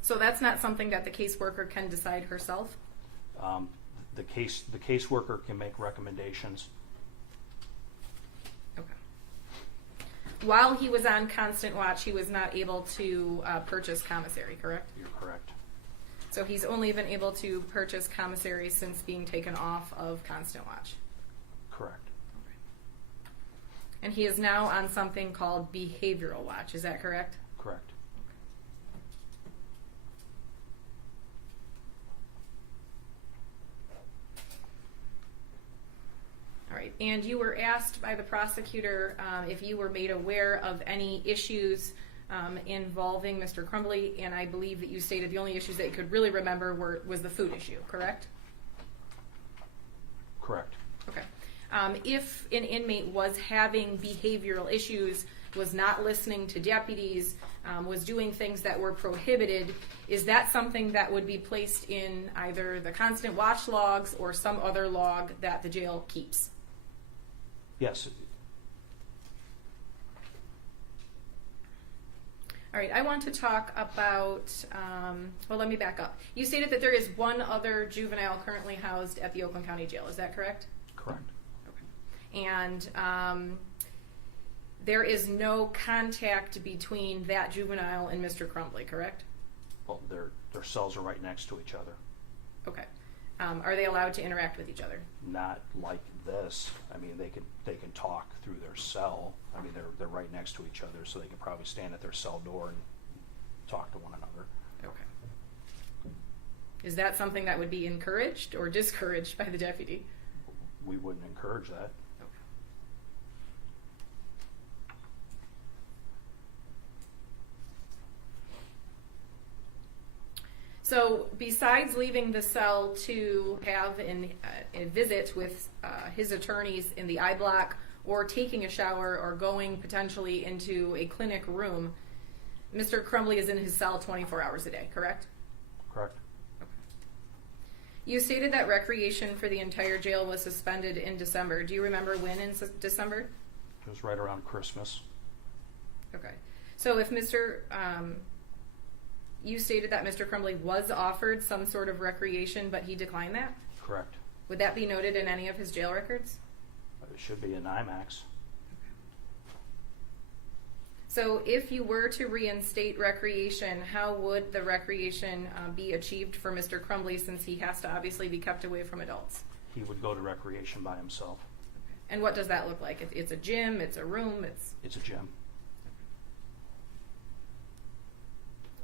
So that's not something that the caseworker can decide herself? The caseworker can make recommendations. Okay. While he was on Constant Watch, he was not able to purchase commissary, correct? You're correct. So he's only been able to purchase commissary since being taken off of Constant Watch. Correct. And he is now on something called behavioral watch, is that correct? Correct. All right, and you were asked by the prosecutor if you were made aware of any issues involving Mr. Crumbley, and I believe that you stated the only issues that you could really remember was the food issue, correct? Correct. Okay. If an inmate was having behavioral issues, was not listening to deputies, was doing things that were prohibited, is that something that would be placed in either the constant watch logs or some other log that the jail keeps? Yes. All right, I want to talk about, well, let me back up. You stated that there is one other juvenile currently housed at the Oakland County Jail, is that correct? Correct. Okay. And there is no contact between that juvenile and Mr. Crumbley, correct? Well, their cells are right next to each other. Okay. Are they allowed to interact with each other? Not like this. I mean, they can talk through their cell. I mean, they're right next to each other, so they can probably stand at their cell door and talk to one another. Okay. Is that something that would be encouraged or discouraged by the deputy? We wouldn't encourage that. So besides leaving the cell to have a visit with his attorneys in the I block, or taking a shower, or going potentially into a clinic room, Mr. Crumbley is in his cell 24 hours a day, correct? Correct. Okay. You stated that recreation for the entire jail was suspended in December. Do you remember when in December? It was right around Christmas. Okay. So if you stated that Mr. Crumbley was offered some sort of recreation, but he declined that? Correct. Would that be noted in any of his jail records? It should be an IMAX. So if you were to reinstate recreation, how would the recreation be achieved for Mr. Crumbley, since he has to obviously be kept away from adults? He would go to recreation by himself. And what does that look like? It's a gym, it's a room, It's a gym.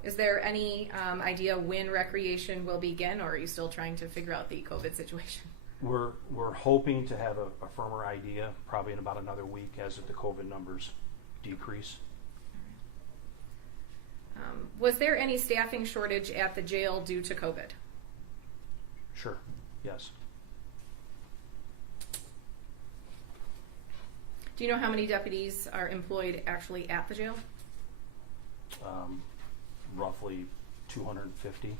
Is there any idea when recreation will begin, or are you still trying to figure out the COVID situation? We're hoping to have a firmer idea probably in about another week as the COVID numbers decrease. Was there any staffing shortage at the jail due to COVID? Sure. Yes. Do you know how many deputies are employed actually at the jail? Roughly 250.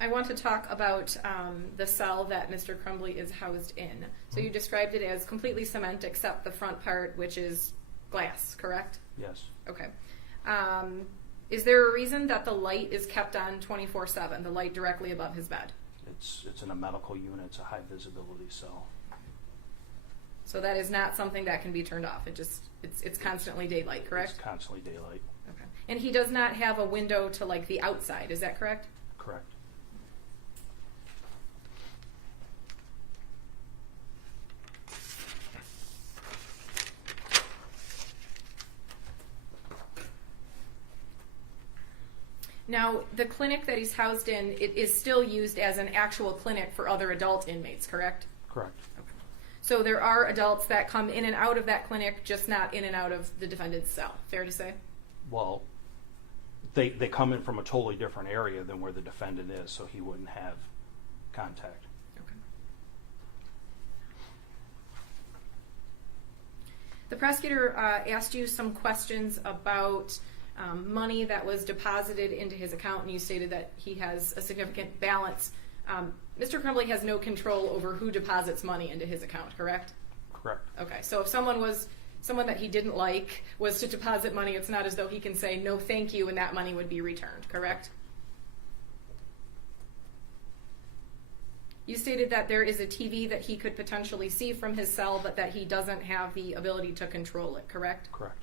I want to talk about the cell that Mr. Crumbley is housed in. So you described it as completely cement except the front part, which is glass, correct? Yes. Okay. Is there a reason that the light is kept on 24/7, the light directly above his bed? It's in a medical unit. It's a high visibility cell. So that is not something that can be turned off. It's constantly daylight, correct? It's constantly daylight. Okay. And he does not have a window to like the outside, is that correct? Correct. Now, the clinic that he's housed in, it is still used as an actual clinic for other adult inmates, correct? Correct. So there are adults that come in and out of that clinic, just not in and out of the defendant's cell. Fair to say? Well, they come in from a totally different area than where the defendant is, so he wouldn't have contact. Okay. The prosecutor asked you some questions about money that was deposited into his account, and you stated that he has a significant balance. Mr. Crumbley has no control over who deposits money into his account, correct? Correct. Okay, so if someone that he didn't like was to deposit money, it's not as though he can say no thank you and that money would be returned, correct? You stated that there is a TV that he could potentially see from his cell, but that he doesn't have the ability to control it, correct? Correct.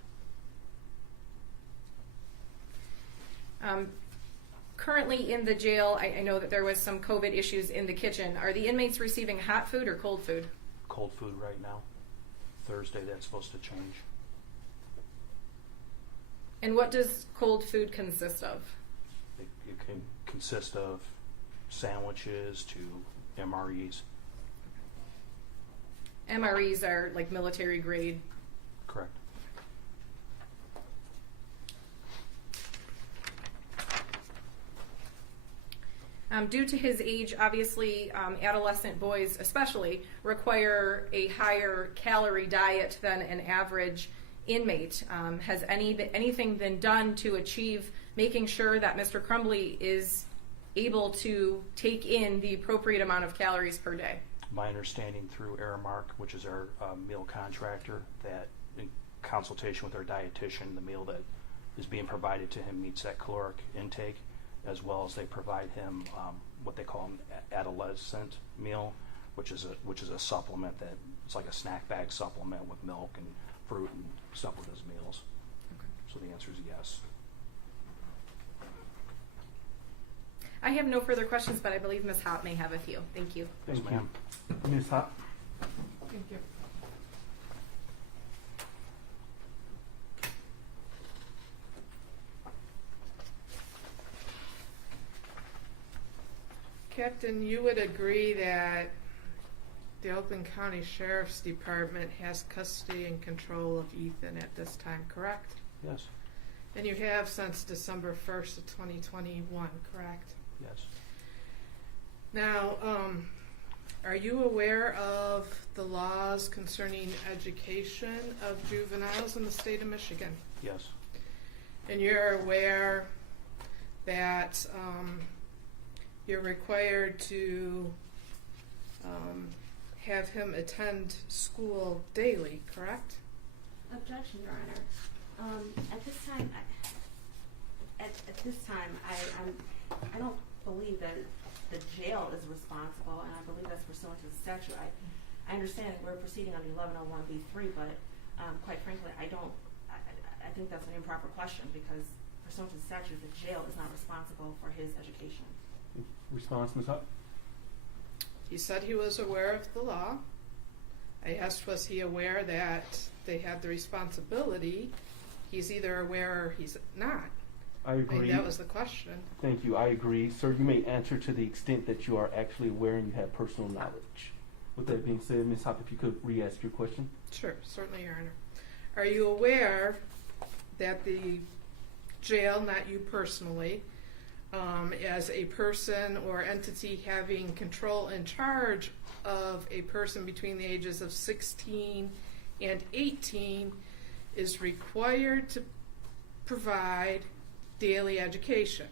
Currently in the jail, I know that there was some COVID issues in the kitchen. Are the inmates receiving hot food or cold food? Cold food right now. Thursday, that's supposed to change. And what does cold food consist of? It can consist of sandwiches to MREs. MREs are like military grade. Correct. Due to his age, obviously, adolescent boys especially require a higher calorie diet than an average inmate. Has anything been done to achieve making sure that Mr. Crumbley is able to take in the appropriate amount of calories per day? My understanding through Aramark, which is our meal contractor, that in consultation with our dietitian, the meal that is being provided to him meets that caloric intake, as well as they provide him what they call an adolescent meal, which is a supplement that it's like a snack bag supplement with milk and fruit and stuff with his meals. Okay. So the answer is yes. I have no further questions, but I believe Ms. Hopp may have a few. Thank you. Yes, Thank ma'am. you. Ms. Hopp? Thank you. Captain, you would agree that the Oakland County Sheriff's Department has custody and control of Ethan at this time, correct? Yes. And you have since December 1st of 2021, correct? Yes. Now, are you aware of the laws concerning education of juveniles in the state of Michigan? Yes. And you're aware that you're required to have him attend school daily, correct? Objection, Your Honor. At this time, I don't believe that the jail is responsible, and I believe that's pursuant to the statute. I understand that we're proceeding under 1101B3, but quite frankly, I think that's an improper question because pursuant to the statute, the jail is not responsible for his education. Response, Ms. Hopp? He said he was aware of the law. I asked, was he aware that they had the responsibility? He's either aware or he's not. I agree. I think that was the question. Thank you. I agree. Sir, you may answer to the extent that you are actually aware and you have personal knowledge. With that being said, Ms. Hopp, if you could re-ask your question. Sure, certainly, Your Honor. Are you aware that the jail, not you personally, as a person or entity having control and charge of a person between the ages of 16 and 18 is required to provide daily education?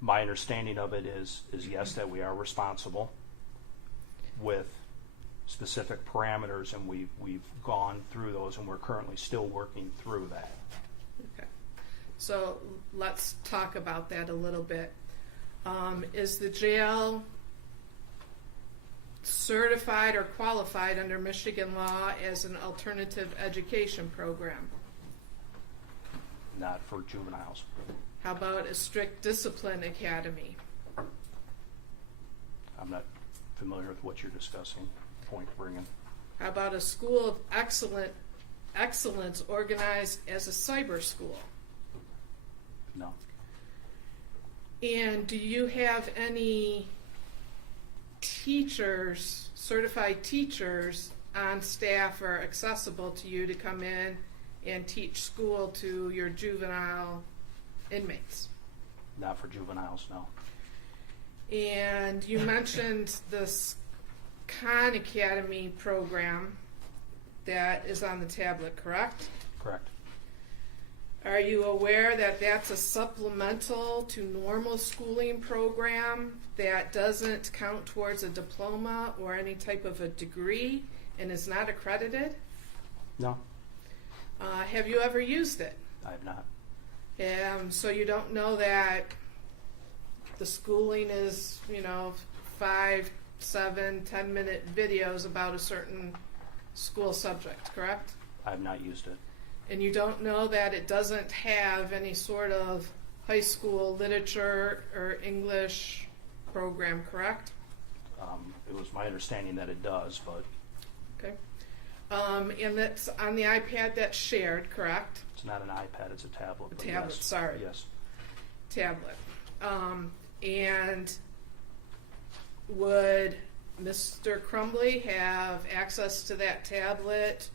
My understanding of it is yes, that we are responsible with specific parameters, and we've gone through those, and we're currently still working through that. Okay. So let's talk about that a little bit. Is the jail certified or qualified under Michigan law as an alternative education program? Not for juveniles. How about a strict discipline academy? I'm not familiar with what you're discussing, point bringing. How about a school of excellence organized as a cyber school? No. And do you have any teachers, certified teachers on staff or accessible to you to come in and teach school to your juvenile inmates? Not for juveniles, no. And you mentioned this Khan Academy program that is on the tablet, correct? Correct. Are you aware that that's a supplemental to normal schooling program that doesn't count towards a diploma or any type of a degree and is not accredited? No, Have you ever used it? I have not. So you don't know that the schooling is, 5, 7, 10-minute videos about a certain school subject, correct? I have not used it. And you don't know that it doesn't have any sort of high school literature or English program, correct? It was my understanding that it does, but Okay. And that's on the iPad that's shared, correct? it's not an iPad, it's a tablet. A but tablet, yes. sorry. Yes. Tablet. And would Mr. Crumbley have access to that tablet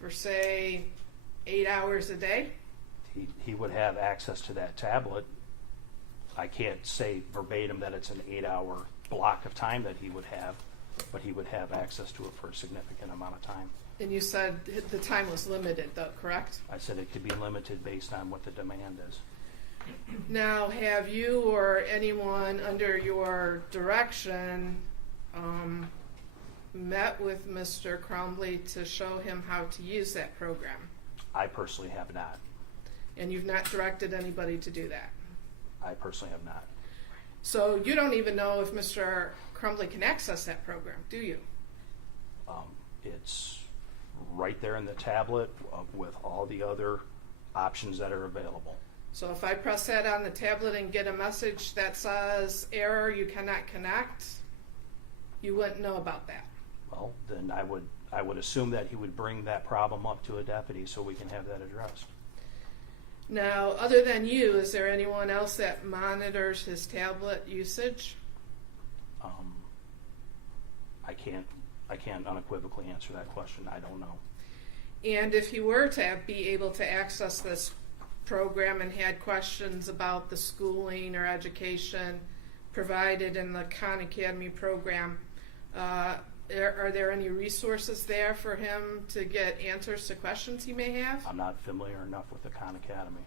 for, say, 8 hours a day? He would have access to that tablet. I can't say verbatim that it's an 8-hour block of time that he would have, but he would have access to it for a significant amount of time. And you said the time was limited, though, correct? I said it could be limited based on what the demand is. Now, have you or anyone under your direction met with Mr. Crumbley to show him how to use that program? I personally have not. And you've not directed anybody to do that? I personally have not. So you don't even know if Mr. Crumbley can access that program, do you? It's right there in the tablet with all the other options that are available. So if I press that on the tablet and get a message that says, error, you cannot connect, you wouldn't know about that. Well, then I would assume that he would bring that problem up to a deputy so we can have that addressed. Now, other than you, is there anyone else that monitors his tablet usage? I can't unequivocally answer that question. I don't know. And if he were to be able to access this program and had questions about the schooling or education provided in the Khan Academy program, are there any resources there for him to get answers to questions he may have? I'm not familiar enough with the Khan Academy.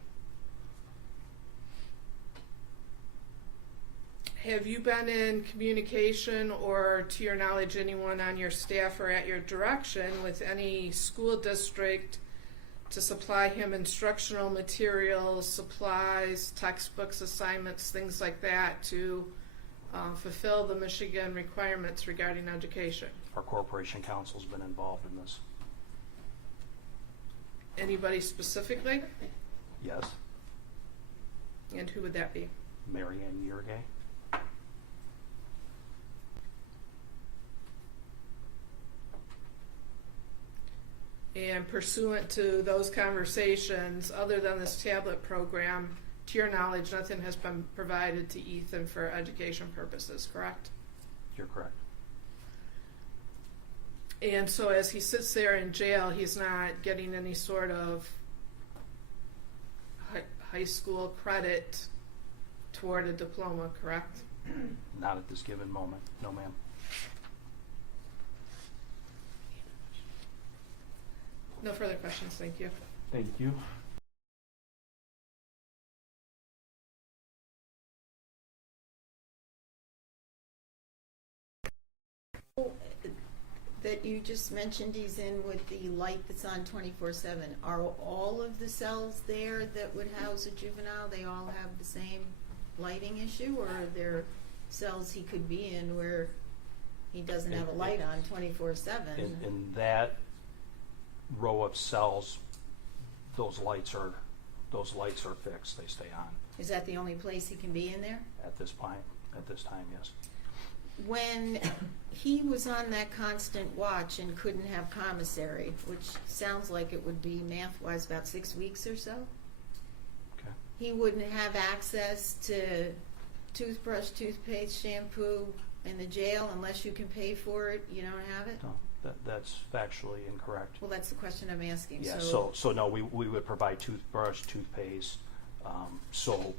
Have you been in communication, or to your knowledge anyone on your staff or at your direction, with any school district to supply him instructional materials, supplies, textbooks, assignments, things like that to fulfill the Michigan requirements regarding education? Our corporation council's been involved in this. Anybody specifically? Yes. And who would that be? Mary Ann Yergay. And pursuant to those conversations, other than this tablet program, to your knowledge, nothing has been provided to Ethan for education purposes, correct? You're correct. And so as he sits there in jail, he's not getting any sort of high school credit toward a diploma, correct? Not at this given moment. No, ma'am. No further questions, thank you. Thank you. that you just mentioned he's in with the light that's on 24/7, are all of the cells there that would house a juvenile, they all have the same lighting issue, or are there cells he could be in where he doesn't have a light on 24/7? In that row of cells, those lights are fixed. They stay on Is that the only place he can be in there? at this point. At this time, yes. When he was on that constant watch and couldn't have commissary, which sounds like it would be math-wise about 6 weeks or so, Okay. he wouldn't have access to toothbrush, toothpaste, shampoo in the jail unless you can pay for it. You don't have it? No, that's factually incorrect. Well, that's the question I'm asking. Yeah. So no, we would provide toothbrush, toothpaste, soap.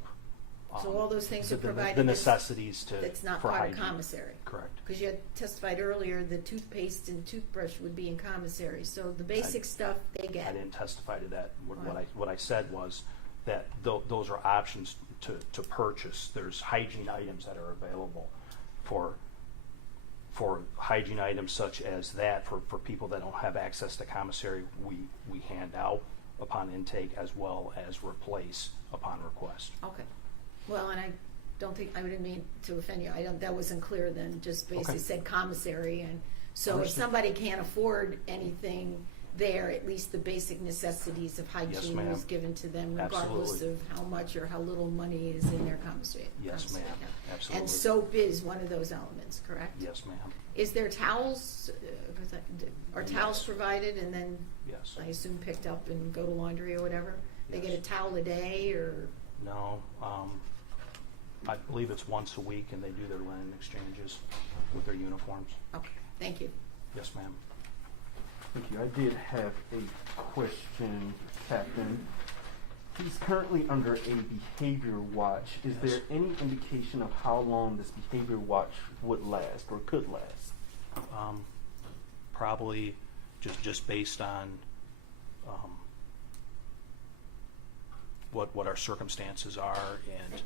So all those things are provided. The necessities to That's not for part hygiene. of commissary. Correct. Because you had testified earlier the toothpaste and toothbrush would be in commissary. So the basic stuff they get. I didn't testify to that. Right. What I said was that those are options to purchase. There's hygiene items that are available for hygiene items such as that for people that don't have access to commissary. We hand out upon intake as well as replace upon request. Okay. Well, and I didn't mean to offend you. That wasn't clear then, just basically Okay. said commissary. And so if Understood. somebody can't afford anything there, at least the basic necessities of hygiene ma'am. is given to them regardless Absolutely. of how much or how little money is in their commissary. Yes, ma'am. account. Absolutely. And soap is one of those elements, correct? Yes, ma'am. Is there towels, are towels Yes. provided and then Yes. I assume picked up and go to laundry or whatever? They get a Yes. towel a day or? No. I believe it's once a week, and they do their linen exchanges with their uniforms. Okay, thank you. Yes, ma'am. Thank you. I did have a question, Captain. He's currently under a behavior watch. Is Yes. there any indication of how long this behavior watch would last or could last? Probably just based on what our circumstances are and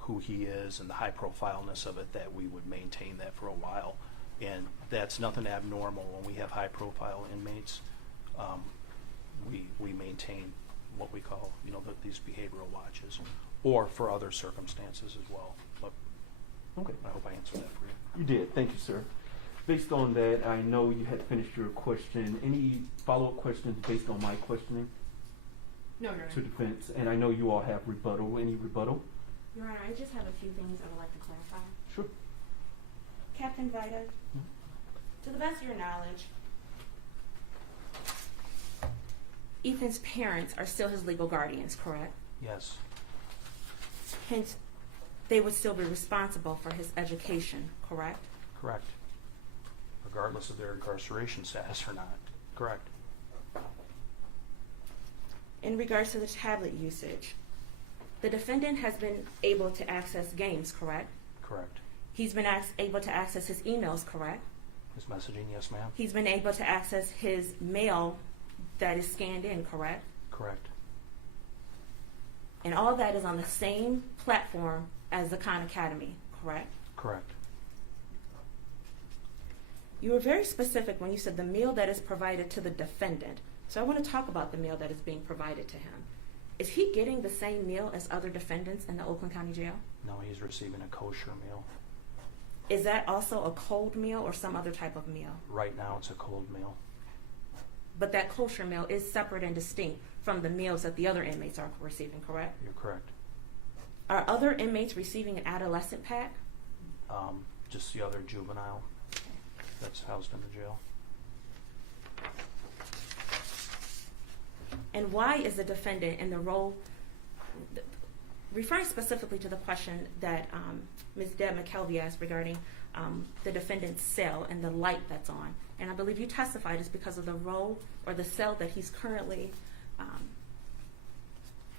who he is and the high profileness of it, that we would maintain that for a while. And that's nothing abnormal. When we have high profile inmates, we maintain what we call, these behavioral watches, or for other circumstances as well. But Okay. I hope I answered that for you. You did. Thank you, sir. Based on that, I know you had finished your question. Any follow-up questions based on my questioning No, Your to defense? And I know you all have rebuttal. Any rebuttal? Your Honor, I just have a few things I would like to clarify. Sure. Captain Vida, to the best of your knowledge, Ethan's parents are still his legal guardians, correct? Yes. Hence, they would still be responsible for his education, correct? Correct. Regardless of their incarceration status or not. Correct. In regards to the tablet usage, the defendant has been able to access games, correct? Correct. He's been able to access his emails, correct? His messaging, yes, ma'am. He's been able to access his mail that is scanned in, correct? Correct. And all that is on the same platform as the Khan Academy, correct? Correct. You were very specific when you said the meal that is provided to the defendant. So I want to talk about the meal that is being provided to him. Is he getting the same meal as other defendants in the Oakland County Jail? No, he's receiving a kosher meal. Is that also a cold meal or some other type of meal? Right now it's a cold meal. But that kosher meal is separate and distinct from the meals that the other inmates are receiving, correct? You're correct. Are other inmates receiving an adolescent pack? Just the other juvenile that's housed in the jail. And why is the defendant in the role, referring specifically to the question that Ms. Deb McKelvey asked regarding the defendant's cell and the light that's on, and I believe you testified it's because of the role or the cell that he's currently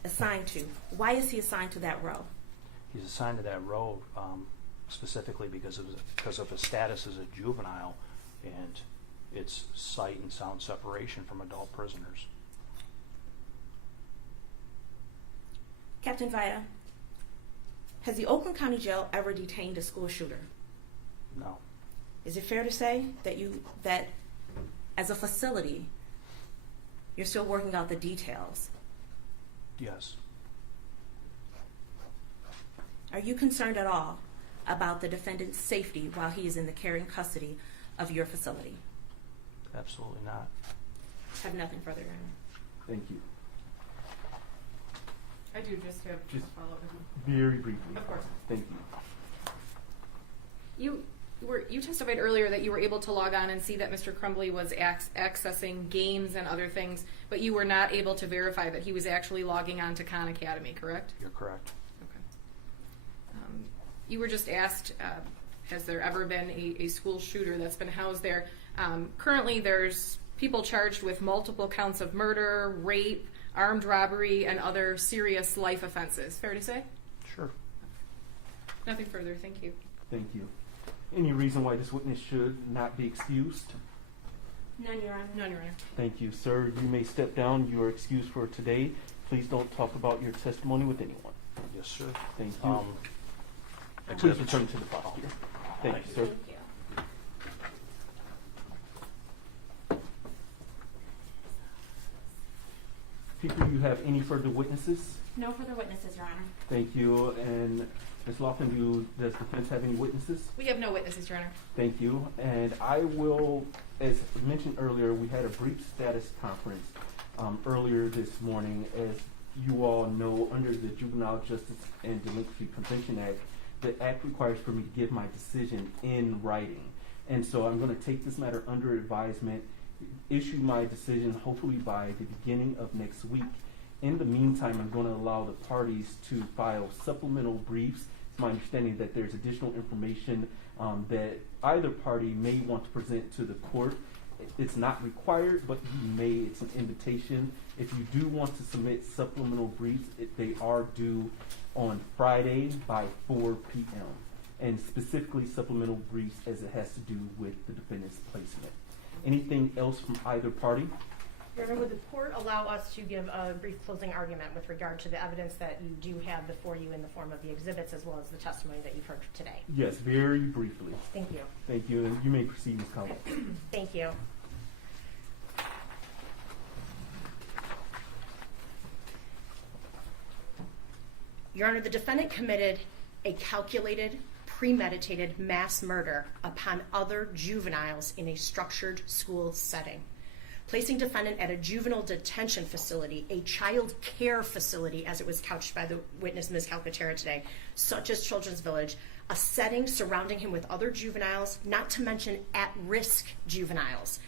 assigned to. Why is he assigned to that row? He's assigned to that row specifically because of his status as a juvenile and its sight and sound separation from adult prisoners. Captain Vida, has the Oakland County Jail ever detained a school shooter? No. Is it fair to say that as a facility, you're still working out the details? Yes. Are you concerned at all about the defendant's safety while he is in the care and custody of your facility? Absolutely not. Have nothing further, Your Honor. Thank you. I do just have Just- a follow-up. Very briefly. Of course. Thank you. You testified earlier that you were able to log on and see that Mr. Crumbley was accessing games and other things, but you were not able to verify that he was actually logging on to Khan Academy, correct? You're correct. Okay. You were just asked, has there ever been a school shooter that's been housed there? Currently, there's people charged with multiple counts of murder, rape, armed robbery, and other serious life offenses. Fair to say? Sure. Nothing further. Thank you. Thank you. Any reason why this witness should not be excused? None, Your Honor. None, Your Honor. Thank you, sir. You may step down. You are excused for today. Please don't talk about your testimony with anyone. Yes, sir. Thank you. Please return to the prosecutor. Thank you, sir. Thank you. People, you have any further witnesses? No further witnesses, Your Honor. Thank you. And Ms. Laughlin, does defense have any witnesses? We have no witnesses, Your Honor. Thank you. And I will, as mentioned earlier, we had a brief status conference earlier this morning. As you all know, under the Juvenile Justice and Delinquency Prevention Act, the act requires for me to give my decision in writing. And so I'm going to take this matter under advisement, issue my decision hopefully by the beginning of next week. In the meantime, I'm going to allow the parties to file supplemental briefs. It's my understanding that there's additional information that either party may want to present to the court. It's not required, but it's an invitation. If you do want to submit supplemental briefs, they are due on Friday by 4 p.m. and specifically supplemental briefs as it has to do with the defendant's placement. Anything else from either party? Your Honor, would the court allow us to give a brief closing argument with regard to the evidence that you do have before you in the form of the exhibits as well as the testimony that you've heard today? Yes, very briefly. Thank you. Thank you. And you may proceed, Ms. Collins. Thank you. Your Honor, the defendant committed a calculated, premeditated mass murder upon other juveniles in a structured school setting, placing defendant at a juvenile detention facility, a child care facility, as it was couched by the witness, Ms. Calcatera, today, such as Children's Village, a setting surrounding him with other juveniles, not to mention at-risk juveniles,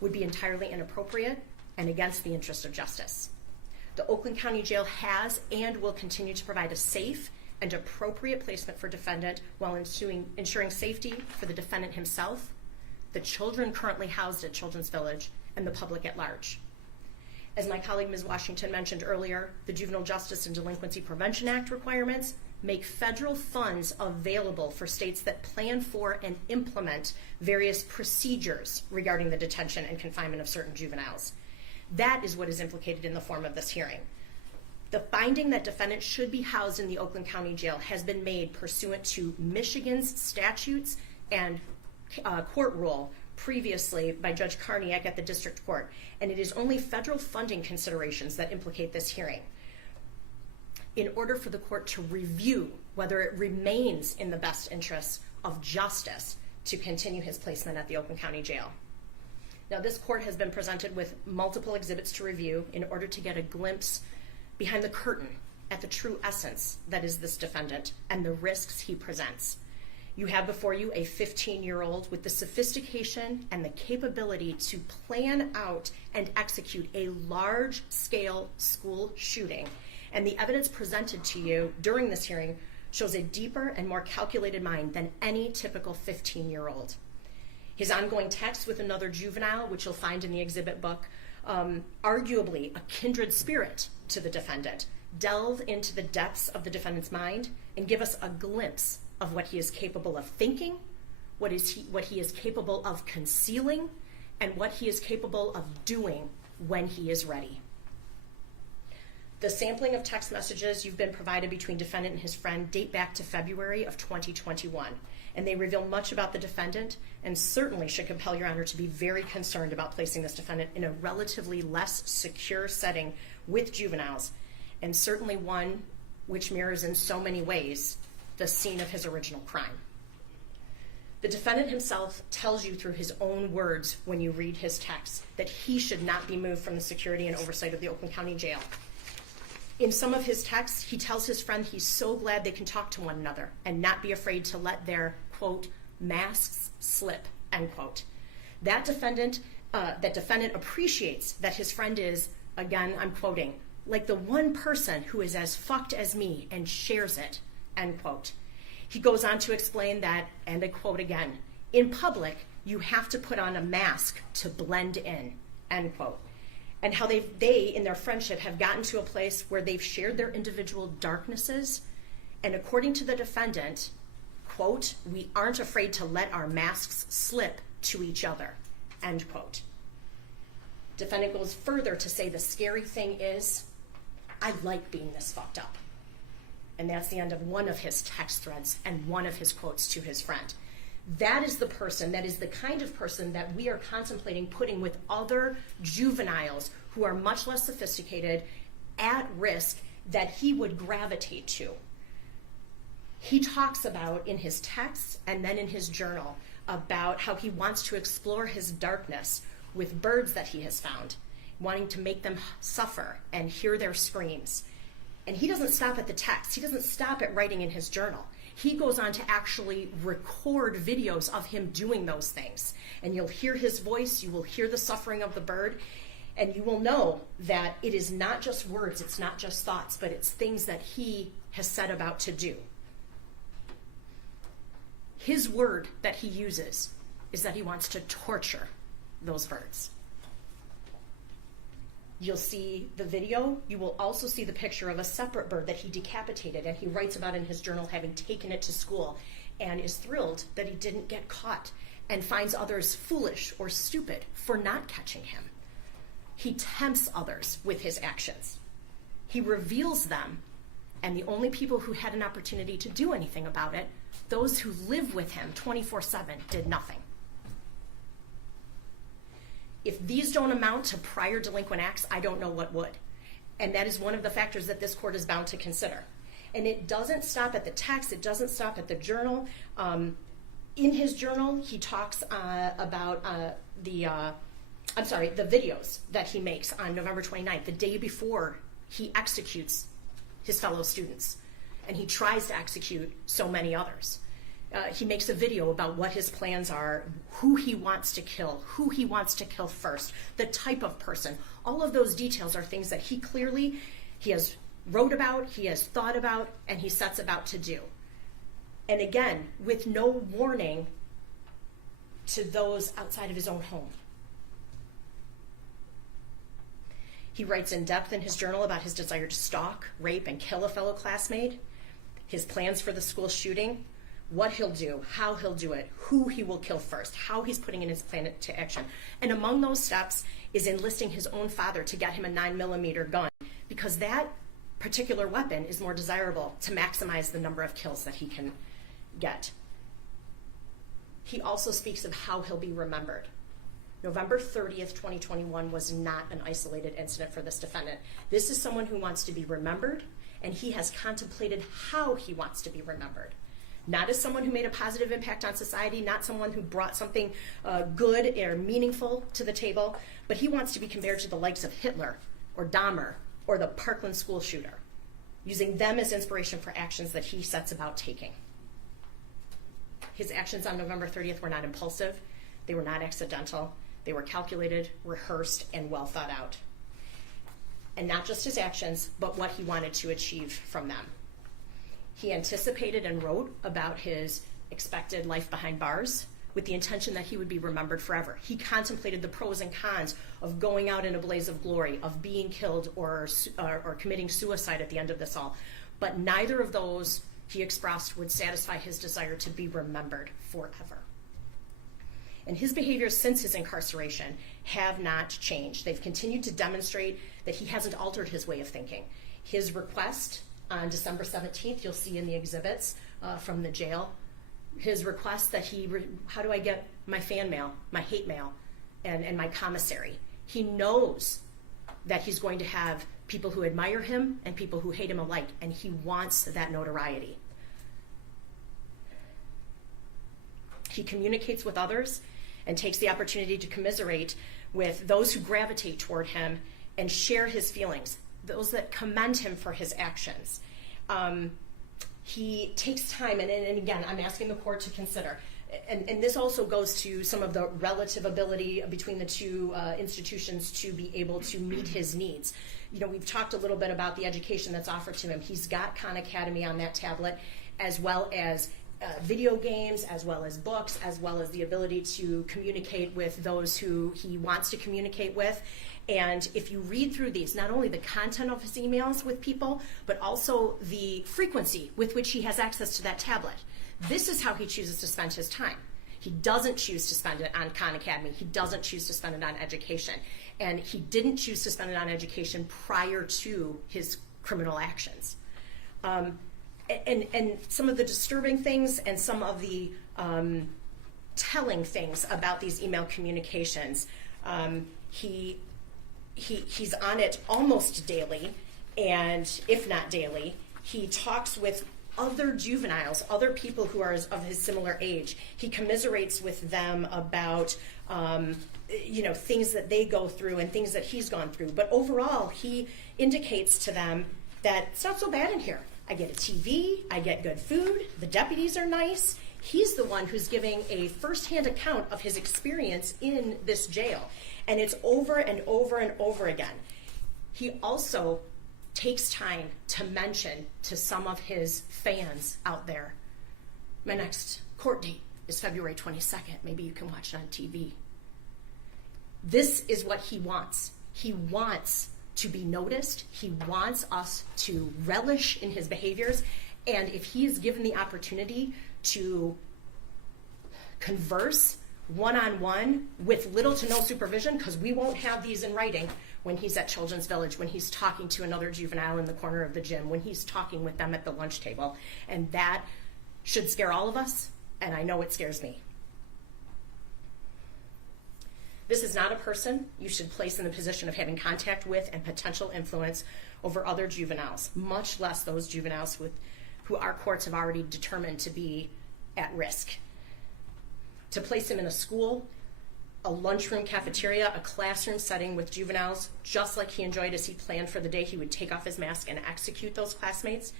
would be entirely inappropriate and against the interest of justice. The Oakland County Jail has and will continue to provide a safe and appropriate placement for defendant while ensuring safety for the defendant himself, the children currently housed at Children's Village, and the public at large. As my colleague Ms. Washington mentioned earlier, the Juvenile Justice and Delinquency Prevention Act requirements make federal funds available for states that plan for and implement various procedures regarding the detention and confinement of certain juveniles. That is what is implicated in the form of this hearing. The finding that defendants should be housed in the Oakland County Jail has been made pursuant to Michigan's statutes and court rule previously by Judge Karniak at the district court, and it is only federal funding considerations that implicate this hearing. In order for the court to review whether it remains in the best interests of justice to continue his placement at the Oakland County Jail. Now, this court has been presented with multiple exhibits to review in order to get a glimpse behind the curtain at the true essence that is this defendant and the risks he presents. You have before you a 15-year-old with the sophistication and the capability to plan out and execute a large-scale school shooting. And the evidence presented to you during this hearing shows a deeper and more calculated mind than any typical 15-year-old. His ongoing text with another juvenile, which you'll find in the exhibit book, arguably a kindred spirit to the defendant, delve into the depths of the defendant's mind and give us a glimpse of what he is capable of thinking, what he is capable of concealing, and what he is capable of doing when he is ready. The sampling of text messages you've been provided between defendant and his friend date back to February of 2021, and they reveal much about the defendant and certainly should compel Your Honor to be very concerned about placing this defendant in a relatively less secure setting with juveniles, and certainly one which mirrors in so many ways the scene of his original crime. The defendant himself tells you through his own words when you read his text that he should not be moved from the security and oversight of the Oakland County Jail. In some of his texts, he tells his friend he's so glad they can talk to one another and not be afraid to let their, quote, masks slip, end quote. That defendant appreciates that his friend is, again, I'm quoting, like the one person who is as fucked as me and shares it, end quote. He goes on to explain that, and I quote again, in public, you have to put on a mask to blend in, end quote. And how they, in their friendship, have gotten to a place where they've shared their individual darknesses, and according to the defendant, quote, we aren't afraid to let our masks slip to each other, end quote. Defendant goes further to say the scary thing is, I like being this fucked up. And that's the end of one of his text threads and one of his quotes to his friend. That is the person, that is the kind of person that we are contemplating putting with other juveniles who are much less sophisticated, at risk, that he would gravitate to. He talks about in his texts and then in his journal about how he wants to explore his darkness with birds that he has found, wanting to make them suffer and hear their screams. And he doesn't stop at the text. He doesn't stop at writing in his journal. He goes on to actually record videos of him doing those things. And you'll hear his voice, you will hear the suffering of the bird, and you will know that it is not just words, it's not just thoughts, but it's things that he has set about to do. His word that he uses is that he wants to torture those birds. You'll see the video. You will also see the picture of a separate bird that he decapitated, and he writes about in his journal having taken it to school and is thrilled that he didn't get caught and finds others foolish or stupid for not catching him. He tempts others with his actions. He reveals them, and the only people who had an opportunity to do anything about it, those who live with him 24/7, did nothing. If these don't amount to prior delinquent acts, I don't know what would. And that is one of the factors that this court is bound to consider. And it doesn't stop at the text, it doesn't stop at the journal. In his journal, he talks about the videos that he makes on November 29th, the day before he executes his fellow students. And he tries to execute so many others. He makes a video about what his plans are, who he wants to kill first, the type of person. All of those details are things that he has wrote about, he has thought about, and he sets about to do. And again, with no warning to those outside of his own home. He writes in depth in his journal about his desire to stalk, rape, and kill a fellow classmate, his plans for the school shooting, what he'll do, how he'll do it, who he will kill first, how he's putting in his plan to action. And among those steps is enlisting his own father to get him a 9mm gun, because that particular weapon is more desirable to maximize the number of kills that he can get. He also speaks of how he'll be remembered. November 30th, 2021 was not an isolated incident for this defendant. This is someone who wants to be remembered, and he has contemplated how he wants to be remembered. Not as someone who made a positive impact on society, not someone who brought something good or meaningful to the table, but he wants to be compared to the likes of Hitler or Dahmer or the Parkland school shooter, using them as inspiration for actions that he sets about taking. His actions on November 30th were not impulsive, they were not accidental, they were calculated, rehearsed, and well thought out. And not just his actions, but what he wanted to achieve from them. He anticipated and wrote about his expected life behind bars with the intention that he would be remembered forever. He contemplated the pros and cons of going out in a blaze of glory, of being killed or committing suicide at the end of this all. But neither of those, he expressed, would satisfy his desire to be remembered forever. And his behaviors since his incarceration have not changed. They've continued to demonstrate that he hasn't altered his way of thinking. His request on December 17th, you'll see in the exhibits from the jail, his request that how do I get my fan mail, my hate mail, and my commissary. He knows that he's going to have people who admire him and people who hate him alike, and he wants that notoriety. He communicates with others and takes the opportunity to commiserate with those who gravitate toward him and share his feelings, those that commend him for his actions. He takes time, and again, I'm asking the court to consider, and this also goes to some of the relative ability between the two institutions to be able to meet his needs. You know, we've talked a little bit about the education that's offered to him. He's got Khan Academy on that tablet, as well as video games, as well as books, as well as the ability to communicate with those who he wants to communicate with. And if you read through these, not only the content of his emails with people, but also the frequency with which he has access to that tablet. This is how he chooses to spend his time. He doesn't choose to spend it on Khan Academy. He doesn't choose to spend it on education. And he didn't choose to spend it on education prior to his criminal actions. And some of the disturbing things and some of the telling things about these email communications, he's on it almost daily, and if not daily, he talks with other juveniles, other people who are of his similar age. He commiserates with them about things that they go through and things that he's gone through. But overall, he indicates to them that it's not so bad in here. I get a TV, I get good food, the deputies are nice. He's the one who's giving a firsthand account of his experience in this jail. And it's over and over and over again. He also takes time to mention to some of his fans out there, my next court date is February 22nd. Maybe you can watch it on TV. This is what he wants. He wants to be noticed. He wants us to relish in his behaviors. And if he is given the opportunity to converse one-on-one with little to no supervision, because we won't have these in writing, when he's at Children's Village, when he's talking to another juvenile in the corner of the gym, when he's talking with them at the lunch table. And that should scare all of us, and I know it scares me. This is not a person you should place in the position of having contact with and potential influence over other juveniles, much less those juveniles who our courts have already determined to be at risk. To place him in a school, a lunchroom cafeteria, a classroom setting with juveniles, just like he enjoyed as he planned for the day he would take off his mask and execute those classmates,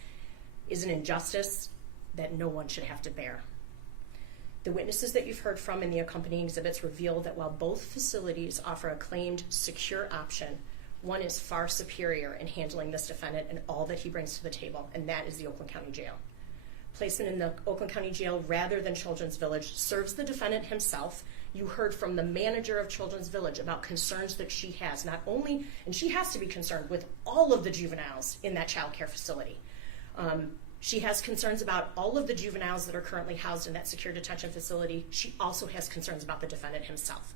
is an injustice that no one should have to bear. The witnesses that you've heard from in the accompanying exhibits reveal that while both facilities offer a claimed secure option, one is far superior in handling this defendant and all that he brings to the table, and that is the Oakland County Jail. Placement in the Oakland County Jail rather than Children's Village serves the defendant himself. You heard from the manager of Children's Village about concerns that she has, not only, and she has to be concerned with all of the juveniles in that child care facility. She has concerns about all of the juveniles that are currently housed in that secure detention facility. She also has concerns about the defendant himself.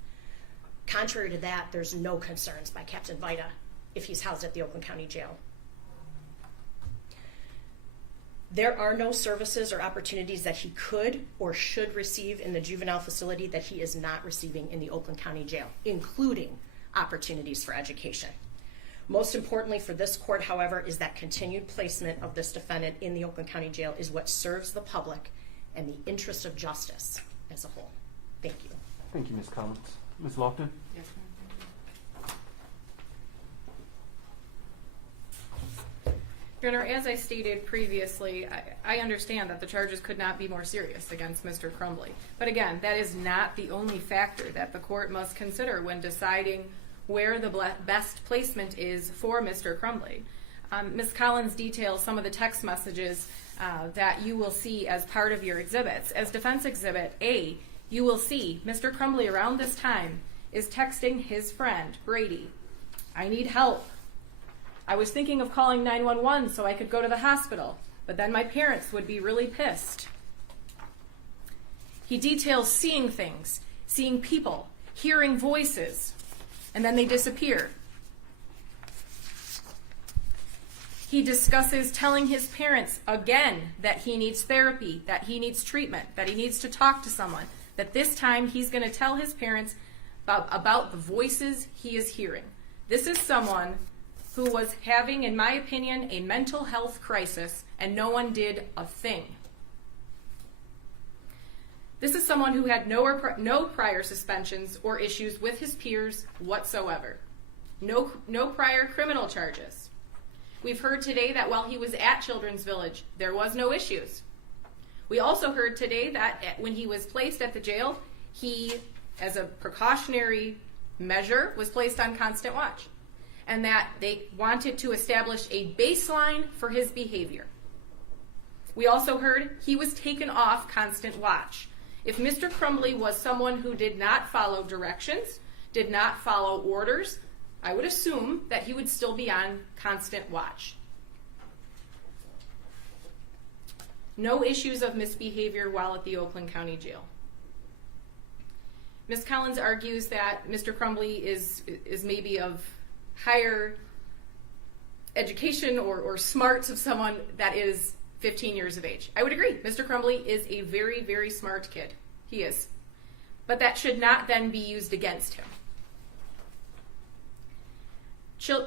Contrary to that, there's no concerns by Captain Vida if he's housed at the Oakland County Jail. There are no services or opportunities that he could or should receive in the juvenile facility that he is not receiving in the Oakland County Jail, including opportunities for education. Most importantly for this court, however, is that continued placement of this defendant in the Oakland County Jail is what serves the public and the interest of justice as a whole. Thank you. Thank you, Ms. Collins. Ms. Lofton? Yes, Your Honor, as I stated previously, I understand that the charges could not be more serious against Mr. Crumbley. But again, that is not the only factor that the court must consider when deciding where the best placement is for Mr. Crumbley. Ms. Collins details some of the text messages that you will see as part of your exhibits. As Defense Exhibit A, you will see Mr. Crumbley around this time is texting his friend, Brady, "I need help. I was thinking of calling 911 so I could go to the hospital, but then my parents would be really pissed." He details seeing things, seeing people, hearing voices, and then they disappear. He discusses telling his parents again that he needs therapy, that he needs treatment, that he needs to talk to someone, that this time he's going to tell his parents about the voices he is hearing. This is someone who was having, in my opinion, a mental health crisis, and no one did a thing. This is someone who had no prior suspensions or issues with his peers whatsoever. No prior criminal charges. We've heard today that while he was at Children's Village, there was no issues. We also heard today that when he was placed at the jail, he, as a precautionary measure, was placed on constant watch, and that they wanted to establish a baseline for his behavior. We also heard he was taken off constant watch. If Mr. Crumbley was someone who did not follow directions, did not follow orders, I would assume that he would still be on constant watch. No issues of misbehavior while at the Oakland County Jail. Ms. Collins argues that Mr. Crumbley is maybe of higher education or smarts of someone that is 15 years of age. I would agree. Mr. Crumbley is a very, very smart kid. He is. But that should not then be used against him.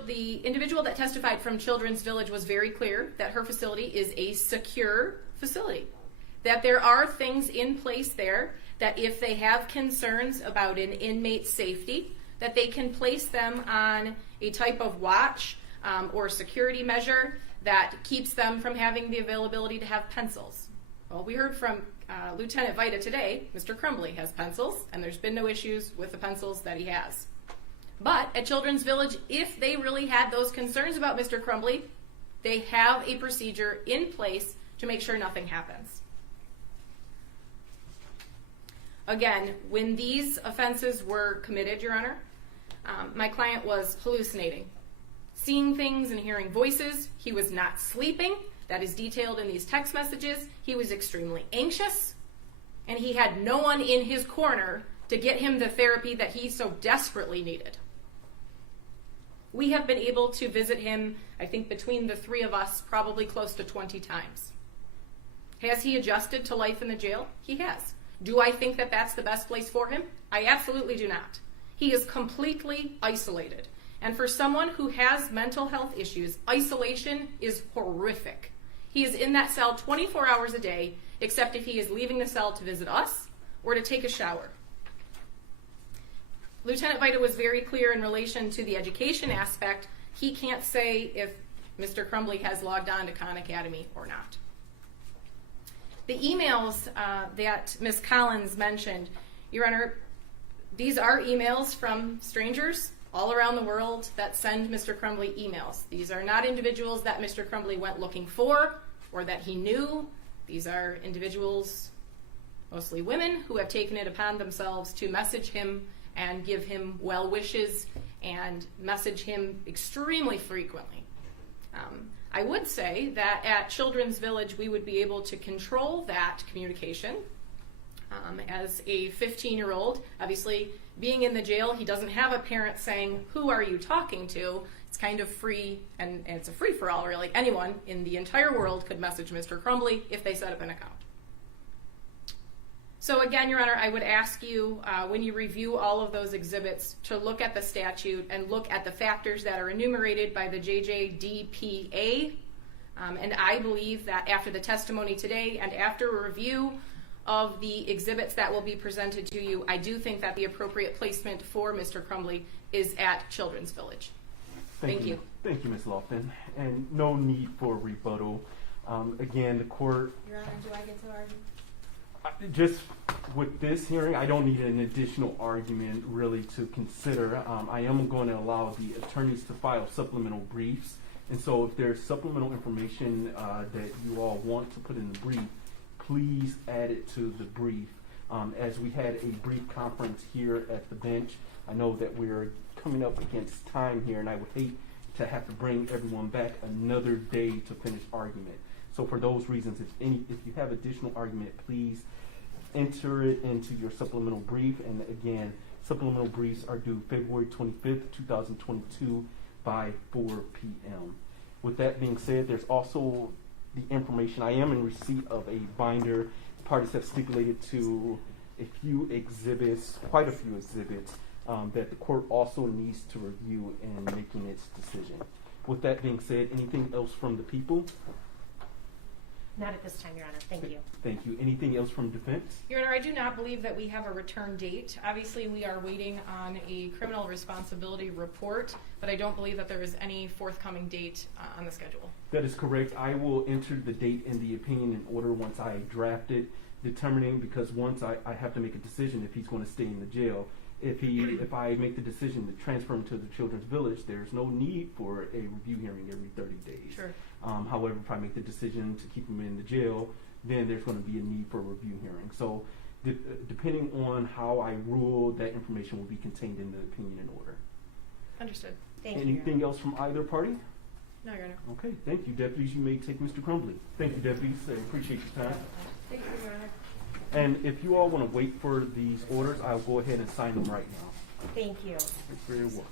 The individual that testified from Children's Village was very clear that her facility is a secure facility, that there are things in place there that if they have concerns about an inmate's safety, that they can place them on a type of watch or security measure that keeps them from having the availability to have pencils. Well, we heard from Lieutenant Vida today, Mr. Crumbley has pencils, and there's been no issues with the pencils that he has. But at Children's Village, if they really had those concerns about Mr. Crumbley, they have a procedure in place to make sure nothing happens. Again, when these offenses were committed, Your Honor, my client was hallucinating, seeing things and hearing voices. He was not sleeping. That is detailed in these text messages. He was extremely anxious, and he had no one in his corner to get him the therapy that he so desperately needed. We have been able to visit him, I think between the three of us, probably close to 20 times. Has he adjusted to life in the jail? He has. Do I think that that's the best place for him? I absolutely do not. He is completely isolated. And for someone who has mental health issues, isolation is horrific. He is in that cell 24 hours a day, except if he is leaving the cell to visit us or to take a shower. Lieutenant Vida was very clear in relation to the education aspect. He can't say if Mr. Crumbley has logged on to Khan Academy or not. The emails that Ms. Collins mentioned, Your Honor, these are emails from strangers all around the world that send Mr. Crumbley emails. These are not individuals that Mr. Crumbley went looking for or that he knew. These are individuals, mostly women, who have taken it upon themselves to message him and give him well wishes and message him extremely frequently. I would say that at Children's Village we would be able to control that communication. As a 15-year-old, obviously being in the jail, he doesn't have a parent saying, "Who are you talking to?" It's kind of free, and it's a free-for-all, really. Anyone in the entire world could message Mr. Crumbley if they set up an account. So again, Your Honor, I would ask you, when you review all of those exhibits, to look at the statute and look at the factors that are enumerated by the JJDPA. And I believe that after the testimony today and after a review of the exhibits that will be presented to you, I do think that the appropriate placement for Mr. Crumbley is at Children's Village. Thank you. Thank you, Ms. Lofton. And no need for rebuttal. Again, the court... Your Honor, do I get to argue? Just with this hearing, I don't need an additional argument really to consider. I am going to allow the attorneys to file supplemental briefs. And so if there's supplemental information that you all want to put in the brief, please add it to the brief. As we had a brief conference here at the bench, I know that we're coming up against time here, and I would hate to have to bring everyone back another day to finish argument. So for those reasons, if you have additional argument, please enter it into your supplemental brief. And again, supplemental briefs are due February 25th, 2022 by 4 p.m. With that being said, there's also the information. I am in receipt of a binder. Parties have stipulated to a few exhibits, quite a few exhibits, that the court also needs to review in making its decision. With that being said, anything else from the people? Not at this time, Your Honor. Thank you. Thank you. Anything else from defense? Your Honor, I do not believe that we have a return date. Obviously, we are waiting on a criminal responsibility report, but I don't believe that there is any forthcoming date on the schedule. That is correct. I will enter the date in the opinion in order once I draft it, determining, because once I have to make a decision if he's going to stay in the jail. If I make the decision to transfer him to the Children's Village, there's no need for a review hearing every 30 days. Sure. However, if I make the decision to keep him in the jail, then there's going to be a need for a review hearing. So depending on how I rule, that information will be contained in the opinion in order. Understood. Thank you, Your Anything else from either party? No, Your Honor. Okay, thank you. Deputies, you may take Mr. Crumbley. Thank you, deputies. I appreciate your time. Thank you, Your Honor. And if you all want to wait for these orders, I'll go ahead and sign them right now. Thank you. You're very welcome.